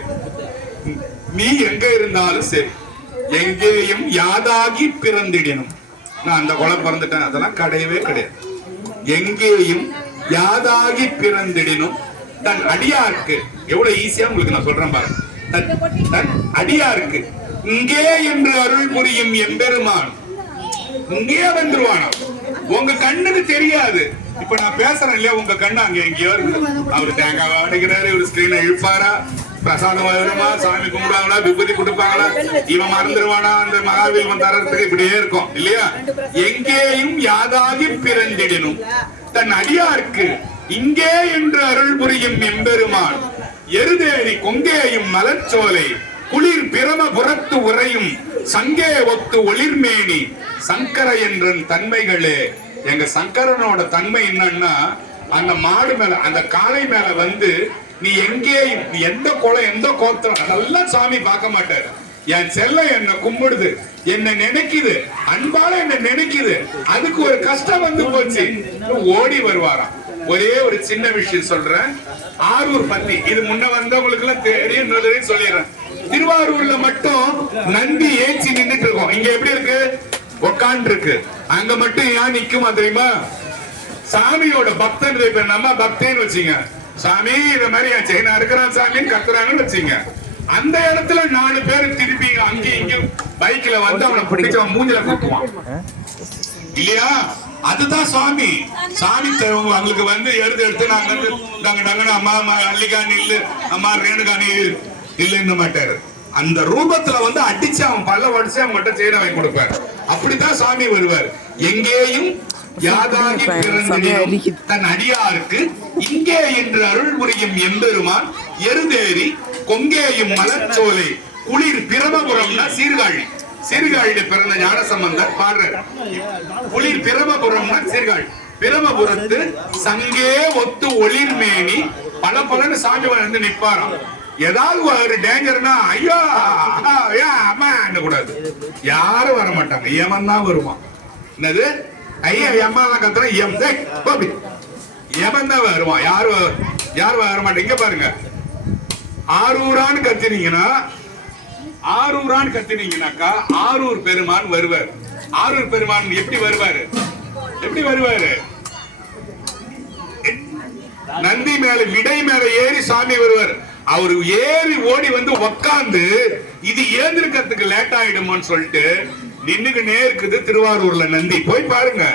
நீ எங்க இருந்தாலும் சரி, எங்கேயும் யாதாகி பிறந்திடணும். நான் அந்த குலம் பிறந்துட்டேன், அதெல்லாம் கிடையவே கிடையாது. எங்கேயும் யாதாகி பிறந்திடணும். தன் அடியாருக்கு, எவ்வளவு ஈஸியா உங்களுக்கு நான் சொல்றேன் பாருங்க. தன் அடியாருக்கு இங்கே என்று அருள் புரியும் எம்பெருமான் இங்கே வந்துருவானா? உங்க கண்ணுக்கு தெரியாது. இப்ப நான் பேசுறேன் இல்லையா, உங்க கண்ணு அங்க எங்கேயோ இருக்கு. அவரு தேங்காய் அடைக்கிறாரு, இவரு ஸ்கிரீனை இழுப்பாரா, பிரசாதம் வருமா, சாமி கும்பிடுவாங்களா, விபூதி கொடுப்பாங்களா, இவன் மறந்துடுவானா, அந்த மகாவீரன் தரத்துக்கு இப்படியே இருக்கும் இல்லையா? எங்கேயும் யாதாகி பிறந்திடணும். தன் அடியாருக்கு இங்கே என்று அருள் புரியும் எம்பெருமான் எருதேறி கொங்கேயும் மலர்ச்சோலை குளிர் பிரம புறத்து உரையும் சங்கே ஒத்து ஒளிர்மேனி சங்கர என்றன் தன்மைகளே. எங்க சங்கரனோட தன்மை என்னன்னா, அந்த மாடு மேல அந்த காளை மேல வந்து நீ எங்கே எந்த குளம் எந்த கோத்திரம் அதெல்லாம் சாமி பார்க்க மாட்டாரு. என் செல்லம் என்ன கும்பிடுது, என்ன நினைக்குது, அன்பால என்ன நினைக்குது, அதுக்கு ஒரு கஷ்டம் வந்து போச்சு ஓடி வருவாராம். ஒரே ஒரு சின்ன விஷயம் சொல்றேன். ஆரூர் பத்தி இது முன்ன வந்தவங்களுக்கு எல்லாம் தெரியும் சொல்லிடுறேன். திருவாரூர்ல மட்டும் நந்தி ஏச்சி நின்றுட்டு இருக்கோம். இங்க எப்படி இருக்கு? உக்காண்டு இருக்கு. அங்க மட்டும் ஏன் நிக்குமா தெரியுமா? சாமியோட பக்தன் நம்ம பக்தேன்னு வச்சுங்க, சாமி இந்த மாதிரி செயினா இருக்கிறான் சாமின்னு கத்துறாங்கன்னு வச்சுங்க, அந்த இடத்துல 4 பேர் திருப்பி அங்கேயும் இங்கேயும் பைக்ல வந்து அவனை பிடிச்ச மூஞ்சில குத்துவான் இல்லையா? அதுதான் சாமி. சாமி அவங்களுக்கு வந்து எடுத்து நாங்க வந்து நாங்க அம்மா அல்லிகா நில்லு, அம்மா ரேணுகா இல்லைன்னு மாட்டாரு. அந்த ரூபத்துல வந்து அடிச்சு அவன் பல்ல உடைச்சு அவங்ககிட்ட செய்ய வாங்கி கொடுப்பாரு. அப்படித்தான் சாமி வருவார். எங்கேயும் யாதாகி பிறந்திடும் தன் அடியாருக்கு இங்கே என்று அருள் புரியும் எம்பெருமான் எருதேறி கொங்கேயும் மலர்ச்சோலை குளிர் பிரமபுரம்னா சீர்காழி. சீர்காழியில பிறந்த ஞானசம்பந்தர் பாடுறார். குளிர் பிரமபுரம்னா சீர்காழி. பிரமபுரத்து சங்கே ஒத்து ஒளிர்மேனி பல பலன்னு சாமி வந்து நிப்பாராம். ஏதாவது ஒரு டேஞ்சர்னா ஐயோ அம்மா கூடாது, யாரும் வர மாட்டாங்க, ஏமன் தான் வருவான். என்னது ஐயா அம்மா எல்லாம் கத்துறா, ஏமன் தான் வருவான். யாரும் வர மாட்டாங்க. இங்க பாருங்க, ஆரூரான்னு கத்தினீங்கன்னாக்கா ஆரூர் பெருமான் வருவார். ஆரூர் பெருமான் எப்படி வருவாரு? நந்தி மேல விடை மேல ஏறி சாமி வருவார். அவரு ஏறி ஓடி வந்து உக்காந்து இது ஏந்திருக்கிறதுக்கு லேட் ஆயிடுமோன்னு சொல்லிட்டு நின்னுக்குனே இருக்குது திருவாரூர்ல நந்தி. போய் பாருங்க,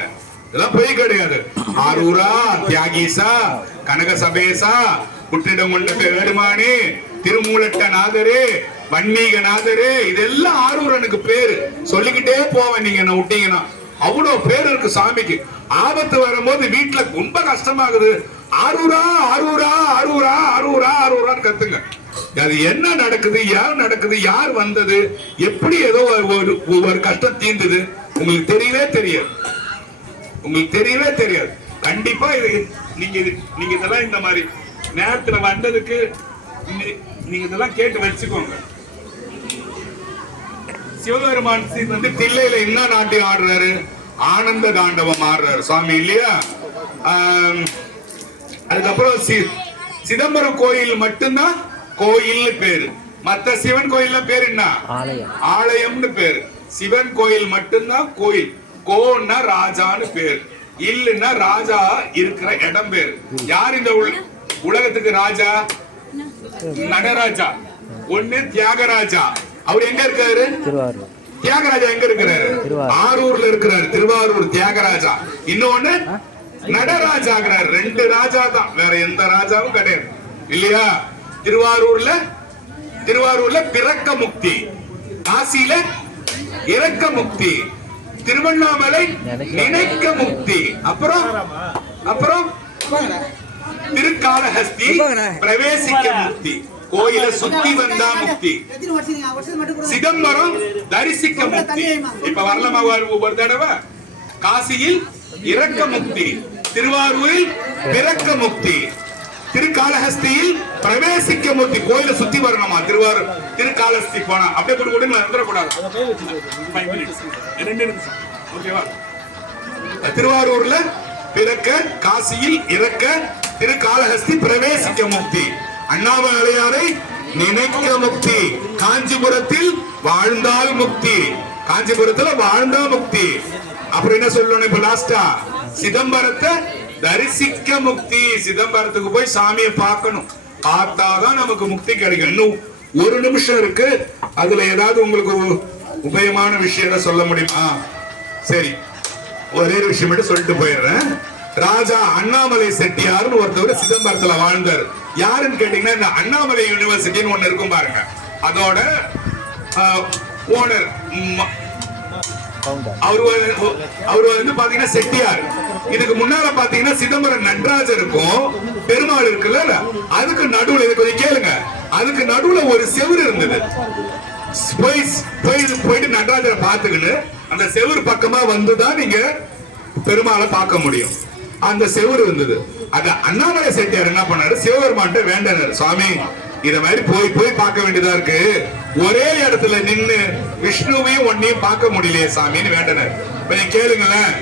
இதெல்லாம் போய் கிடையாது. ஆரூரா, தியாகீசா, கனக சபேசா, குற்றிடம் கொண்ட வேடுமானே, திருமூலட்ட நாதரே, வன்மீக நாதரே, இதெல்லாம் ஆரூரனுக்கு பேரு. சொல்லிக்கிட்டே போவேன் நீங்க என்ன விட்டீங்கன்னா. அவ்வளவு பேர் இருக்கு சாமிக்கு. ஆபத்து வரும்போது வீட்டுல ரொம்ப கஷ்டமாகுது, ஆரூரா ஆரூரா ஆரூரா ஆரூரா ஆரூரான்னு கத்துங்க. அது என்ன நடக்குது, யார் வந்தது, எப்படி ஏதோ ஒரு கஷ்டம் தீர்ந்தது உங்களுக்கு தெரியவே தெரியாது. கண்டிப்பா நீங்க இதெல்லாம் இந்த மாதிரி நேரத்துல வந்ததுக்கு நீங்க இதெல்லாம் கேட்டு வச்சுக்கோங்க. சிவபெருமான் வந்து தில்லையில என்ன நாட்டியம் ஆடுறாரு? ஆனந்த தாண்டவம் ஆடுறாரு சாமி இல்லையா? அதுக்கப்புறம் சிதம்பரம் கோயில் மட்டும்தான் கோயில் பேரு. மத்த சிவன் கோயில் பேரு என்ன? ஆலயம்னு பேரு. சிவன் கோயில் மட்டும்தான் கோயில். கோன்னா ராஜான்னு பேரு, இல்லன்னா ராஜா இருக்கிற இடம் பேரு. யார் இந்த உலகத்துக்கு ராஜா? நடராஜா ஒண்ணு, தியாகராஜா. அவர் எங்க இருக்காரு? தியாகராஜா எங்க இருக்கிறாரு? ஆரூர்ல இருக்கிறாரு. திருவாரூர் தியாகராஜா. இன்னொன்னு நடராஜாங்கிறார். 2 ராஜா தான், வேற எந்த ராஜாவும் கிடையாது இல்லையா? திருவாரூர்ல பிறக்க முக்தி, காசியில இறக்க முக்தி, திருவண்ணாமலை நினைக்க முக்தி, அப்புறம் திருக்காளஹஸ்தி பிரவேசிக்க முக்தி, கோயில சுத்தி வந்தா முக்தி, சிதம்பரம் தரிசிக்க முக்தி. இப்ப வரலாமா ஒரு தடவை? காசியில் இறக்க முக்தி, திருவாரூரில் பிறக்க முக்தி, திருக்காளஹஸ்தியில் பிரவேசிக்க முக்தி. கோயில சுத்தி வரணுமா? திருக்காளஹஸ்தி போனா அப்படியே கூட வந்துடக்கூடாது. 2 நிமிஷம் ஓகேவா? திருவாரூர்ல பிறக்க, காசியில் இறக்க, திருக்காளஹஸ்தி பிரவேசிக்க முக்தி, அண்ணாமலையாரை நினைக்க முக்தி, காஞ்சிபுரத்தில் வாழ்ந்தால் முக்தி, காஞ்சிபுரத்துல வாழ்ந்தா முக்தி. அப்புறம் என்ன சொல்லணும் இப்ப லாஸ்டா? சிதம்பரத்தை தரிசிக்க முக்தி. சிதம்பரத்துக்கு போய் சாமியை பார்க்கணும், பார்த்தாதான் நமக்கு முக்தி கிடைக்கும். இன்னும் 1 நிமிஷம் இருக்கு. அதுல ஏதாவது உங்களுக்கு உபயமான விஷயம் சொல்ல முடியுமா? சரி, ஒரே விஷயம் மட்டும் சொல்லிட்டு போயிடுறேன். ராஜா அண்ணாமலை செட்டியார்னு ஒருத்தவர் சிதம்பரத்துல வாழ்ந்தார். யாருன்னு கேட்டீங்கன்னா இந்த அண்ணாமலை யூனிவர்சிட்டின்னு ஒண்ணு இருக்கும் பாருங்க, அதோட ஓனர் அவரு வந்து பாத்தீங்கன்னா செட்டியார். இதுக்கு முன்னால பாத்தீங்கன்னா சிதம்பரம் நடராஜருக்கும் பெருமாள் இருக்குல்ல, அதுக்கு நடுவுல இது கொஞ்சம் கேளுங்க, அதுக்கு நடுவுல ஒரு செவுரு இருந்தது. போயிட்டு நடராஜரை பார்த்துக்கிட்டு அந்த செவுரு பக்கமா வந்துதான் நீங்க பெருமாளை பார்க்க முடியும். அந்த செவுரு இருந்தது. அத அண்ணாமலை செட்டியார் என்ன பண்ணாரு, சிவபெருமான்ட்ட வேண்டனர், சுவாமி இத மாதிரி போய் போய் பார்க்க வேண்டியதா இருக்கு, ஒரே இடத்துல நின்னு விஷ்ணுவையும் ஒன்னையும் பார்க்க முடியலையே சாமின்னு வேண்டனர். கொஞ்சம் கேளுங்களேன்,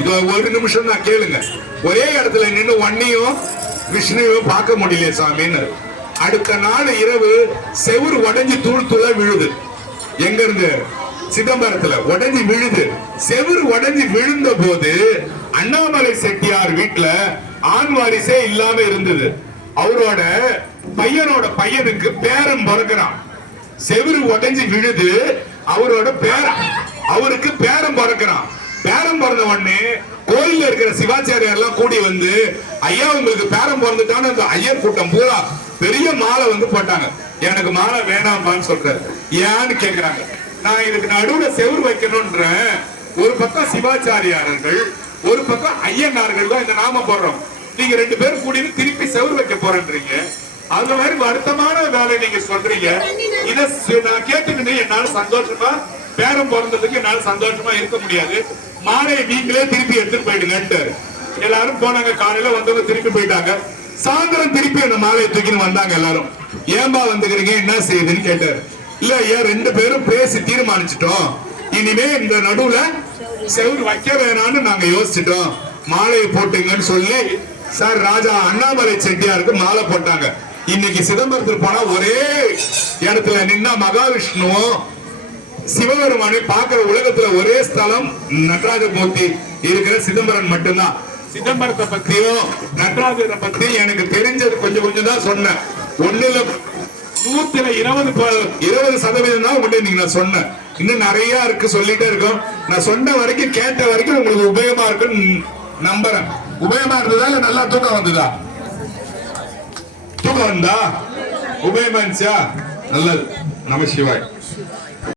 இது ஒரு நிமிஷம் தான் கேளுங்க. ஒரே இடத்துல நின்னு ஒன்னையும் விஷ்ணுவையும் பார்க்க முடியலையே சாமின்னு. அடுத்த நாள் இரவு செவுரு உடைஞ்சு தூள் தூளா விழுது. எங்க இருந்து? சிதம்பரத்துல உடைஞ்சு விழுது. செவுரு உடைஞ்சு விழுந்த போது அண்ணாமலை செட்டியார் வீட்டுல ஆண் வாரிசே இல்லாம இருந்தது. அவரோட பையனோட பையனுக்கு பேரன் பிறக்கிறான். செவுரு உடைஞ்சு விழுது, அவரோட அவருக்கு பேரன் பிறக்கிறான். பேரன் பிறந்த உடனே கோயில்ல இருக்கிற சிவாச்சாரியார் எல்லாம் கூடி வந்து, ஐயா உங்களுக்கு பேரன் பிறந்துட்டான்னு அந்த ஐயர் கூட்டம் பூரா பெரிய மாலை வந்து போட்டாங்க. எனக்கு மாலை வேணாம்பான்னு சொல்றாரு. ஏன்னு கேக்குறாங்க. நான் இதுக்கு நடுவுல செவுரு வைக்கணும்ன்ற, ஒரு பக்கம் சிவாச்சாரியார்கள், ஒரு பக்கம் ஐயனார்கள் தான் இந்த நாம போடுறோம். நீங்க ரெண்டு பேரும் கூடி திருப்பி செவுரு வைக்க போறேன்றீங்க. அந்த மாதிரி வருத்தமான வேலை நீங்க சொல்றீங்க. இத நான் கேட்டுக்கிட்டு என்னால சந்தோஷமா, பேரம் பிறந்ததுக்கு என்னால சந்தோஷமா இருக்க முடியாது. மாலையை நீங்களே திருப்பி எடுத்துட்டு போயிடுங்கன்ட்டு எல்லாரும் போனாங்க. காலையில வந்தவங்க திருப்பி போயிட்டாங்க. சாயந்தரம் திருப்பி அந்த மாலையை தூக்கின்னு வந்தாங்க எல்லாரும். ஏன்பா வந்துக்கிறீங்க, என்ன செய்யுதுன்னு கேட்டாரு. இல்ல ஐயா, ரெண்டு பேரும் பேசி தீர்மானிச்சிட்டோம், இனிமே இந்த நடுவுல செவுரு வைக்க வேணாம்னு நாங்க யோசிச்சிட்டோம், மாலையை போட்டுங்கன்னு சொல்லி சார் ராஜா அண்ணாமலை செட்டியாருக்கு மாலை போட்டாங்க. இன்னைக்கு சிதம்பரத்தில் போனா ஒரே இடத்துல நின்னா மகாவிஷ்ணுவும் சிவபெருமானை பார்க்கிற உலகத்துல ஒரே ஸ்தலம் நடராஜ மூர்த்தி இருக்கிற சிதம்பரம் மட்டும்தான். சிதம்பரத்தை பத்தியும் நடராஜரை பத்தியும் எனக்கு தெரிஞ்சது கொஞ்சம் கொஞ்சம் தான் சொன்னேன். ஒண்ணுல 120% தான் உங்கள்கிட்ட நீங்க நான் சொன்னேன். இன்னும் நிறைய இருக்கு, சொல்லிட்டே இருக்கும். நான் சொன்ன வரைக்கும் கேட்ட வரைக்கும் உங்களுக்கு உபயோகமா இருக்குன்னு நம்புறேன். உபயோகமா இருந்ததா இல்ல நல்லா தூக்கம் வந்ததா? தூக்கம் வந்தா உபயோகமா இருந்துச்சா? நல்லது. நம சிவாய்.